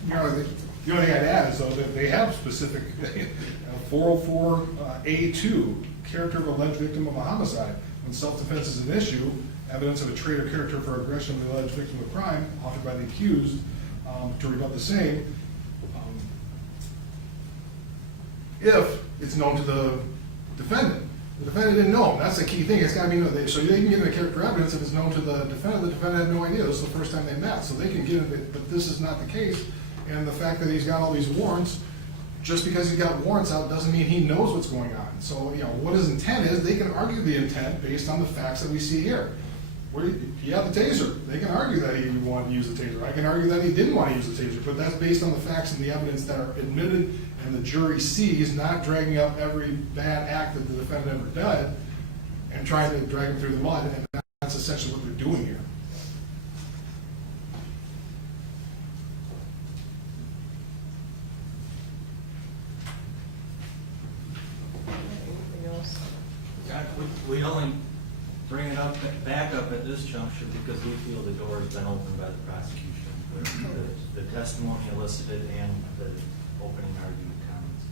You know, the only thing I'd add is though that they have specific 404A2, character of alleged victim of a homicide. When self-defense is an issue, evidence of a trait or character for aggression of the alleged victim of crime offered by the accused to rebut the same, if it's known to the defendant. The defendant didn't know him. That's the key thing. It's got to be known. So they can get into character evidence if it's known to the defendant. The defendant had no idea. This is the first time they met. So they can get into it, but this is not the case. And the fact that he's got all these warrants, just because he's got warrants out doesn't mean he knows what's going on. So, you know, what his intent is, they can argue the intent based on the facts that we see here. He had the taser. They can argue that he wanted to use the taser. I can argue that he didn't want to use the taser, but that's based on the facts and the evidence that are admitted and the jury sees, not dragging up every bad act that the defendant ever did and trying to drag him through the mud. And that's essentially what they're doing here. Anything else? We only bring it up, back up at this juncture because we feel the door has been opened by the prosecution. The testimony elicited and the opening argument comments.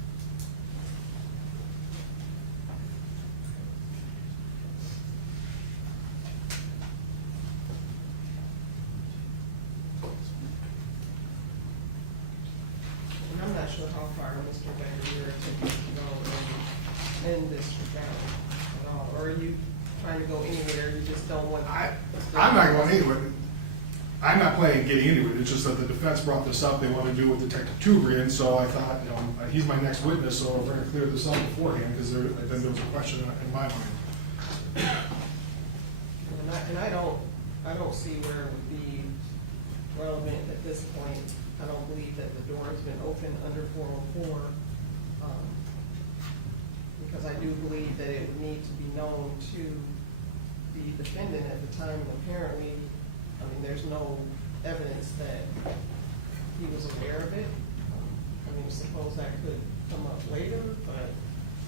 And I'm not sure how far Mr. Becker, you're attempting to go in this regard at all. Or are you trying to go anywhere, you just don't want? I'm not going anywhere. I'm not planning getting into it. It's just that the defense brought this up. They want to do with Detective Tugri, and so I thought, you know, he's my next witness, so we're going to clear this up beforehand because then there was a question in my mind. And I don't see where it would be relevant at this point. I don't believe that the door has been opened under 404. Because I do believe that it would need to be known to the defendant at the time, and apparently, I mean, there's no evidence that he was aware of it. I mean, suppose that could come up later, but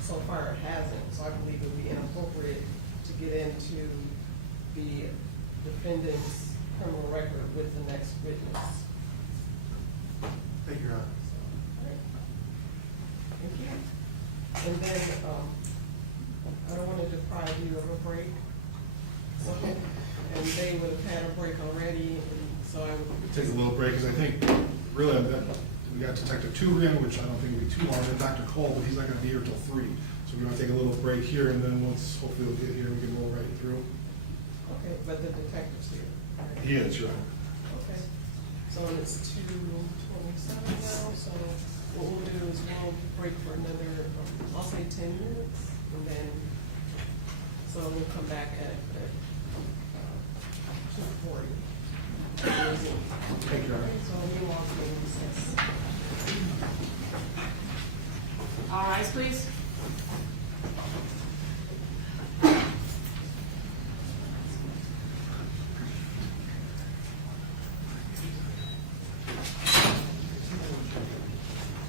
so far it hasn't. So I believe it would be inappropriate to get into the defendant's criminal record with the next witness. Thank you, Your Honor. Thank you. And then, I don't want to deprive you of a break. So, and they would have had a break already, and So I would. Take a little break, because I think, really, we got Detective Tugrian, which I don't think will be too long, and Dr. Cole, but he's not gonna be here till 3. So we're gonna take a little break here, and then once, hopefully we'll get here, we can roll right through. Okay, but the detective's here. Right? He is, right. Okay, so it's 2:27 now, so what we'll do is we'll break for another, I'll say 10 minutes, and then, so we'll come back at 2:40. Thank you, Robert. So you all can recess. All rise, please.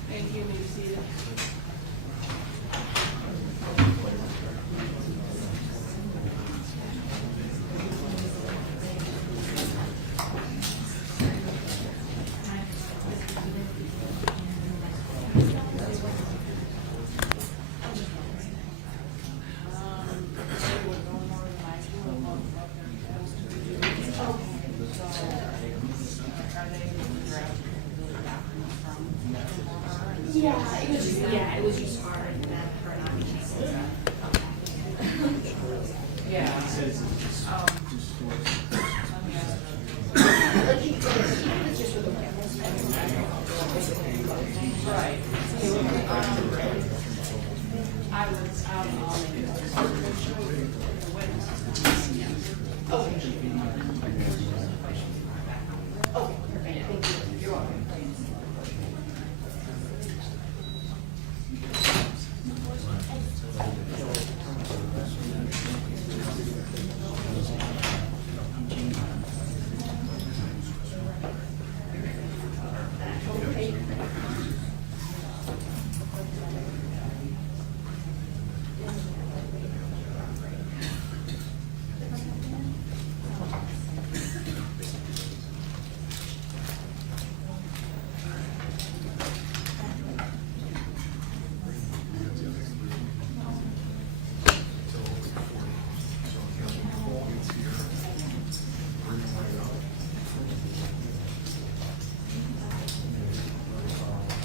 Thank you, may be seated. Yeah, it was just hard that her not being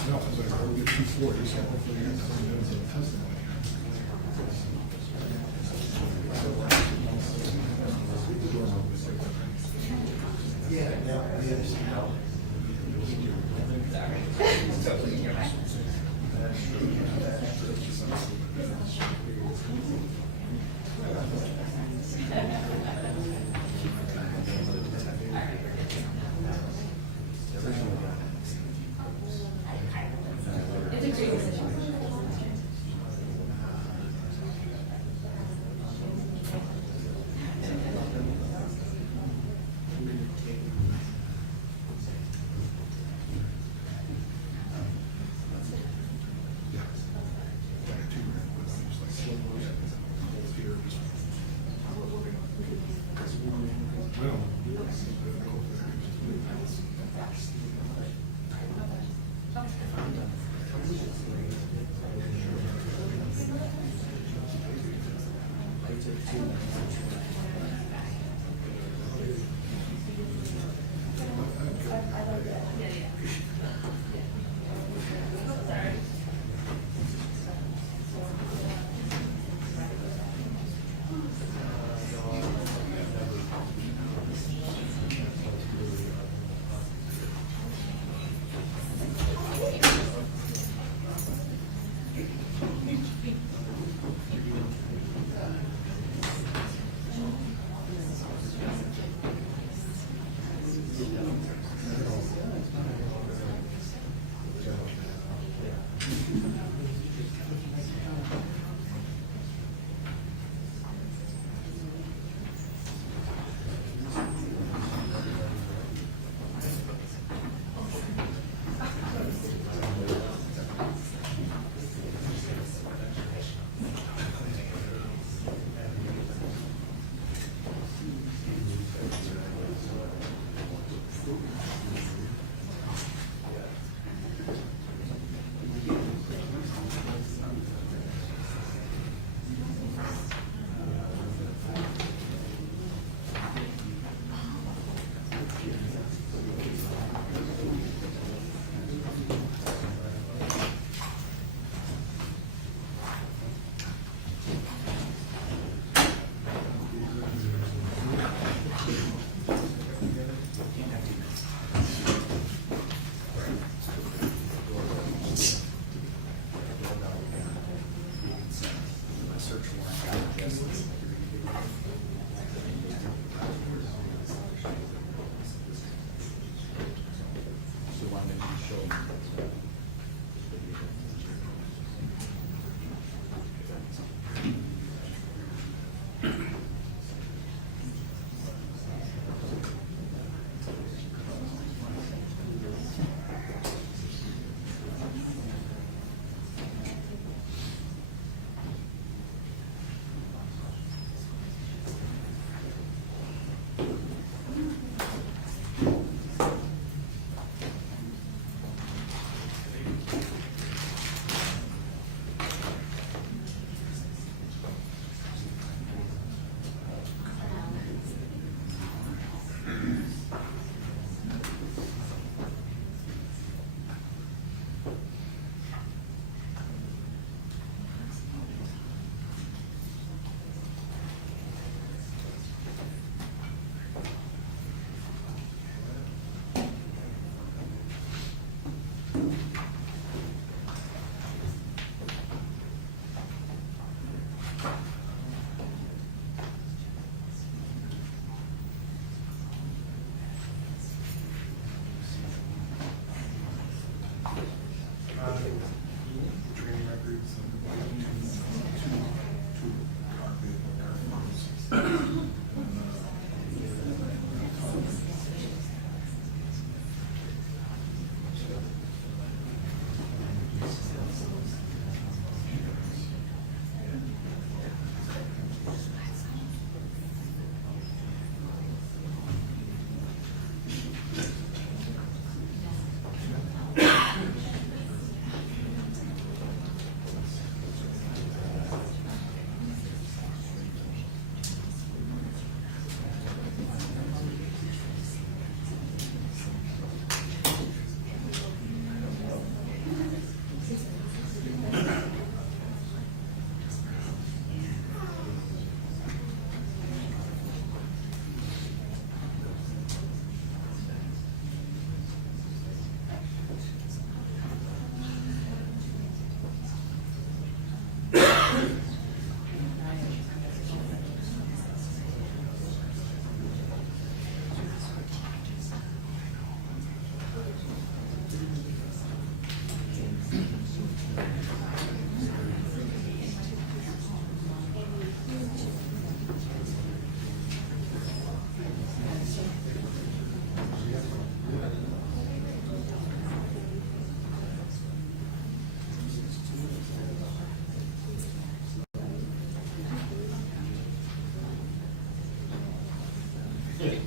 No, I was like, we'll get 2:40, so hopefully you guys have minutes of testimony.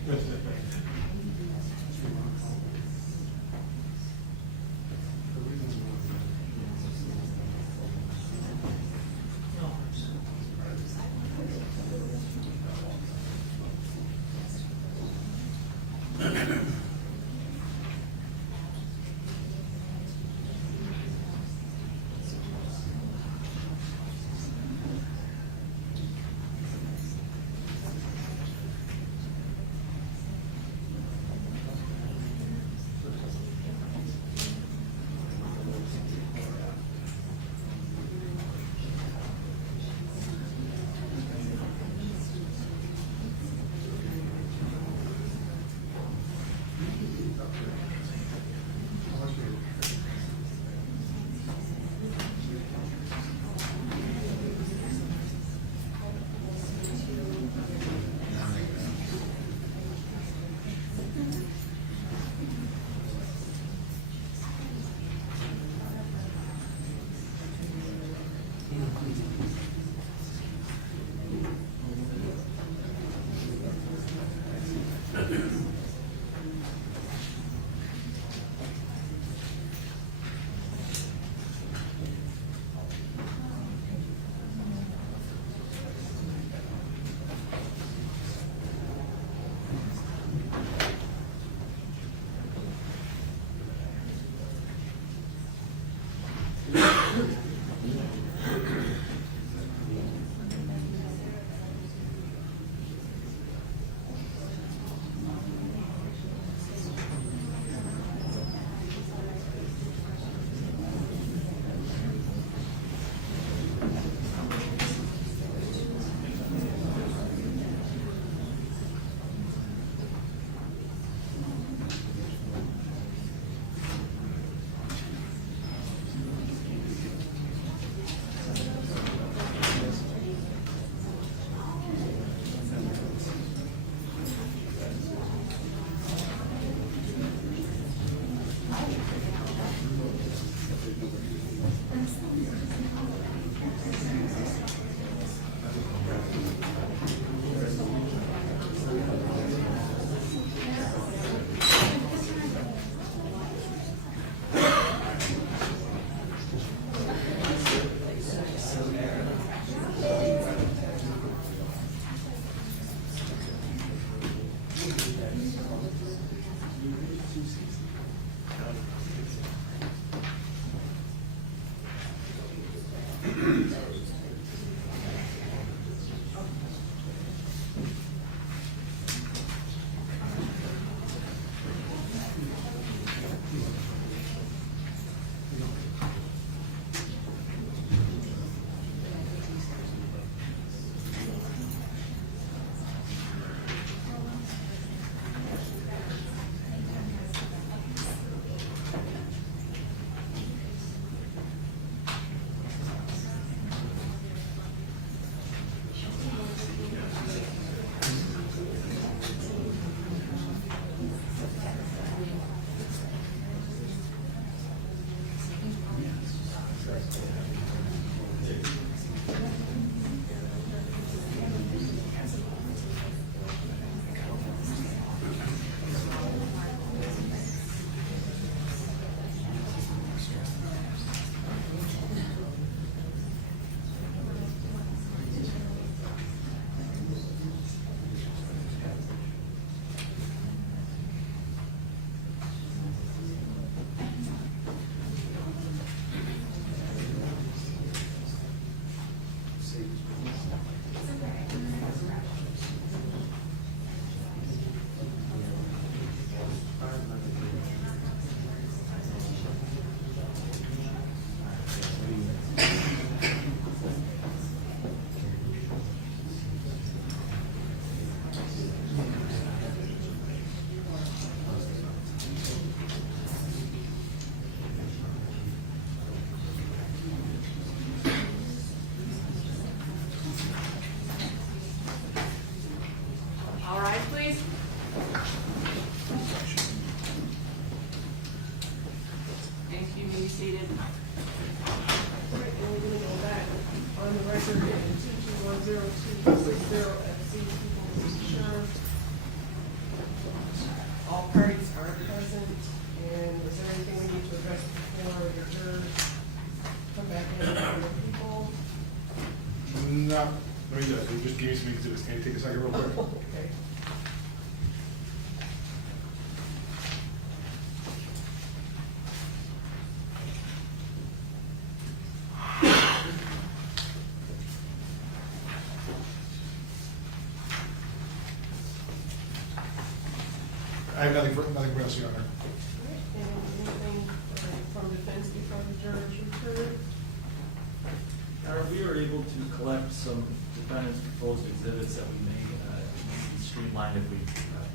02-210-260 FC, Schurr All parties are present, and is there anything we need to address before the jurors come back in and the people? No, let me just, you just gave me some exhibits. Can you take a second real quick? Okay. I have nothing for else, Your Honor. And anything from defense before the jurors return? We were able to collect some defendant's proposed exhibits that we may be streamlined if we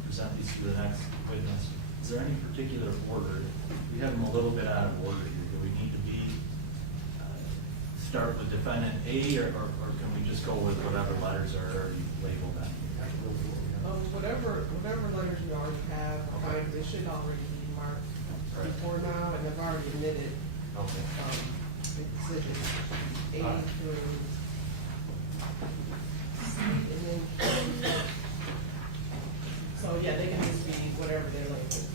present these to the next witness. Is there any particular order? We have them a little bit out of order here. Do we need to start with defendant A, or can we just go with whatever letters are already labeled then? Whatever letters you already have, they should already be marked before now, and they've already admitted. Okay. Exhibits A through C, and then Q. So yeah, they can just be whatever they're labeled.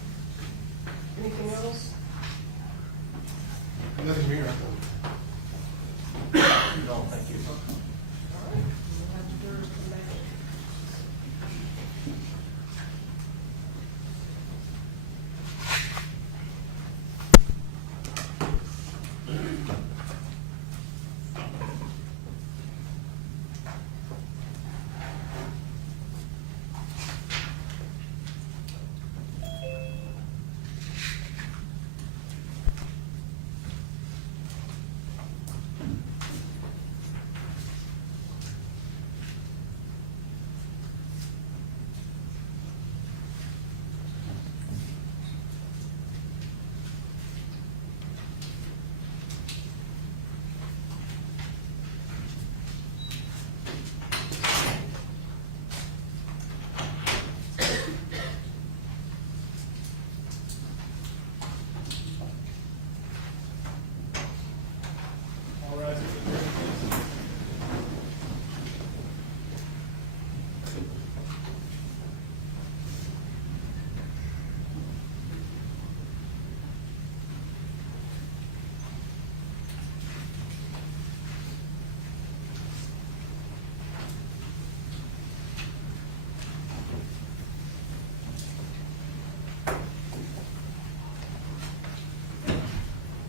Anything else? Nothing from here. No, thank you. All right, we'll have the jurors come back. All rise.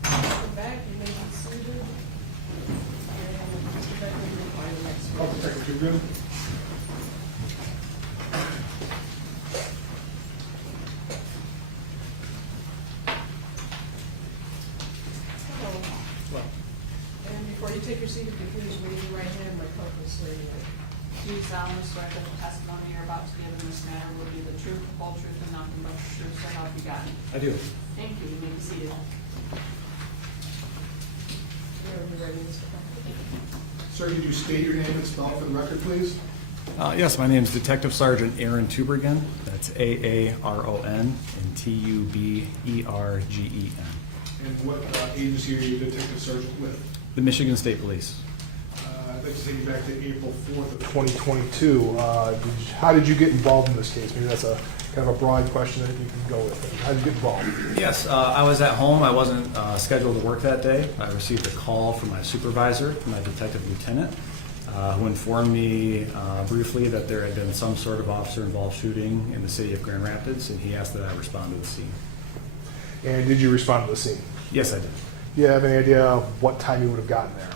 Come back, you may be seated. And Mr. Becker, you'll find the next Oh, one. Detective, you good? Hello. And before you take your seat, if you please raise your right hand, my purpose, swear you right. Do you solemnly swear that the testimony you're about to give in this matter will be the truth, the whole truth, and nothing but the truth, so help you God? I do. Thank you. You may be seated. Whenever you're ready, Mr. Becker. Sir, could you state your name and spell it for the record, please? Yes, my name is Detective Sergeant Aaron Tubergen. That's Aaron and Tubergen. And what agency are you Detective Sergeant with? The Michigan State Police. I'd like to take you back to April 4th of 2022. How did you get involved in this case? Maybe that's a kind of a broad question that you can go with. How did you get involved? Yes, I was at home. I wasn't scheduled to work that day. I received a call from my supervisor, my detective lieutenant, who informed me briefly that there had been some sort of officer-involved shooting in the city of Grand Rapids, and he asked that I respond to the scene. And did you respond to the scene? Yes, I did. Do you have any idea of what time you would have gotten there?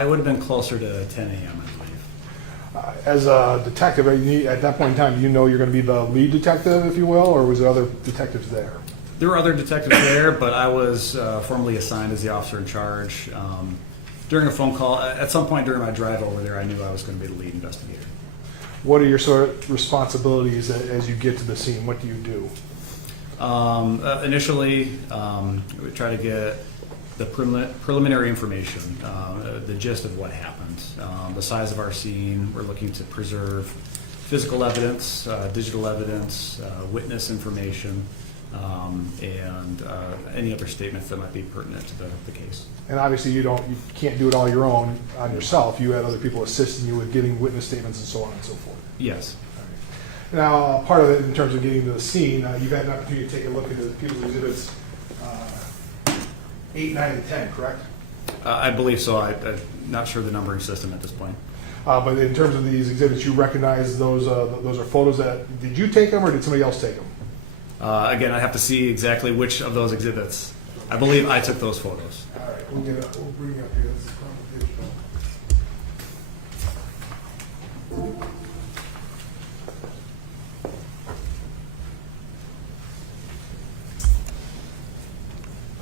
It would have been closer to 10 a.m., I believe. As a detective, at that point in time, do you know you're going to be the lead detective, if you will, or was there other detectives there? There were other detectives there, but I was formally assigned as the officer in charge. During a phone call, at some point during my drive over there, I knew I was going to be the lead investigator. What are your sort of responsibilities as you get to the scene? What do you do? Initially, we try to get the preliminary information, the gist of what happened, the size of our scene. We're looking to preserve physical evidence, digital evidence, witness information, and any other statements that might be pertinent to the case. And obviously, you can't do it all your own on yourself. You had other people assisting you with getting witness statements and so on and so forth. Yes. Now, part of it, in terms of getting to the scene, you've had an opportunity to take a look at the people's exhibits 8, 9, and 10, correct? I believe so. I'm not sure the numbering system at this point. But in terms of these exhibits, you recognize those are photos that, did you take them or did somebody else take them? Again, I have to see exactly which of those exhibits. I believe I took those photos. All right, we'll bring it up here. This is from digital.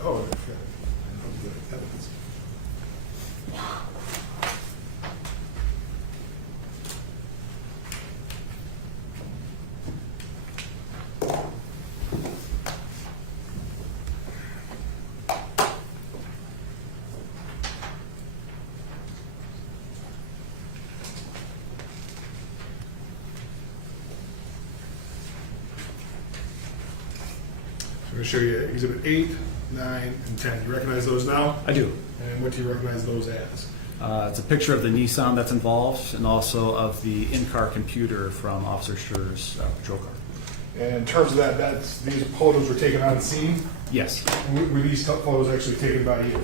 Oh, okay. Evidence. I'm going to show you Exhibit 8, 9, and 10. You recognize those now? I do. And what do you recognize those as? It's a picture of the Nissan that's involved and also of the in-car computer from Officer Schurr's patrol car. And in terms of that, these photos were taken on scene? Yes. Were these photos actually taken by you?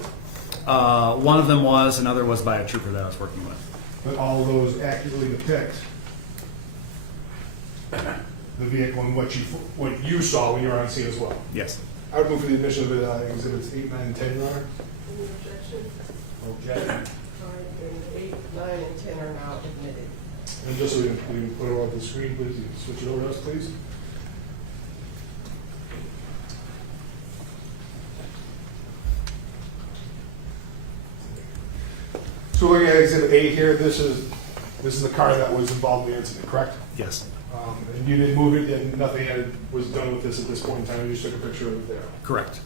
One of them was, another was by a trooper that I was working with. But all of those accurately depict the vehicle and what you saw when you were on scene as well? Yes. I would move for the admission of Exhibits 8, 9, and 10, Your Honor. Any objection? Objection. All right, then 8, 9, and 10 are now admitted. And just so we can put it on the screen, please, you can switch it over to us, please. So looking at Exhibit 8 here, this is the car that was involved in the incident, correct? Yes. And you didn't move it, and nothing was done with this at this point in time. You just took a picture of it there. Correct.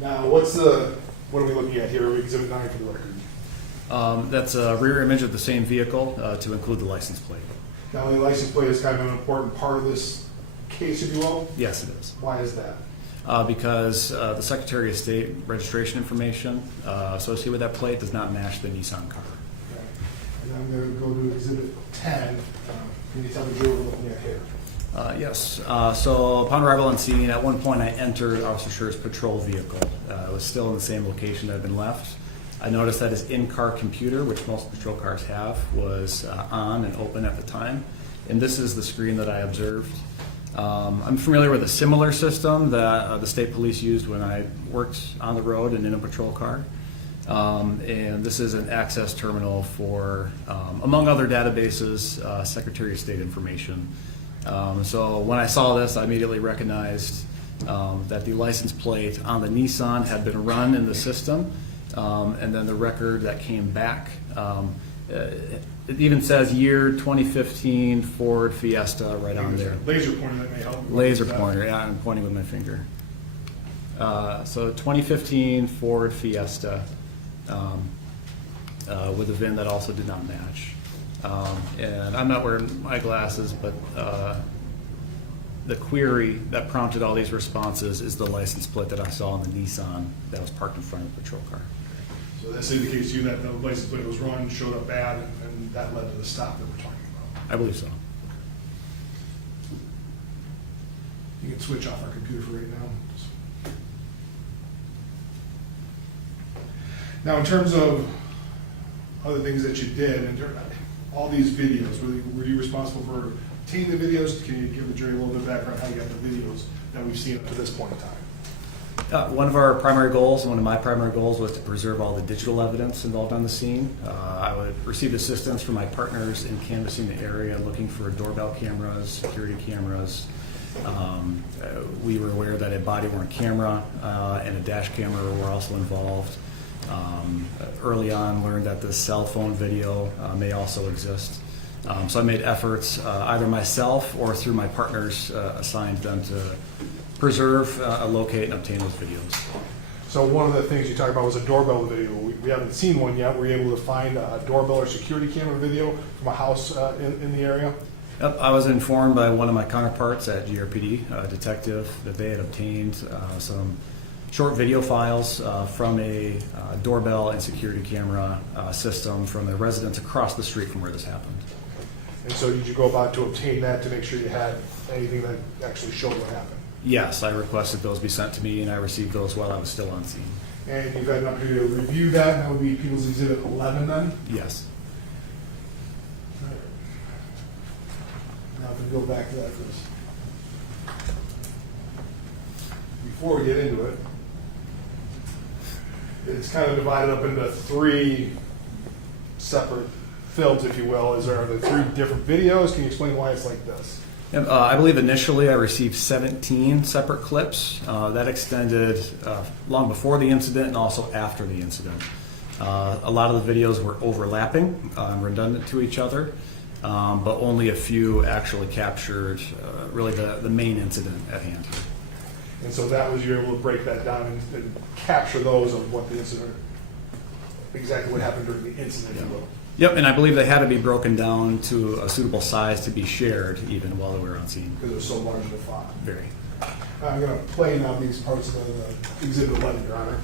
Now, what are we looking at here? Exhibit 9 for the record. That's a rear image of the same vehicle to include the license plate. Now, the license plate is kind of an important part of this case, if you will. Yes, it is. Why is that? Because the Secretary of State registration information associated with that plate does not match the Nissan car. Okay. And I'm going to go to Exhibit 10. Can you tell me what we're looking at here? Yes. So upon arrival on scene, at one point I entered Officer Schurr's patrol vehicle. It was still in the same location that had been left. I noticed that his in-car computer, which most patrol cars have, was on and open at the time. And this is the screen that I observed. I'm familiar with a similar system that the state police used when I worked on the road and in a patrol car. And this is an access terminal for, among other databases, Secretary of State information. So when I saw this, I immediately recognized that the license plate on the Nissan had been run in the system, and then the record that came back, it even says year 2015 Ford Fiesta right on there. Laser pointer, that may help. Laser pointer, yeah, I'm pointing with my finger. So 2015 Ford Fiesta with a VIN that also did not match. And I'm not wearing my glasses, but the query that prompted all these responses is the license plate that I saw in the Nissan that was parked in front of the patrol car. So this indicates to you that the license plate was run, showed up bad, and that led to the stop that we're talking about. I believe so. You can switch off our computer for right now. Now, in terms of other things that you did, and all these videos, were you responsible for obtaining the videos? Can you give the jury a little bit of background how you got the videos that we've seen up to this point in time? One of our primary goals, and one of my primary goals, was to preserve all the digital evidence involved on the scene. I would receive assistance from my partners in canvassing the area, looking for doorbell cameras, security cameras. We were aware that a body-worn camera and a dash camera were also involved. Early on, learned that the cell phone video may also exist. So I made efforts, either myself or through my partners, assigned them to preserve, locate, and obtain those videos. So one of the things you talked about was a doorbell video. We haven't seen one yet. Were you able to find a doorbell or security camera video from a house in the area? Yep, I was informed by one of my counterparts at GRPD, a detective, that they had obtained some short video files from a doorbell and security camera system from a residence across the street from where this happened. And so did you go about to obtain that to make sure you had anything that actually showed what happened? Yes, I requested those be sent to me, and I received those while I was still on scene. And you've had an opportunity to review that, and that would be People's Exhibit 11 then? Yes. Now to go back to that for this. Before we get into it, it's kind of divided up into 3 separate films, if you will. Are there 3 different videos? Can you explain why it's like this? I believe initially I received 17 separate clips. That extended long before the incident and also after the incident. A lot of the videos were overlapping, redundant to each other, but only a few actually captured really the main incident at hand. And so that was, you were able to break that down and capture those of what the incident, exactly what happened during the incident, if you will. Yep, and I believe they had to be broken down to a suitable size to be shared even while we were on scene. Because it was so large of a font. Very. I'm going to play now these parts of the Exhibit 11, Your Honor.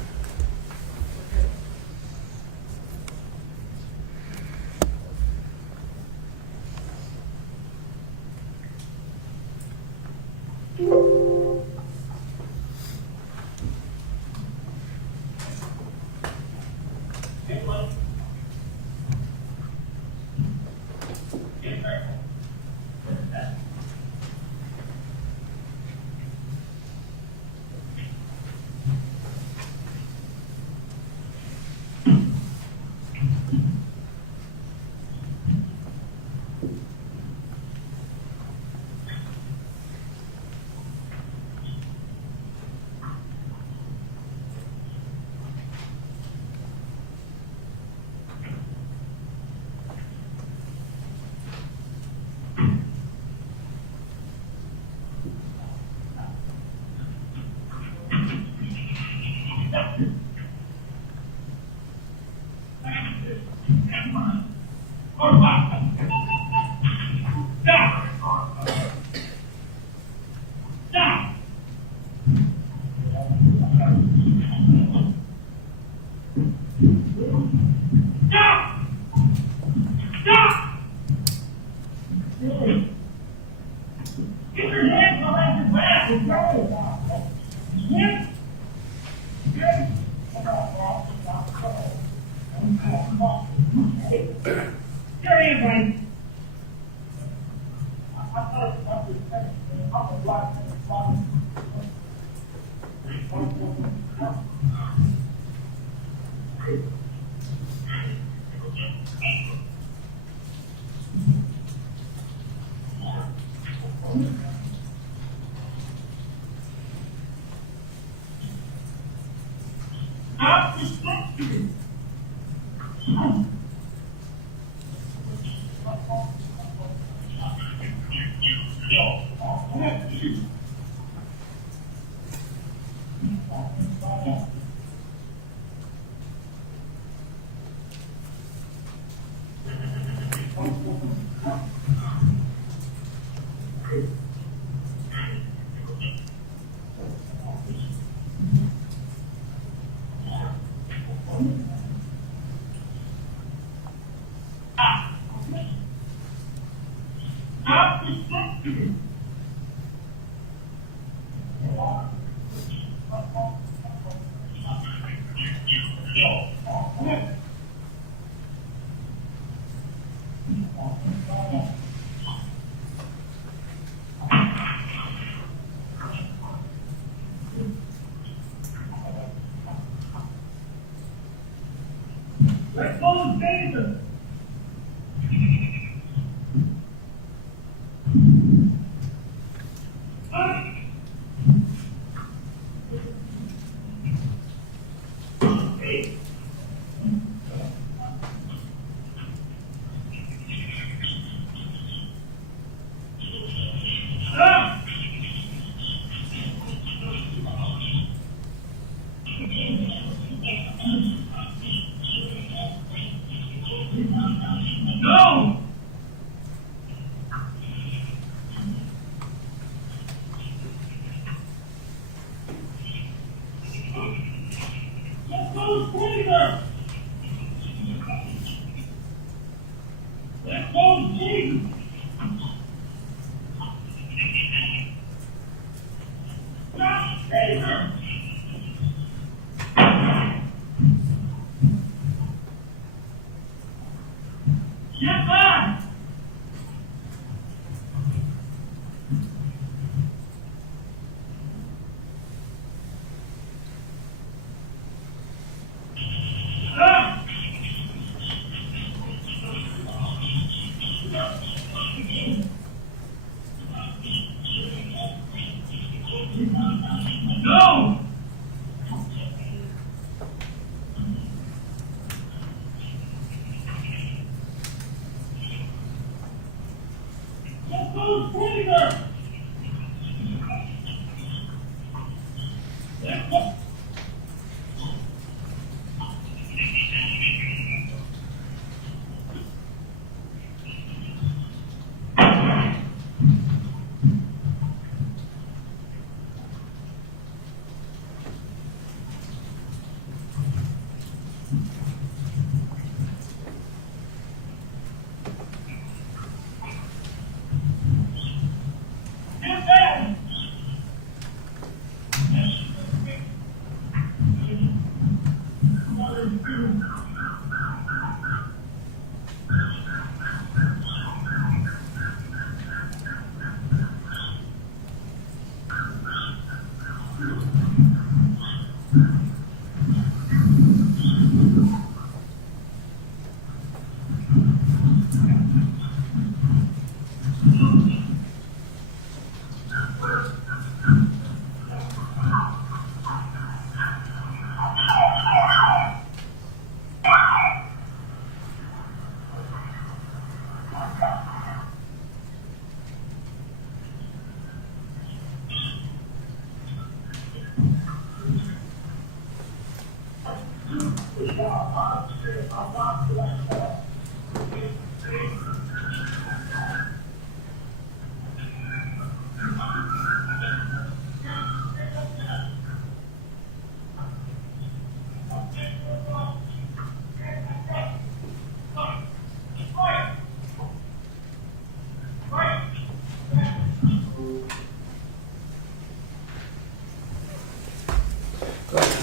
Let's go, David! No! Let's go, Jesus. Taser. Get back. Stop. No! Let's go, Taser! Let's go! Get back!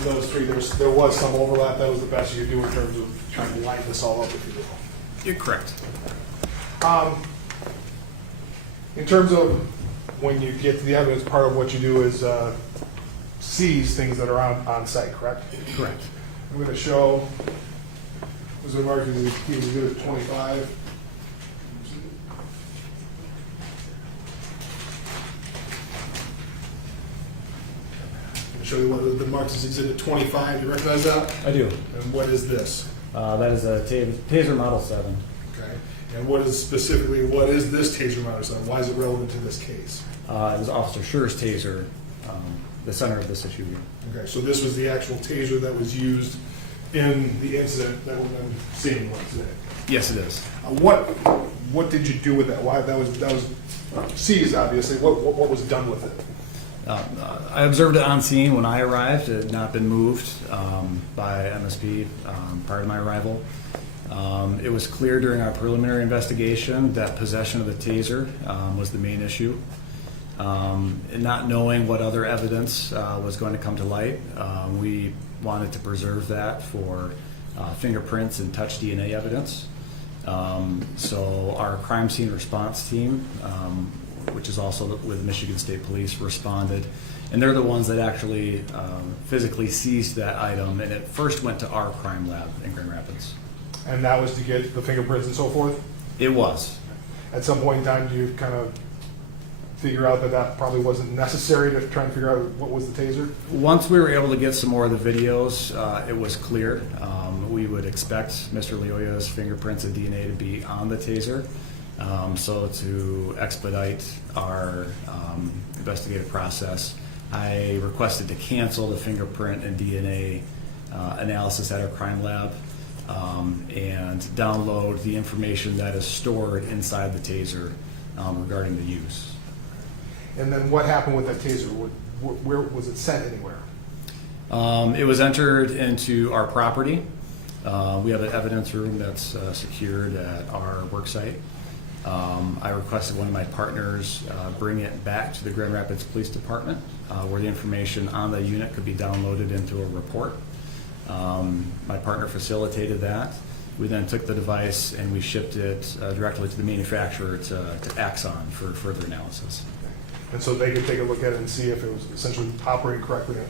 Those three, there was some overlap. That was the best you could do in terms of trying to line this all up, if you will. You're correct. In terms of when you get to the evidence, part of what you do is seize things that are on site, correct? Correct. I'm going to show, was it marked as Exhibit 25? Show you what the marks as Exhibit 25. You recognize that? I do. And what is this? That is a Taser Model 7. Okay. And what is this Taser Model 7? Why is it relevant to this case? It was Officer Schurr's Taser, the center of this issue here. Okay, so this was the actual Taser that was used in the incident that we've been seeing today. Yes, it is. What did you do with that? Why that was seized, obviously. What was done with it? I observed it on scene when I arrived. It had not been moved by MSP prior to my arrival. It was clear during our preliminary investigation that possession of the Taser was the main issue. And not knowing what other evidence was going to come to light, we wanted to preserve that for fingerprints and touch DNA evidence. So our crime scene response team, which is also with Michigan State Police, responded, and they're the ones that actually physically seized that item, and it first went to our crime lab in Grand Rapids. And that was to get the fingerprints and so forth? It was. At some point in time, do you kind of figure out that probably wasn't necessary to try and figure out what was the Taser? Once we were able to get some more of the videos, it was clear. We would expect Mr. Lyoya's fingerprints and DNA to be on the Taser. So to expedite our investigative process, I requested to cancel the fingerprint and DNA analysis at our crime lab and download the information that is stored inside the Taser regarding the use. And then what happened with that Taser? Where was it sent anywhere? It was entered into our property. We have an evidence room that's secured at our work site. I requested one of my partners bring it back to the Grand Rapids Police Department where the information on the unit could be downloaded into a report. My partner facilitated that. We then took the device and we shipped it directly to the manufacturer to Axon for further analysis. And so they could take a look at it and see if it was essentially operating correctly and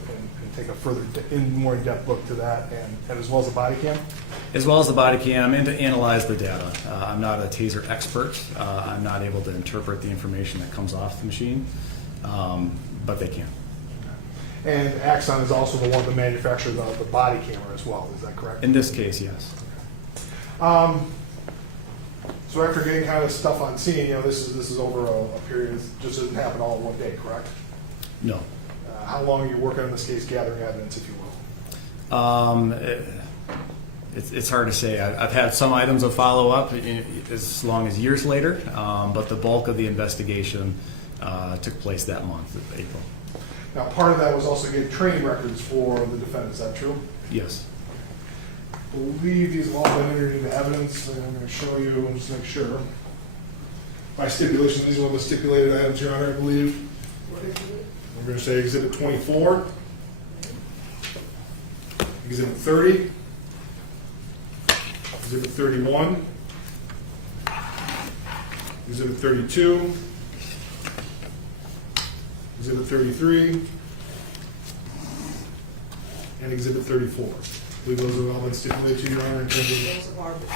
take a further, more in-depth look to that, and as well as the body cam? As well as the body cam, and to analyze the data. I'm not a taser expert. I'm not able to interpret the information that comes off the machine, but they can. And Axon is also the one that manufactures the body camera as well, is that correct? In this case, yes. So after getting kind of stuff on scene, this is over a period, it just doesn't happen all in one day, correct? No. How long are you working on this case, gathering evidence, if you will? It's hard to say. I've had some items of follow-up as long as years later, but the bulk of the investigation took place that month, April. Now, part of that was also getting training records for the defendant, is that true? Yes. I believe these have all been entered into evidence, and I'm going to show you, just to make sure. By stipulation, these are all the stipulated items, Your Honor, I believe. We're going to say Exhibit 24, Exhibit 30, Exhibit 31, Exhibit 32, Exhibit 33, and Exhibit 34. I believe those have all been stipulated to Your Honor in terms of... Those have already been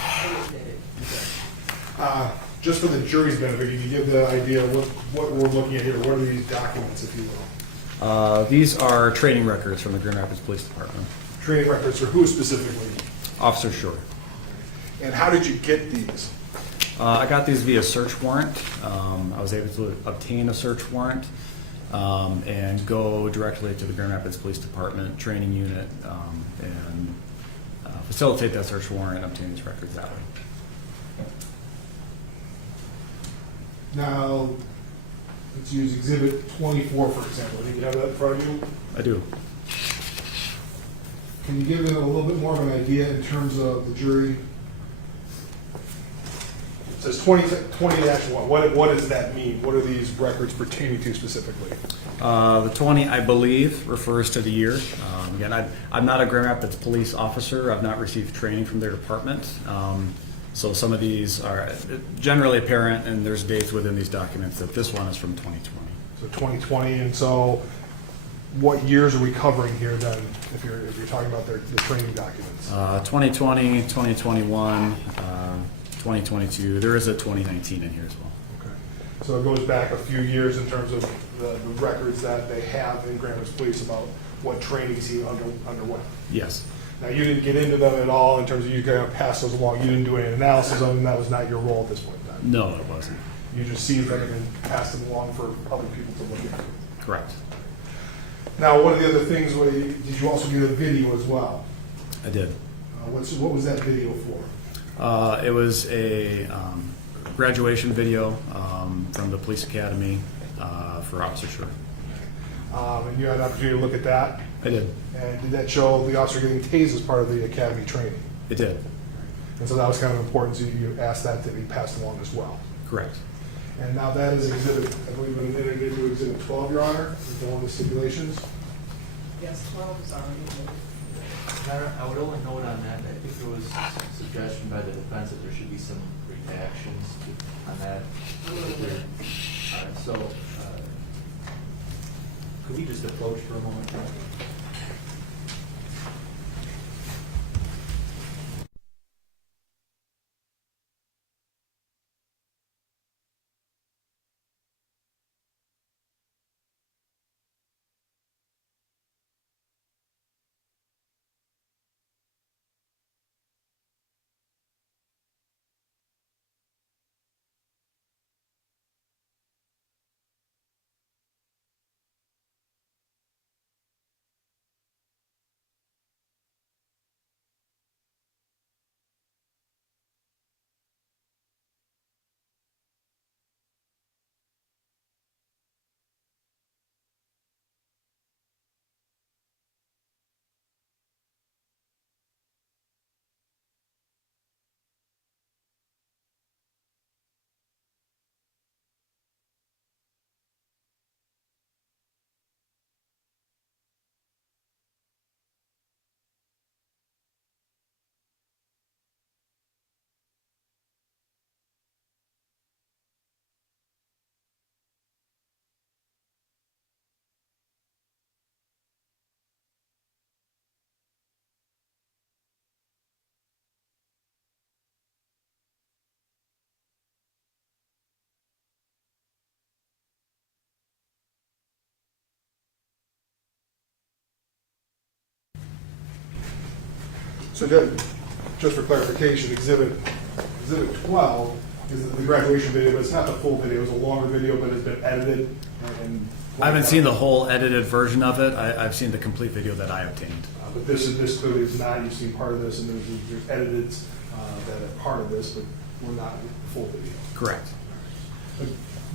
admitted. Just for the jury's benefit, can you give the idea of what we're looking at here? What are these documents, if you will? These are training records from the Grand Rapids Police Department. Training records for who specifically? Officer Schurr. And how did you get these? I got these via search warrant. I was able to obtain a search warrant and go directly to the Grand Rapids Police Department training unit and facilitate that search warrant and obtain these records that way. Now, let's use Exhibit 24, for example. Do you have that in front of you? I do. Can you give it a little bit more of an idea in terms of the jury? It says 20-1. What does that mean? What are these records pertaining to specifically? The 20, I believe, refers to the year. Again, I'm not a Grand Rapids police officer. I've not received training from their department. So some of these are generally apparent, and there's dates within these documents that this one is from 2020. So 2020, and so what years are we covering here then, if you're talking about the training documents? 2020, 2021, 2022. There is a 2019 in here as well. Okay. So it goes back a few years in terms of the records that they have in Grand Rapids Police about what trainings he underwent. Yes. Now, you didn't get into them at all in terms of you kind of pass those along. You didn't do any analysis of them. That was not your role at this point in time. No, it wasn't. You just see them and pass them along for other people to look at. Correct. Now, one of the other things, did you also get a video as well? I did. What was that video for? It was a graduation video from the police academy for Officer Schurr. And you had an opportunity to look at that? I did. And did that show the officer getting tased as part of the academy training? It did. And so that was kind of important, so you asked that to be passed along as well? Correct. And now that is exhibit, I believe, entered into exhibit 12, Your Honor, is one of the stipulations? Yes, 12 is already admitted. I would only note on that, I think there was a suggestion by the defense that there should be some redactions on that. So, could we just approach for a moment? So just for clarification, Exhibit 12 is the graduation video, but it's not the full video. It's a longer video, but it's been edited. And I haven't seen the whole edited version of it. I've seen the complete video that I obtained. But this clearly is not. You've seen part of this, and there's edited that are part of this, but we're not the full video. Correct.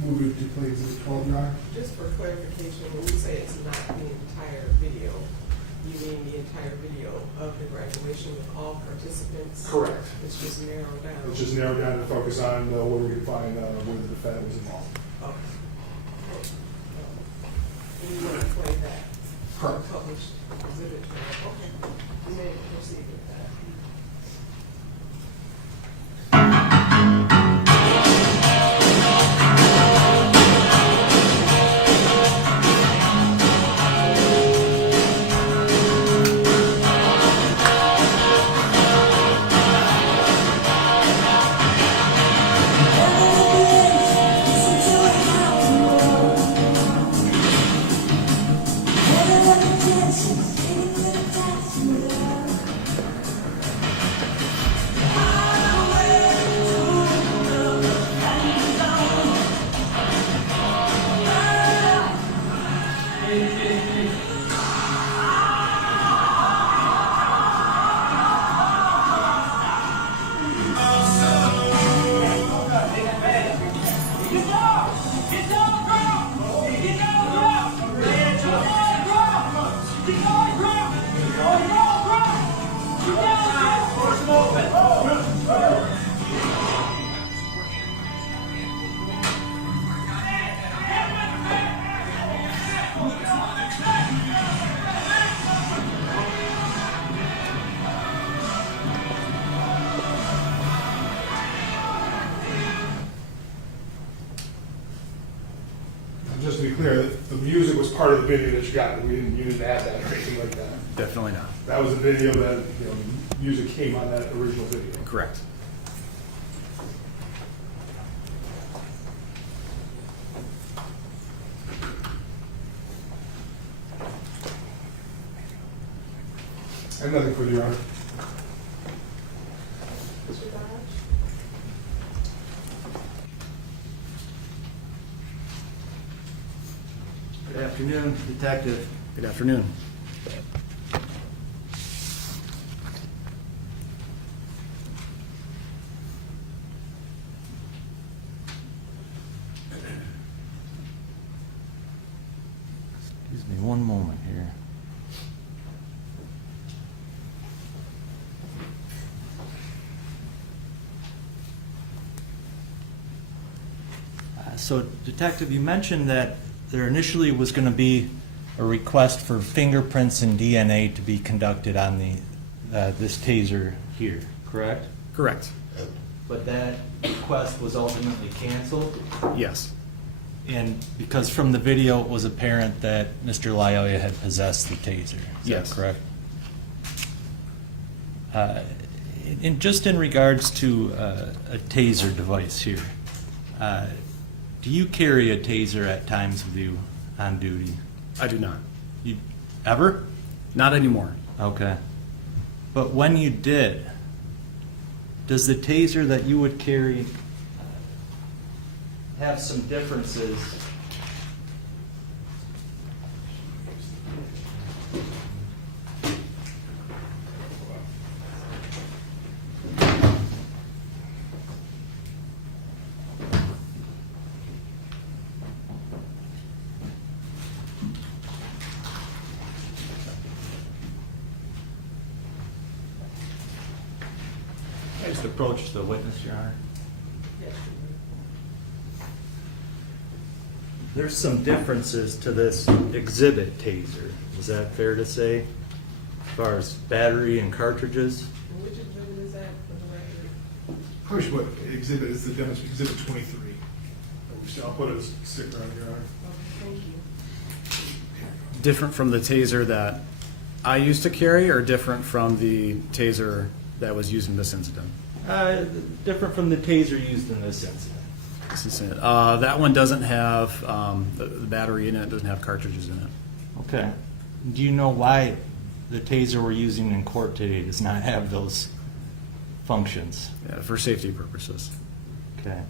Move it to play Exhibit 12 now. Just for clarification, when you say it's not the entire video, you mean the entire video of the graduation with all participants? Correct. It's just narrowed down? It's just narrowed down to focus on where we can find where the defendant was involved. Okay. And you want to play that? Correct. Published exhibit 12. Okay. You may proceed with that. Just to be clear, the music was part of the video that you got. You didn't add that or anything like that. Definitely not. That was a video that, music came on that original video. Correct. I have nothing for you, Your Honor. Mr. Dodge? Good afternoon, Detective. Good afternoon. Excuse me one moment here. So, Detective, you mentioned that there initially was going to be a request for fingerprints and DNA to be conducted on this taser here, correct? Correct. But that request was ultimately canceled? Yes. And because from the video it was apparent that Mr. Lyoya had possessed the taser, is Yes. that correct? And just in regards to a taser device here, do you carry a taser at times with you on duty? I do not. You ever? Not anymore. Okay. But when you did, does the taser that you would carry have some differences? I just approached the witness, Your Honor. Yes. There's some differences to this exhibit taser. Is that fair to say? As far as battery and cartridges? And which exhibit is that for the record? Push what exhibit is the demonstration, Exhibit 23. I'll put a sticker on Your Honor. Okay, thank you. Different from the taser that I used to carry, or different from the taser that was used in this incident? Different from the taser used in this incident. That one doesn't have the battery in it, doesn't have cartridges in it. Okay. Do you know why the taser we're using in court today does not have those functions. Yeah, for safety purposes. Okay.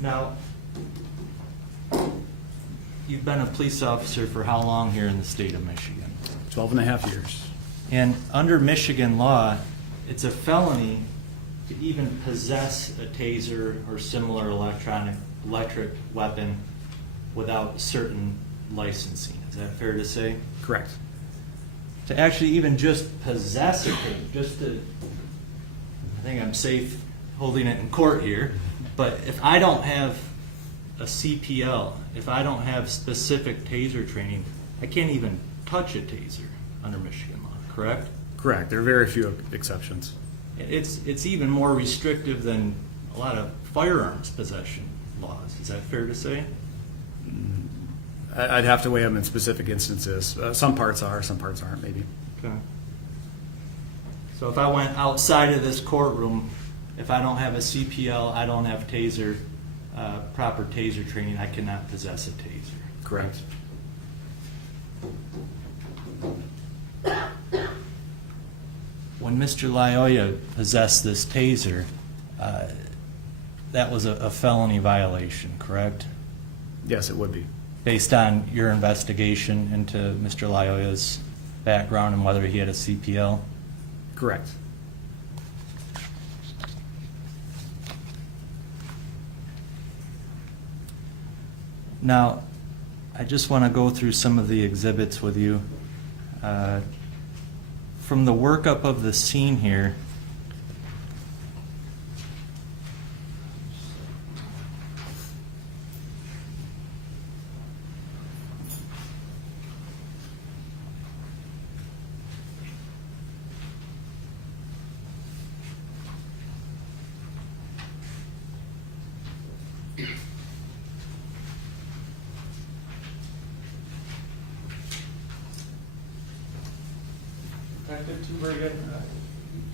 Now, you've been a police officer for how long here in the state of Michigan? 12 and a half years. And under Michigan law, it's a felony to even possess a taser or similar electric weapon without certain licensing. Is that fair to say? Correct. To actually even just possess a taser, just to, I think I'm safe holding it in court here, but if I don't have a CPL, if I don't have specific taser training, I can't even touch a taser under Michigan law, correct? Correct. There are very few exceptions. It's even more restrictive than a lot of firearms possession laws. Is that fair to say? I'd have to weigh them in specific instances. Some parts are, some parts aren't, maybe. Okay. So if I went outside of this courtroom, if I don't have a CPL, I don't have taser, proper taser training, I cannot possess a taser. Correct. When Mr. Lyoya possessed this taser, that was a felony violation, correct? Yes, it would be. Based on your investigation into Mr. Lyoya's background and whether he had a CPL? Correct. Now, I just want to go through some of the exhibits with you. From the workup of the scene here,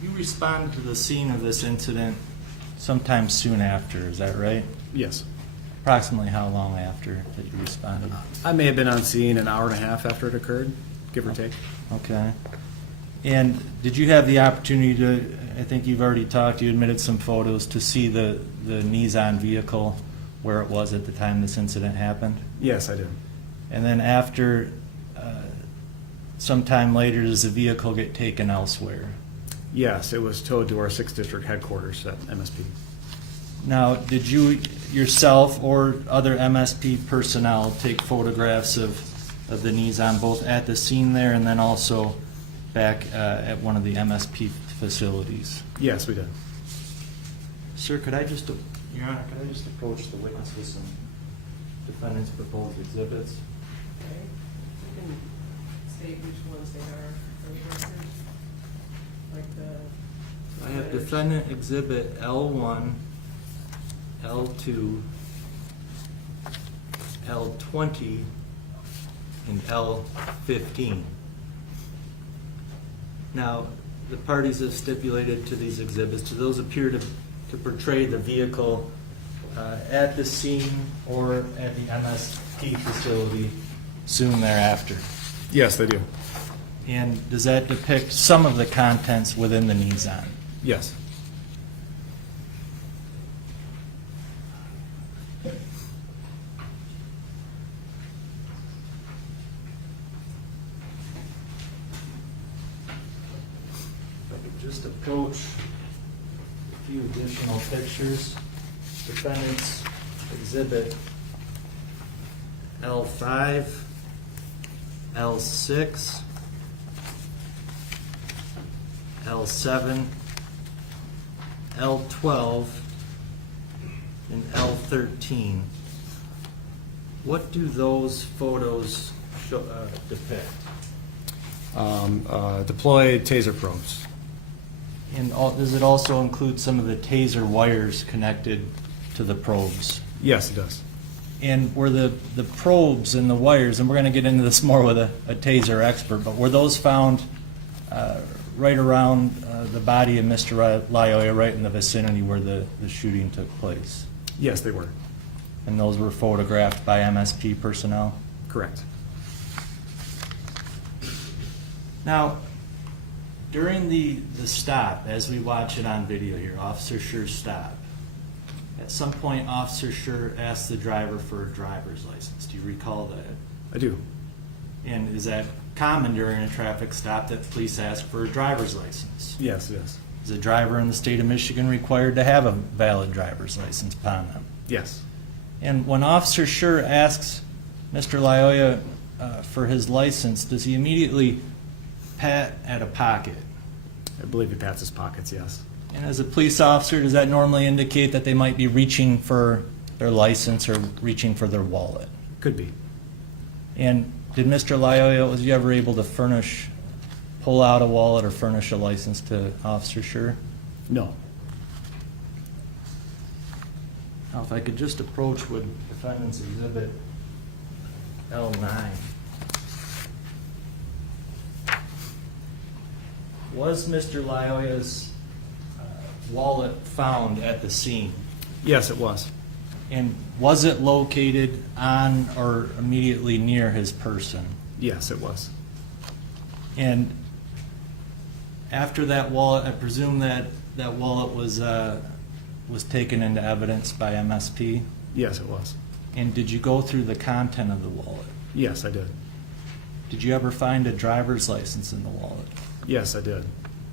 you responded to the scene of this incident sometime soon after, is that right? Yes. Approximately how long after that you responded? I may have been on scene an hour and a half after it occurred, give or take. Okay. And did you have the opportunity to, I think you've already talked, you admitted some photos, to see the Nissan vehicle where it was at the time this incident happened? Yes, I did. And then after, sometime later, does the vehicle get taken elsewhere? Yes, it was towed to our 6th District headquarters at MSP. Now, did you yourself or other MSP personnel take photographs of the Nissan both at the scene there and then also back at one of the MSP facilities? Yes, we did. Sir, could I just, Your Honor, could I just approach the witness with some defendant's proposed exhibits? Okay, you can state which ones they are for the record. Like I have defendant exhibit L1, L2, L20, and L15. Now, the parties have stipulated to these exhibits, do those appear to portray the vehicle at the scene or at the MSP facility soon thereafter? Yes, they do. And does that depict some of the contents within the Nissan? Yes. If I could just approach a few additional pictures. Defendant's exhibit L5, L6, L7, L12, and L13. What do those photos depict? Deployed taser probes. And does it also include some of the taser wires connected to the probes? Yes, it does. And were the probes and the wires, and we're going to get into this more with a taser expert, but were those found right around the body of Mr. Lyoya, right in the vicinity where the shooting took place? Yes, they were. And those were photographed by MSP personnel? Correct. Now, during the stop, as we watch it on video here, Officer Schurr's stop, at some point Officer Schurr asked the driver for a driver's license. Do you recall that? I do. And is that common during a traffic stop that police ask for a driver's license? Yes, it is. Is a driver in the state of Michigan required to have a valid driver's license upon them? Yes. And when Officer Schurr asks Mr. Lyoya for his license, does he immediately pat at a pocket? I believe he pats his pockets, yes. And as a police officer, does that normally indicate that they might be reaching for their license or reaching for their wallet? Could be. And did Mr. Lyoya, was he ever able to pull out a wallet or furnish a license to Officer Schurr? No. Now, if I could just approach with Defendant's Exhibit L9. Was Mr. Lyoya's wallet found at the scene? Yes, it was. And was it located on or immediately near his person? Yes, it was. And after that wallet, I presume that wallet was taken into evidence by MSP? Yes, it was. And did you go through the content of the wallet? Yes, I did. Did you ever find a driver's license in the wallet? Yes, I did.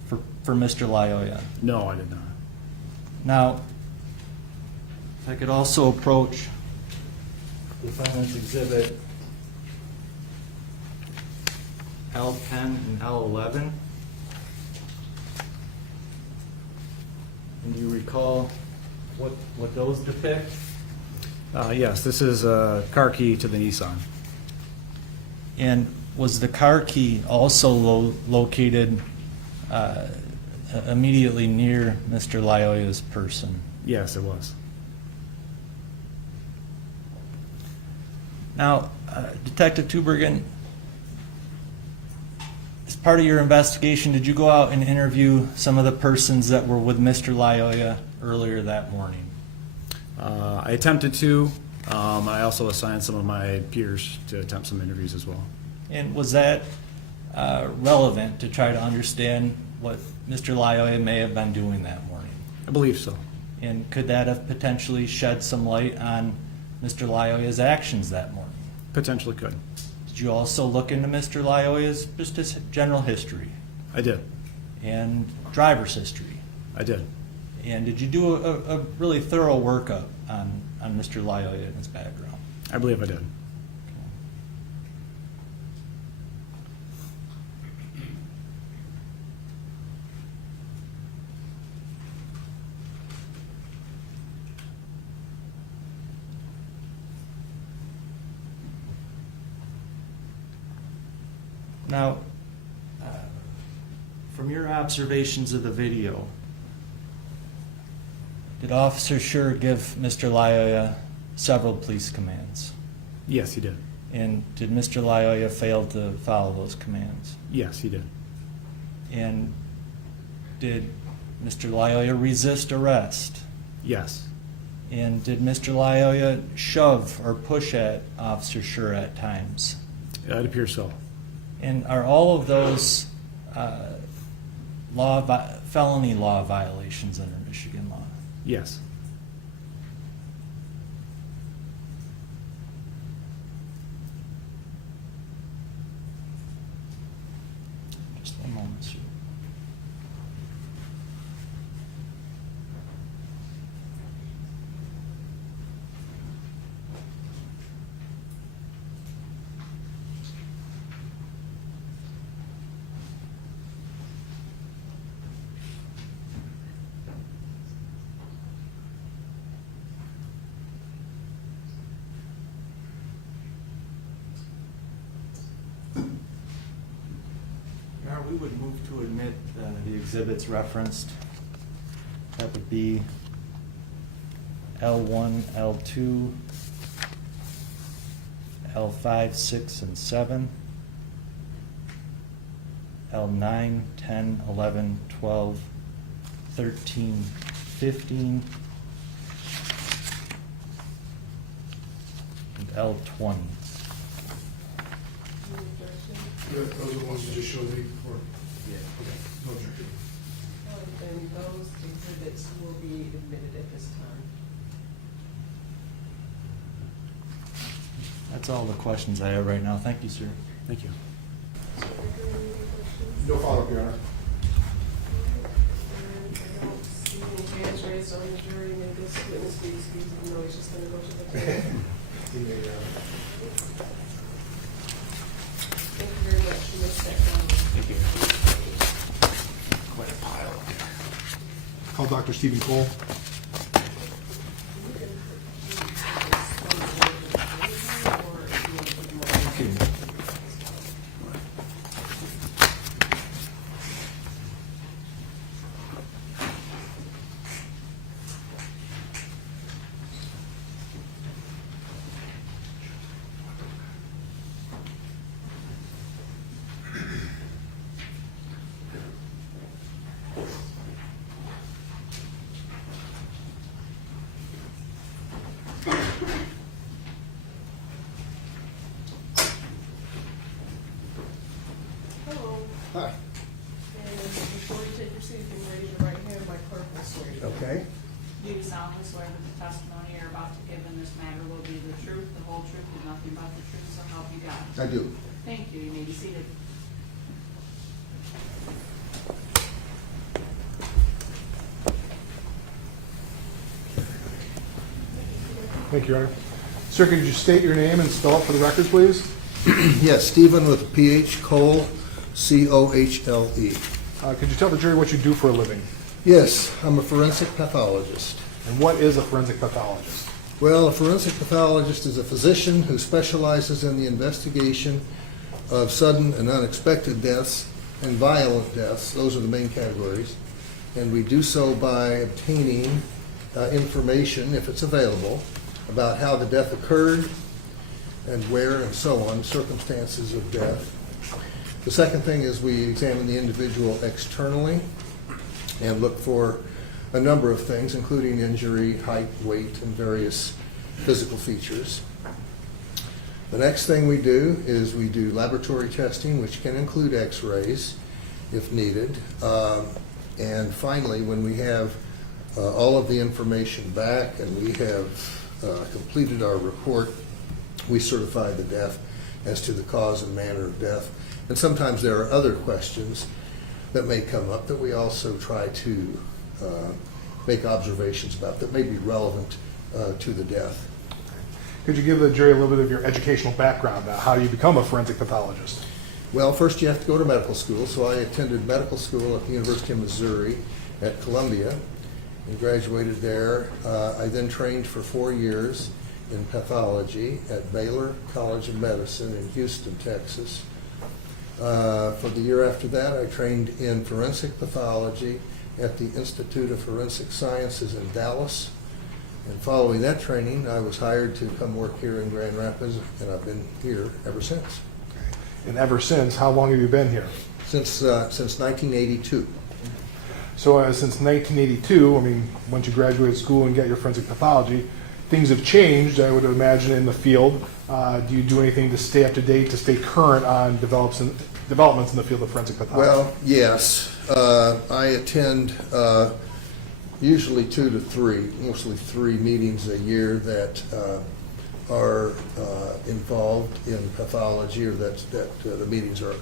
For Mr. Lyoya? No, I did not. Now, if I could also approach Defendant's Exhibit L10 and L11. And do you recall what those depict? Yes, this is a car key to the Nissan. And was the car key also located immediately near Mr. Lyoya's person? Yes, it was. Now, Detective Tubergen, as part of your investigation, did you go out and interview some of the persons that were with Mr. Lyoya earlier that morning? I attempted to. I also assigned some of my peers to attempt some interviews as well. And was that relevant to try to understand what Mr. Lyoya may have been doing that morning? I believe so. And could that have potentially shed some light on Mr. Lyoya's actions that morning? Potentially could. Did you also look into Mr. Lyoya's just his general history? I did. And driver's history? I did. And did you do a really thorough workup on Mr. Lyoya and his background? I believe I did. Now, from your observations of the video, did Officer Schurr give Mr. Lyoya several police commands? Yes, he did. And did Mr. Lyoya fail to follow those commands? Yes, he did. And did Mr. Lyoya resist arrest? Yes. And did Mr. Lyoya shove or push at Officer Schurr at times? It appears so. And are all of those felony law violations under Michigan law? Yes. Just one moment, sir. We would move to admit the exhibits referenced. That would be L1, L2, L5, 6, and 7, L9, 10, 11, 12, 13, 15, and L20. Those are the ones you just showed me before? Yeah. Okay, no objection. And those exhibits will be admitted at this time. That's all the questions I have right now. Thank you, sir. Thank you. No follow-up, Your Honor. And I don't see any hands raised on the jury. May this witness be excused, even though he's just gonna go to the table. You may, Thank you very much. You may step down. Thank you. Quite a pile. Call Dr. Stephen Cole. Hello. Hi. And before you take your seat, you can raise your right hand. My clerk will swear you. Okay. Do you solemnly swear that the testimony you're about to give in this matter will be the truth, the whole truth, and nothing but the truth, so help you God? I do. Thank you. You may be seated. Thank you, Your Honor. Sir, could you state your name and spell it for the record, please? Yes, Stephen with a PH, Cole, C-O-H-L-E. Could you tell the jury what you do for a living? Yes, I'm a forensic pathologist. And what is a forensic pathologist? Well, a forensic pathologist is a physician who specializes in the investigation of sudden and unexpected deaths and violent deaths. Those are the main categories. And we do so by obtaining information, if it's available, about how the death occurred and where and so on, circumstances of death. The second thing is we examine the individual externally and look for a number of things, including injury, height, weight, and various physical features. The next thing we do is we do laboratory testing, which can include x-rays if needed. And finally, when we have all of the information back and we have completed our report, we certify the death as to the cause and manner of death. And sometimes there are other questions that may come up that we also try to make observations about that may be relevant to the death. Could you give the jury a little bit of your educational background? How do you become a forensic pathologist? Well, first you have to go to medical school. So I attended medical school at the University of Missouri at Columbia and graduated there. I then trained for 4 years in pathology at Baylor College of Medicine in Houston, Texas. For the year after that, I trained in forensic pathology at the Institute of Forensic Sciences in Dallas. And following that training, I was hired to come work here in Grand Rapids, and I've been here ever since. And ever since, how long have you been here? Since 1982. So since 1982, I mean, once you graduated school and get your forensic pathology, things have changed, I would imagine, in the field. Do you do anything to stay up to date, to stay current on developments in the field of forensic pathology? Well, yes. I attend usually 2 to 3, mostly 3 meetings a year that are involved in pathology, or that the meetings are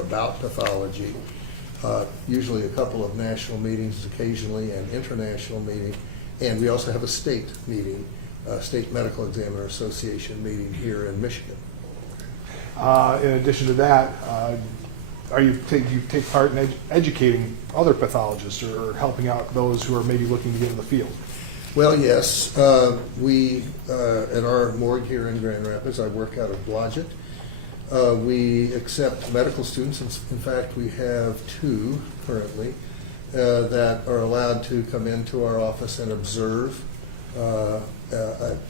about pathology. Usually a couple of national meetings, occasionally an international meeting, and we also have a state meeting, State Medical Examiner Association meeting here in Michigan. In addition to that, do you take part in educating other pathologists or helping out those who are maybe looking to get in the field? Well, yes. We, at our morgue here in Grand Rapids, I work out of Blodgett. We accept medical students. In fact, we have 2 currently that are allowed to come into our office and observe.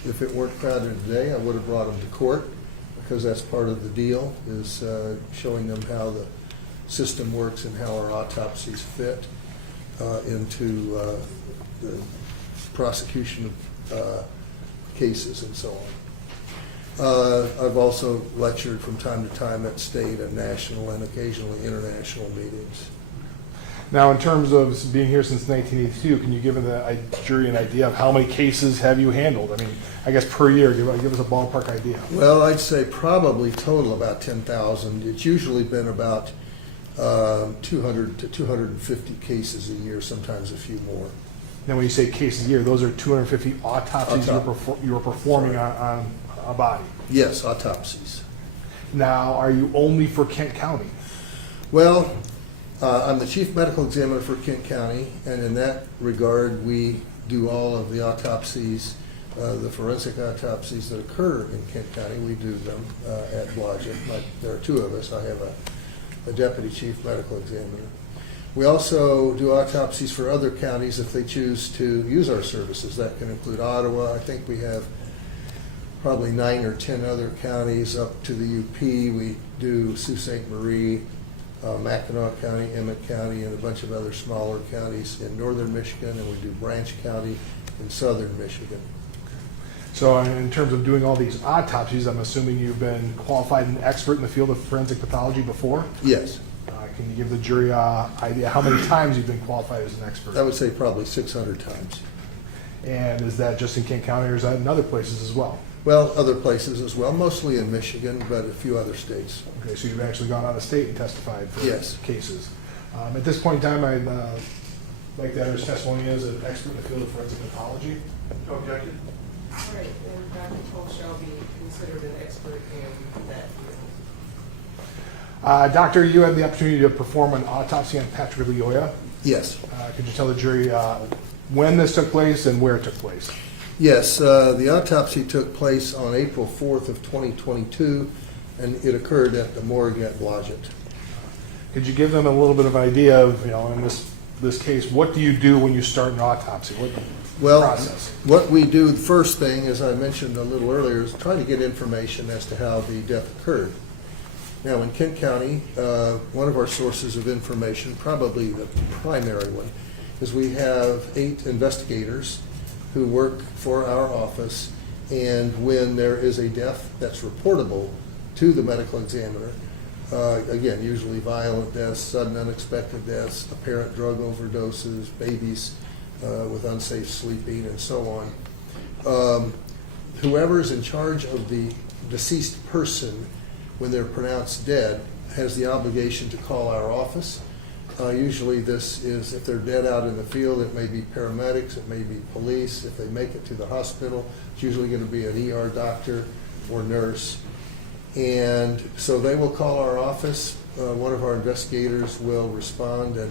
If it weren't crowded today, I would have brought them to court, because that's part of the deal, is showing them how the system works and how our autopsies fit into the prosecution of cases and so on. I've also lectured from time to time at state and national and occasionally international meetings. Now, in terms of being here since 1982, can you give the jury an idea of how many cases have you handled? I mean, I guess per year, give us a ballpark idea. Well, I'd say probably total about 10,000. It's usually been about 200 to 250 cases a year, sometimes a few more. Now, when you say cases a year, those are 250 autopsies you were performing on a body? Yes, autopsies. Now, are you only for Kent County? Well, I'm the chief medical examiner for Kent County, and in that regard, we do all of the autopsies, the forensic autopsies that occur in Kent County. We do them at Blodgett. There are two of us. I have a deputy chief medical examiner. We also do autopsies for other counties if they choose to use our services. That can include Ottawa. I think we have probably 9 or 10 other counties up to the UP. We do Sault Ste. Marie, Mackinac County, Emmett County, and a bunch of other smaller counties in northern Michigan, and we do Branch County in southern Michigan. So in terms of doing all these autopsies, I'm assuming you've been qualified and expert in the field of forensic pathology before? Yes. Can you give the jury an idea how many times you've been qualified as an expert? I would say probably 600 times. And is that just in Kent County, or is that in other places as well? Well, other places as well, mostly in Michigan, but a few other states. Okay, so you've actually gone out of state and testified for Yes. cases. At this point in time, I'd like to enter his testimony as an expert in the field of forensic pathology. No objection? All right, and Dr. Polk shall be considered an expert in that field. Doctor, you had the opportunity to perform an autopsy on Patrick Lyoya. Yes. Could you tell the jury when this took place and where it took place? Yes, the autopsy took place on April 4th of 2022, and it occurred at the morgue at Blodgett. Could you give them a little bit of idea of, in this case, what do you do when you start an autopsy? What process? What we do, the first thing, as I mentioned a little earlier, is try to get information as to how the death occurred. Now, in Kent County, one of our sources of information, probably the primary one, is we have 8 investigators who work for our office, and when there is a death that's reportable to the medical examiner, again, usually violent deaths, sudden unexpected deaths, apparent drug overdoses, babies with unsafe sleeping, and so on, whoever's in charge of the deceased person when they're pronounced dead has the obligation to call our office. Usually this is, if they're dead out in the field, it may be paramedics, it may be police. If they make it to the hospital, it's usually going to be an ER doctor or nurse. And so they will call our office. One of our investigators will respond, and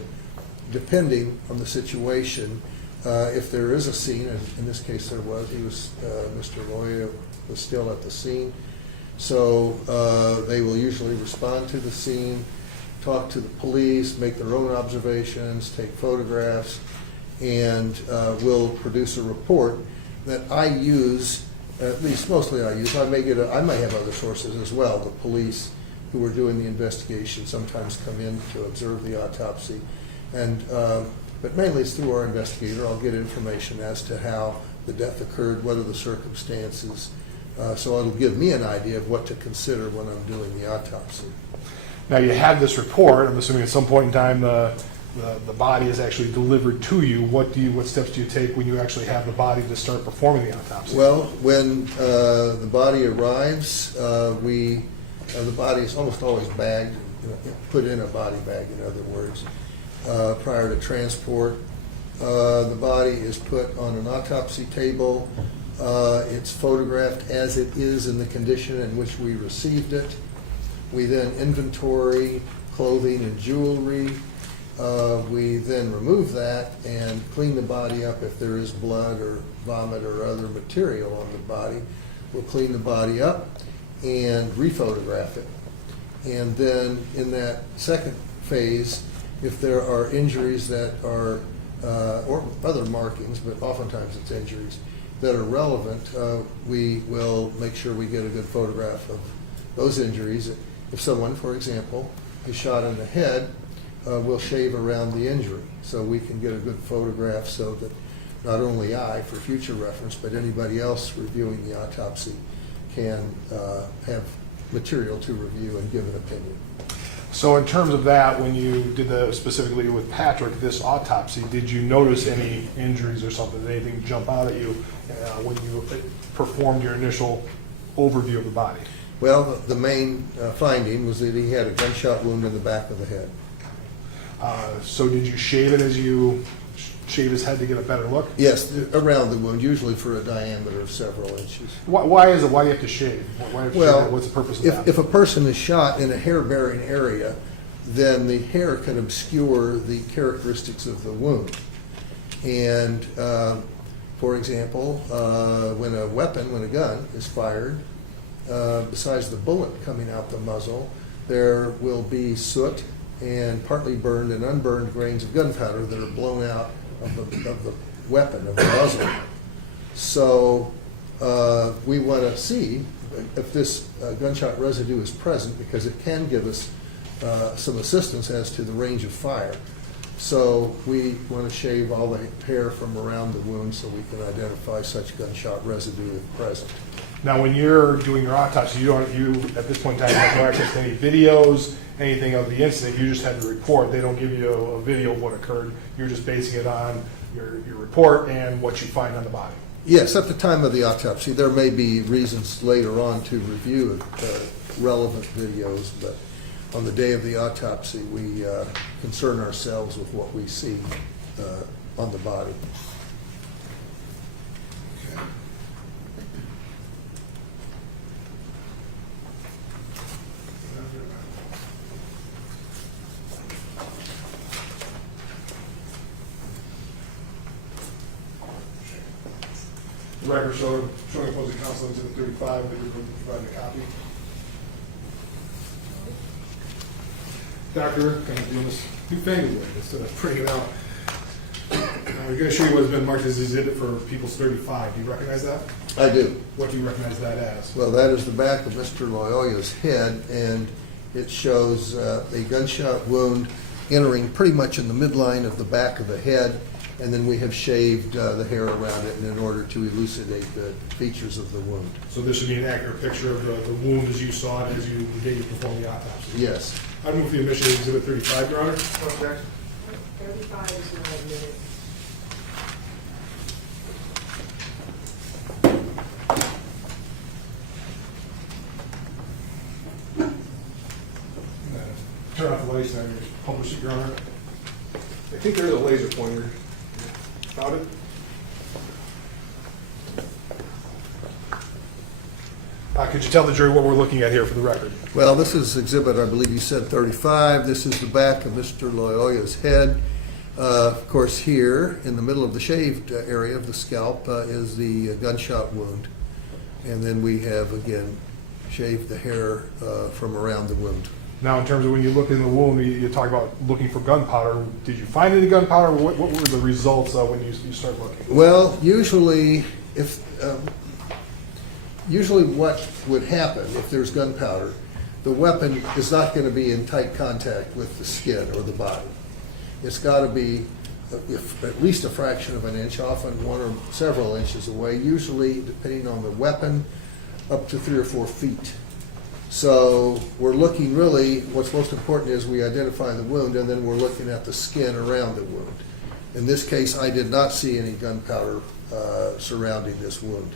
depending on the situation, if there is a scene, and in this case there was, Mr. Lyoya was still at the scene. So they will usually respond to the scene, talk to the police, make their own observations, take photographs, and will produce a report that I use, at least mostly I use. I may have other sources as well. The police who are doing the investigation sometimes come in to observe the autopsy. And but mainly it's through our investigator. I'll get information as to how the death occurred, what are the circumstances. So it'll give me an idea of what to consider when I'm doing the autopsy. Now, you had this report. I'm assuming at some point in time the body is actually delivered to you. What steps do you take when you actually have the body to start performing the autopsy? Well, when the body arrives, the body is almost always bagged, put in a body bag, in other words, prior to transport. The body is put on an autopsy table. It's photographed as it is in the condition in which we received it. We then inventory clothing and jewelry. We then remove that and clean the body up if there is blood or vomit or other material on the body. We'll clean the body up and rephotograph it. And then in that second phase, if there are injuries that are, or other markings, but oftentimes it's injuries, that are relevant, we will make sure we get a good photograph of those injuries. If someone, for example, is shot in the head, we'll shave around the injury so we can get a good photograph so that not only I, for future reference, but anybody else reviewing the autopsy can have material to review and give an opinion. So in terms of that, when you did specifically with Patrick, this autopsy, did you notice any injuries or something? Did anything jump out at you when you performed your initial overview of the body? Well, the main finding was that he had a gunshot wound in the back of the head. So did you shave it as you shave his head to get a better look? Yes, around the wound, usually for a diameter of several inches. Why is it? Why do you have to shave? Why do you have to shave that? What's the purpose of that? If a person is shot in a hair-bearing area, then the hair can obscure the characteristics of the wound. And, for example, when a gun is fired, besides the bullet coming out the muzzle, there will be soot and partly burned and unburned grains of gunpowder that are blown out of the weapon, of the muzzle. So we want to see if this gunshot residue is present, because it can give us some assistance as to the range of fire. So we want to shave all the hair from around the wound so we can identify such gunshot residue if present. Now, when you're doing your autopsy, you at this point in time have no access to any videos, anything of the incident. You just had the report. They don't give you a video of what occurred. You're just basing it on your report and what you find on the body. Yes, at the time of the autopsy, there may be reasons later on to review relevant videos, but on the day of the autopsy, we concern ourselves with what we see on the body. The record showing opposing counsel into the 35 that you're providing a copy. Doctor, kind of doing this newfangled way instead of printing it out. We're going to show you what has been marked as exhibit for People's 35. Do you recognize that? I do. What do you recognize that as? Well, that is the back of Mr. Lyoya's head, and it shows a gunshot wound entering pretty much in the midline of the back of the head, and then we have shaved the hair around it in order to elucidate the features of the wound. So this would be an accurate picture of the wound as you saw it the day you performed the autopsy? Yes. I move the admission of exhibit 35, Your Honor. 35 is not admitted. Turn off the lights and publish it, Your Honor. I think there's a laser pointer. Found it? Could you tell the jury what we're looking at here for the record? Well, this is exhibit, I believe you said 35. This is the back of Mr. Lyoya's head. Of course, here in the middle of the shaved area of the scalp is the gunshot wound. And then we have, again, shaved the hair from around the wound. Now, in terms of when you look in the wound, you talk about looking for gunpowder. Did you find any gunpowder? What were the results when you start looking? Well, usually what would happen if there's gunpowder, the weapon is not going to be in tight contact with the skin or the body. It's got to be at least a fraction of an inch, often 1 or several inches away, usually, depending on the weapon, up to 3 or 4 feet. So we're looking really, what's most important is we identify the wound, and then we're looking at the skin around the wound. In this case, I did not see any gunpowder surrounding this wound.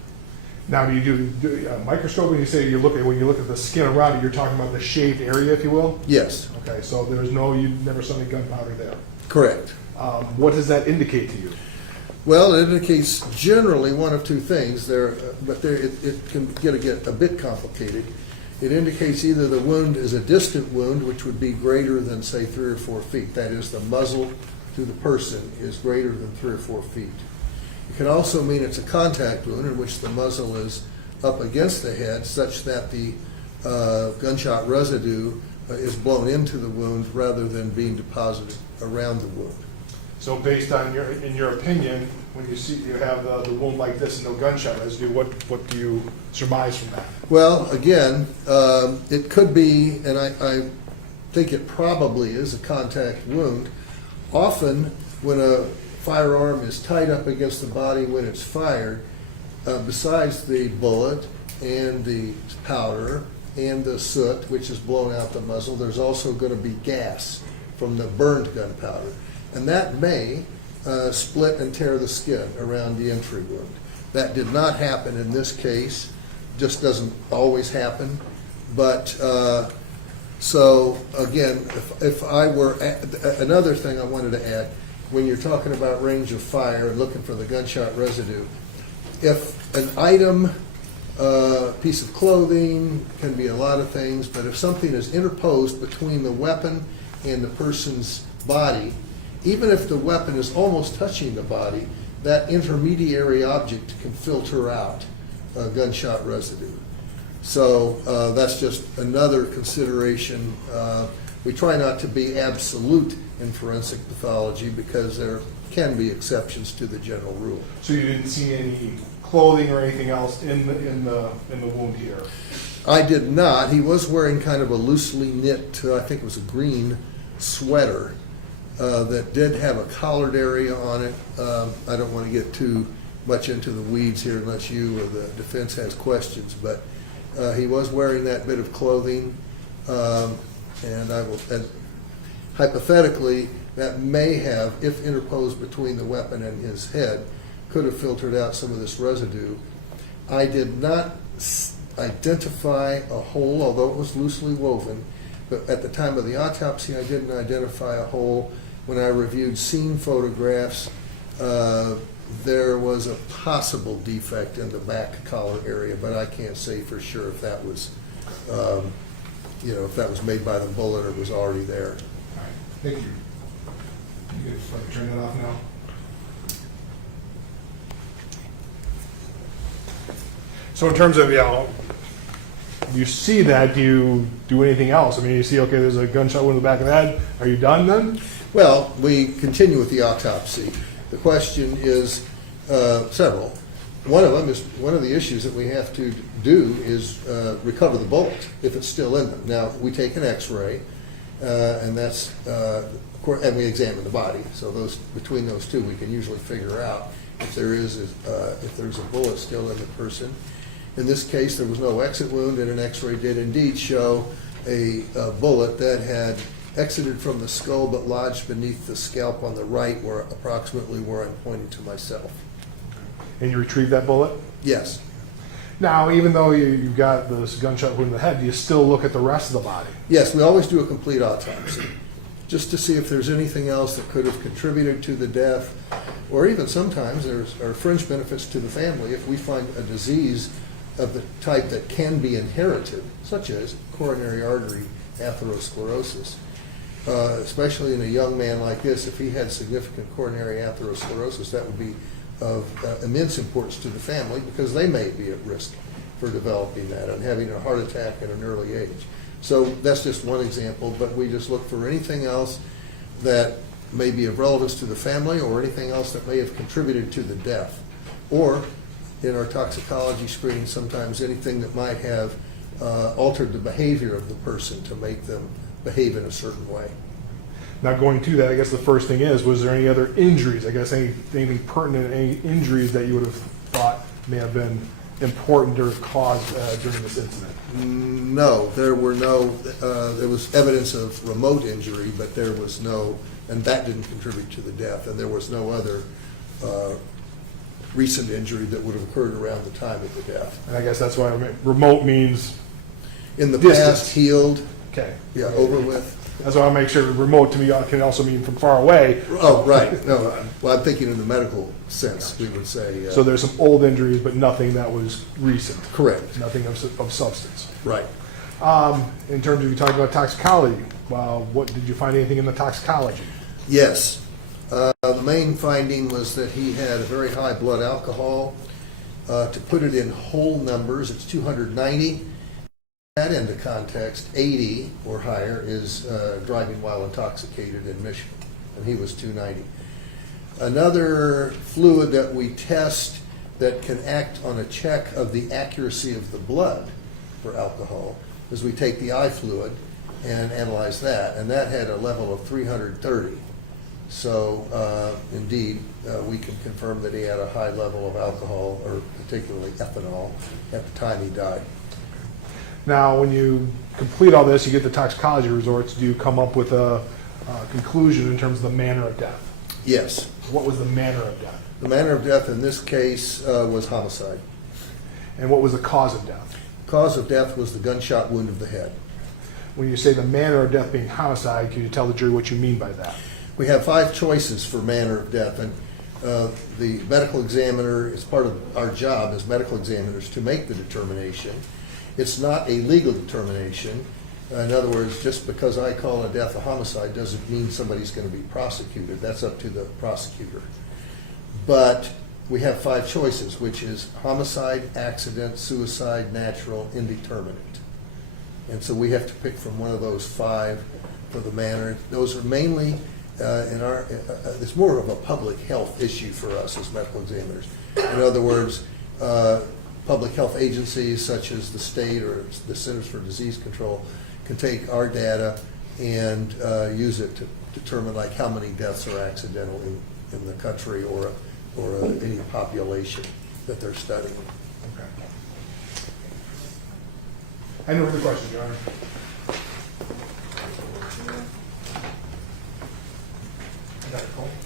Now, do you do microscope when you say when you look at the skin around it, you're talking about the shaved area, if you will? Yes. Okay, so you never saw any gunpowder there? Correct. What does that indicate to you? Well, it indicates generally one of two things, but it can get a bit complicated. It indicates either the wound is a distant wound, which would be greater than, say, 3 or 4 feet. That is, the muzzle to the person is greater than 3 or 4 feet. It can also mean it's a contact wound in which the muzzle is up against the head such that the gunshot residue is blown into the wound rather than being deposited around the wound. So based on in your opinion, when you have the wound like this and no gunshot residue, what do you surmise from that? Well, again, it could be, and I think it probably is a contact wound. Often when a firearm is tied up against the body when it's fired, besides the bullet and the powder and the soot, which is blown out the muzzle. There's also going to be gas from the burned gunpowder. And that may split and tear the skin around the entry wound. That did not happen in this case, just doesn't always happen. But so again, if I were, another thing I wanted to add, when you're talking about range of fire and looking for the gunshot residue, if an item, piece of clothing, can be a lot of things, but if something is interposed between the weapon and the person's body, even if the weapon is almost touching the body, that intermediary object can filter out gunshot residue. So that's just another consideration. We try not to be absolute in forensic pathology because there can be exceptions to the general rule. So you didn't see any clothing or anything else in the wound here? I did not. He was wearing kind of a loosely knit, I think it was a green sweater that did have a collared area on it. I don't want to get too much into the weeds here unless you or the defense has questions, but he was wearing that bit of clothing, and hypothetically that may have, if interposed between the weapon and his head, could have filtered out some of this residue. I did not identify a hole, although it was loosely woven, but at the time of the autopsy I didn't identify a hole. When I reviewed scene photographs, there was a possible defect in the back collar area, but I can't say for sure if that was, if that was made by the bullet or was already there. All right, thank you. You can turn that off now. So in terms of, you see that, do you do anything else? I mean, you see, okay, there's a gunshot wound in the back of the head. Are you done then? Well, we continue with the autopsy. The question is several. One of them is, one of the issues that we have to do is recover the bullet if it's still in them. Now, we take an X-ray, and that's, and we examine the body. So between those two, we can usually figure out if there's a bullet still in the person. In this case, there was no exit wound, and an X-ray did indeed show a bullet that had exited from the skull but lodged beneath the scalp on the right, approximately where I'm pointing to myself. And you retrieved that bullet? Yes. Now, even though you've got this gunshot wound in the head, do you still look at the rest of the body? Yes, we always do a complete autopsy, just to see if there's anything else that could have contributed to the death, or even sometimes there are fringe benefits to the family if we find a disease of the type that can be inherited, such as coronary artery atherosclerosis. Especially in a young man like this, if he had significant coronary atherosclerosis, that would be of immense importance to the family because they may be at risk for developing that and having a heart attack at an early age. So that's just one example, but we just look for anything else that may be of relevance to the family or anything else that may have contributed to the death. Or in our toxicology screening, sometimes anything that might have altered the behavior of the person to make them behave in a certain way. Now, going to that, I guess the first thing is, was there any other injuries? I guess anything pertinent, any injuries that you would have thought may have been important or caused during this incident? No, there were no, there was evidence of remote injury, but there was no, and that didn't contribute to the death, and there was no other recent injury that would have occurred around the time of the death. And I guess that's why remote means in the distance. past, healed. Okay. Yeah, over with. That's why I make sure remote to me can also mean from far away. Oh, right. No, well, I'm thinking in the medical sense, we would say. So there's some old injuries, but nothing that was recent. Correct. Nothing of substance. Right. In terms of you talking about toxicology, what did you find anything in the toxicology? Yes. The main finding was that he had a very high blood alcohol. To put it in whole numbers, it's 290. That into context, 80 or higher is driving while intoxicated in Michigan, and he was 290. Another fluid that we test that can act on a check of the accuracy of the blood for alcohol is we take the eye fluid and analyze that, and that had a level of 330. So indeed, we can confirm that he had a high level of alcohol, or particularly ethanol, at the time he died. Now, when you complete all this, you get the toxicology resorts, do you come up with a conclusion in terms of the manner of death? Yes. What was the manner of death? The manner of death in this case was homicide. And what was the cause of death? Cause of death was the gunshot wound of the head. When you say the manner of death being homicide, can you tell the jury what you mean by that? We have 5 choices for manner of death, and the medical examiner, it's part of our job as medical examiners to make the determination. It's not a legal determination. In other words, just because I call a death a homicide doesn't mean somebody's going to be prosecuted. That's up to the prosecutor. But we have 5 choices, which is homicide, accident, suicide, natural, indeterminate. And so we have to pick from one of those 5 for the manner. Those are mainly it's more of a public health issue for us as medical examiners. In other words, public health agencies such as the state or the Centers for Disease Control can take our data and use it to determine like how many deaths are accidental in the country or any population that they're studying. Okay. Any other questions, Your Honor?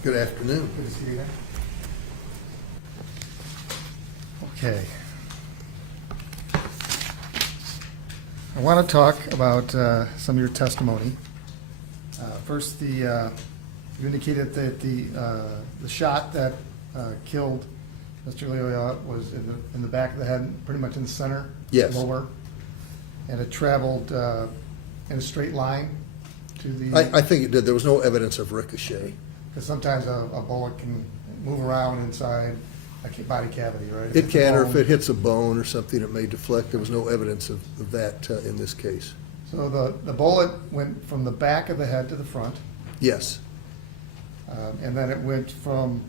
Good afternoon. Good to see you again. Okay. I want to talk about some of your testimony. First, you indicated that the shot that killed Mr. Lyoya was in the back of the head, pretty much in the center, yes, lower, and it traveled in a straight line to the. I think it did. There was no evidence of ricochet. Because sometimes a bullet can move around inside a body cavity, right? It can, or if it hits a bone or something, it may deflect. There was no evidence of that in this case. So the bullet went from the back of the head to the front. Yes. And then it went from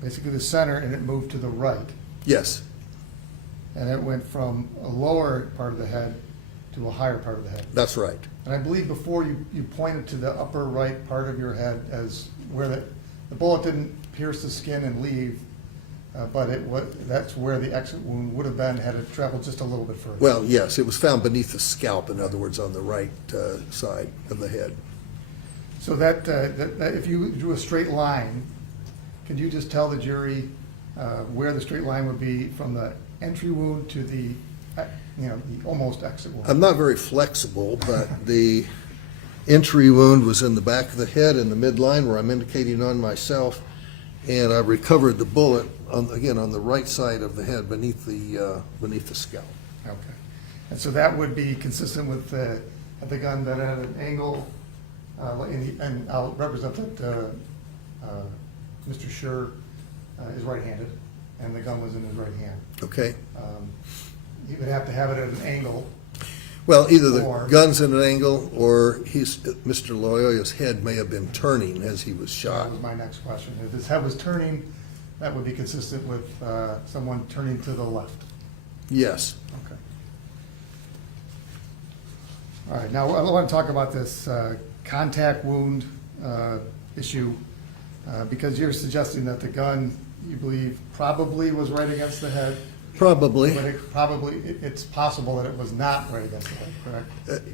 basically the center and it moved to the right. Yes. And it went from a lower part of the head to a higher part of the head. That's right. And I believe before you pointed to the upper right part of your head as where the bullet didn't pierce the skin and leave, but that's where the exit wound would have been had it traveled just a little bit further. Well, yes, it was found beneath the scalp, in other words, on the right side of the head. So that if you drew a straight line, could you just tell the jury where the straight line would be from the entry wound to the almost exit wound? I'm not very flexible, but the entry wound was in the back of the head in the midline where I'm indicating on myself, and I recovered the bullet on the right side of the head beneath the scalp. Okay, and so that would be consistent with the gun that had an angle, and I'll represent that Mr. Schurr is right-handed, and the gun was in his right hand. Okay. He would have to have it at an angle. Well, either the gun's at an angle or Mr. Lyoya's head may have been turning as he was shot. That was my next question. If his head was turning, that would be consistent with someone turning to the left. Yes. Okay. All right. Now, I want to talk about this contact wound issue because you're suggesting that the gun, you believe, probably was right against the head. Probably. But it's possible that it was not right against the head, correct?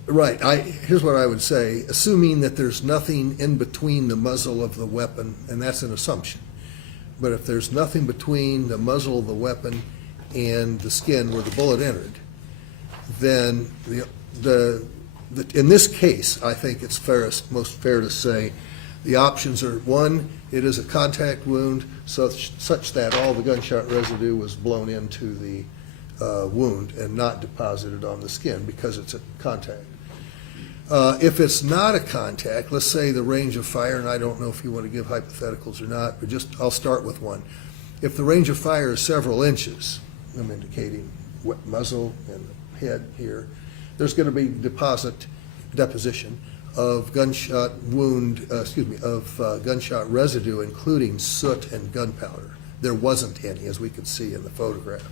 Right. Here's what I would say. Assuming that there's nothing in between the muzzle of the weapon, and that's an assumption, but if there's nothing between the muzzle of the weapon and the skin where the bullet entered, then in this case, I think it's most fair to say the options are, one, it is a contact wound such that all the gunshot residue was blown into the wound and not deposited on the skin because it's a contact. If it's not a contact, let's say the range of fire, and I don't know if you want to give hypotheticals or not, but I'll start with one. If the range of fire is several inches, I'm indicating muzzle and head here, there's going to be deposition of gunshot residue, including soot and gunpowder. There wasn't any, as we could see in the photograph.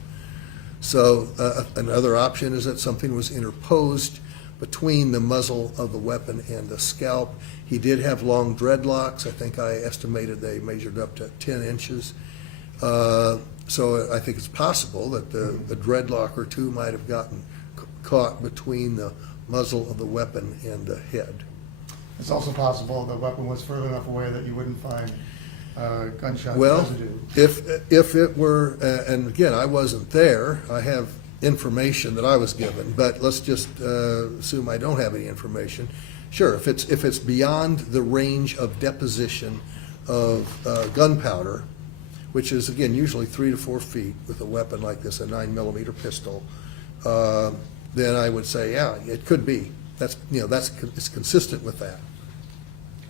So another option is that something was interposed between the muzzle of the weapon and the scalp. He did have long dreadlocks. I think I estimated they measured up to 10 inches. So I think it's possible that the dreadlock or two might have gotten caught between the muzzle of the weapon and the head. It's also possible the weapon was further enough away that you wouldn't find gunshot Well, residue. if it were, and again, I wasn't there, I have information that I was given, but let's just assume I don't have any information. Sure, if it's beyond the range of deposition of gunpowder, which is, again, usually 3 to 4 feet with a weapon like this, a 9mm pistol, then I would say, yeah, it could be. It's consistent with that.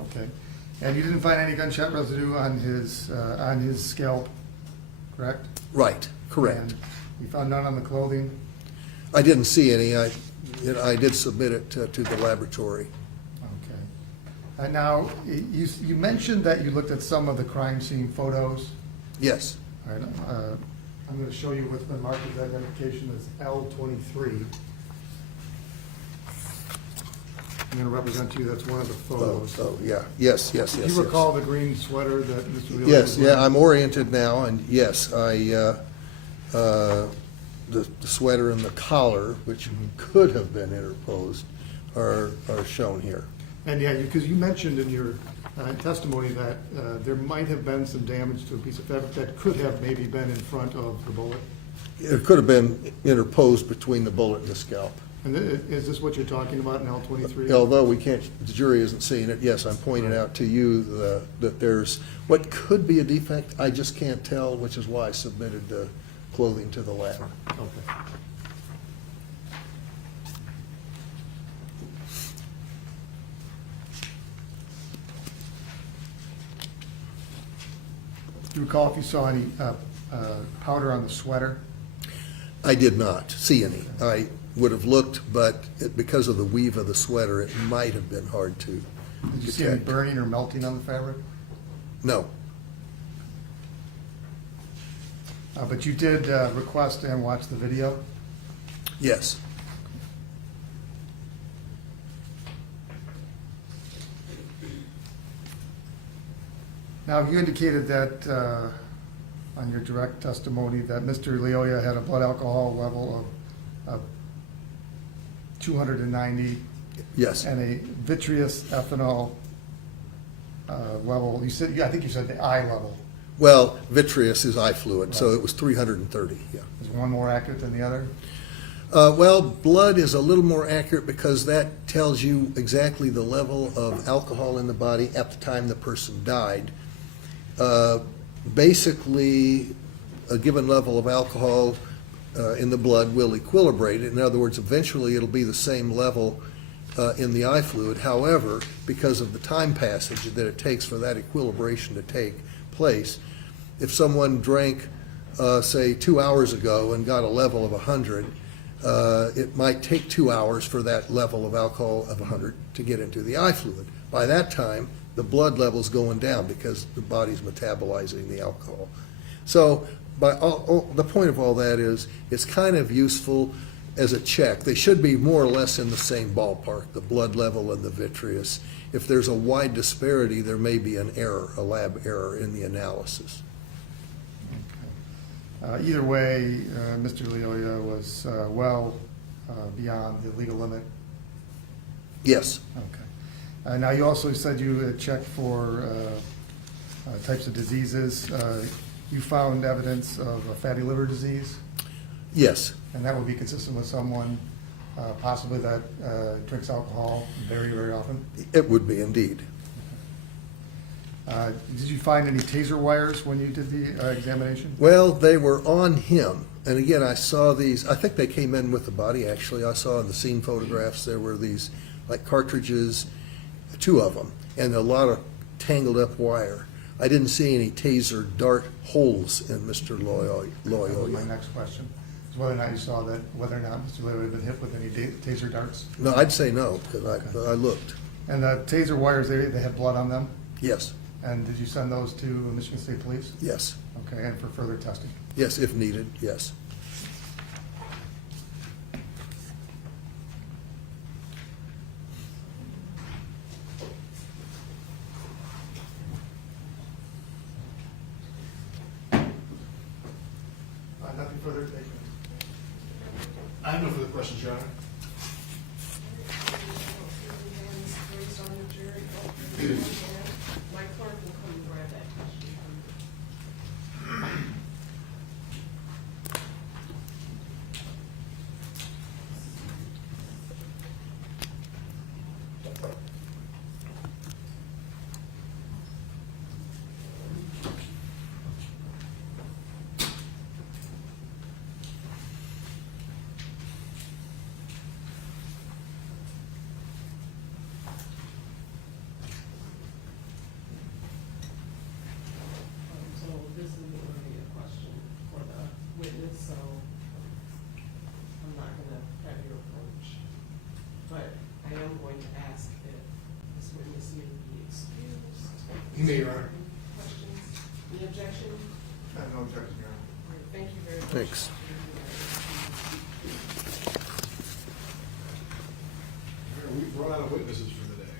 Okay. And you didn't find any gunshot residue on his scalp, correct? Right, correct. And you found none on the clothing? I didn't see any. I did submit it to the laboratory. Okay. Now, you mentioned that you looked at some of the crime scene photos. Yes. All right. I'm going to show you what's been marked as identification as L23. I'm going to represent to you, that's one of the photos. Oh, yeah. Yes. Do you recall the green sweater that Mr. Lyoya Yes, was yeah, wearing? I'm oriented now, and yes, the sweater and the collar, which could have been interposed, are shown here. And yeah, because you mentioned in your testimony that there might have been some damage to a piece of fabric that could have maybe been in front of the bullet. It could have been interposed between the bullet and the scalp. And is this what you're talking about in L23? Although the jury isn't seeing it, yes, I'm pointing out to you that there's what could be a defect. I just can't tell, which is why I submitted the clothing to the lab. Okay. Do you recall if you saw any powder on the sweater? I did not see any. I would have looked, but because of the weave of the sweater, it might have been hard to detect. Did you see any burning or melting on the fabric? No. But you did request and watch the video? Yes. Now, you indicated that on your direct testimony that Mr. Lyoya had a blood alcohol level of 290. Yes. And a vitreous ethanol level. I think you said the eye level. Well, vitreous is eye fluid, so it was 330. Yeah. Is one more accurate than the other? Well, blood is a little more accurate because that tells you exactly the level of alcohol in the body at the time the person died. Basically, a given level of alcohol in the blood will equilibrate. In other words, eventually it'll be the same level in the eye fluid. However, because of the time passage that it takes for that equilibration to take place, if someone drank, say, 2 hours ago and got a level of 100, it might take 2 hours for that level of alcohol of 100 to get into the eye fluid. By that time, the blood level's going down because the body's metabolizing the alcohol. So the point of all that is it's kind of useful as a check. They should be more or less in the same ballpark, the blood level and the vitreous. If there's a wide disparity, there may be an error, a lab error in the analysis. Okay. Either way, Mr. Lyoya was well beyond the legal limit. Yes. Okay. Now, you also said you checked for types of diseases. You found evidence of a fatty liver disease? Yes. And that would be consistent with someone possibly that drinks alcohol very, very often? It would be indeed. Did you find any taser wires when you did the examination? Well, they were on him. And again, I saw these, I think they came in with the body actually. I saw in the scene photographs there were these like cartridges, 2 of them, and a lot of tangled up wire. I didn't see any taser dart holes in Mr. Lyoya. That was my next question. Is whether or not you saw that, whether or not Mr. Lyoya had been hit with any taser darts? No, I'd say no, because I looked. And the taser wires, they had blood on them? Yes. And did you send those to Michigan State Police? Yes. Okay, and for further testing? Yes, if needed, yes. questions, Your Honor? My clerk will come and grab that question from you. So this is going to be a question for the witness, so I'm not going to have your approach. But I am going to ask if this witness here will be excused. You may, Your Honor. Questions? Any objection? I have no objection, Your Honor. All right, thank you very much. Thanks. We've run out of witnesses for the day.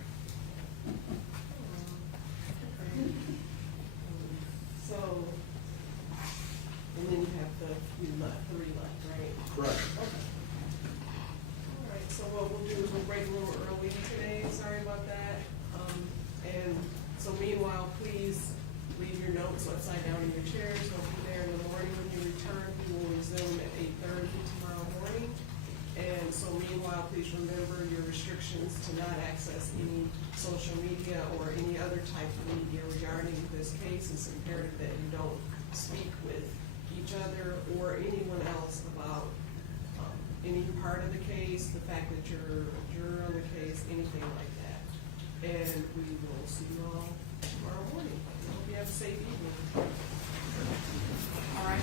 So, and then you have the three left, right? Correct. Okay. All right, so what we'll do is we'll break a little early today, sorry about that. And so meanwhile, please leave your notes upside down in your chairs. Don't be there in the morning when you return. We will resume at 8:30 tomorrow morning. And so meanwhile, please remember your restrictions to not access any social media or any other type of media regarding this case. It's imperative that you don't speak with each other or anyone else about any part of the case, the fact that you're a juror on the case, anything like that. And we will see you all tomorrow morning. I hope you have a safe evening. All right.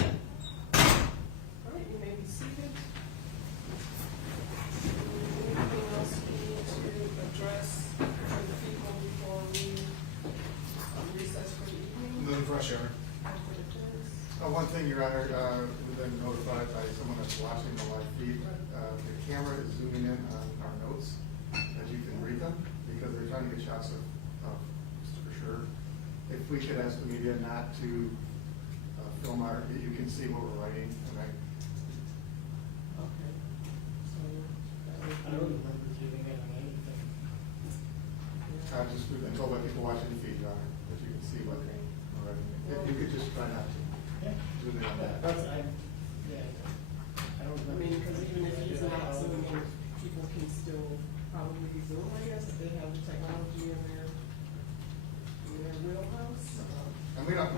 All right, you may be seated. Anything else you need to address for the people before we recess for the evening? Nothing for us, Your Honor. For the jurors? One thing, Your Honor, we've been notified by someone that's watching the live feed, the camera is zooming in on our notes, as you can read them, because they're trying to get shots of Mr. Schurr. If we could ask the media not to film you can see what we're writing, and Okay. So that would I don't remember giving it anything. we've been told by people watching the feed, Your Honor, that you can see what we're writing. If you could just try not to zoom in on that. That's, I don't I remember. mean, because even if he's not zooming, people can still probably Zoom, I guess, if they have the technology in their wheelhouse. And we're not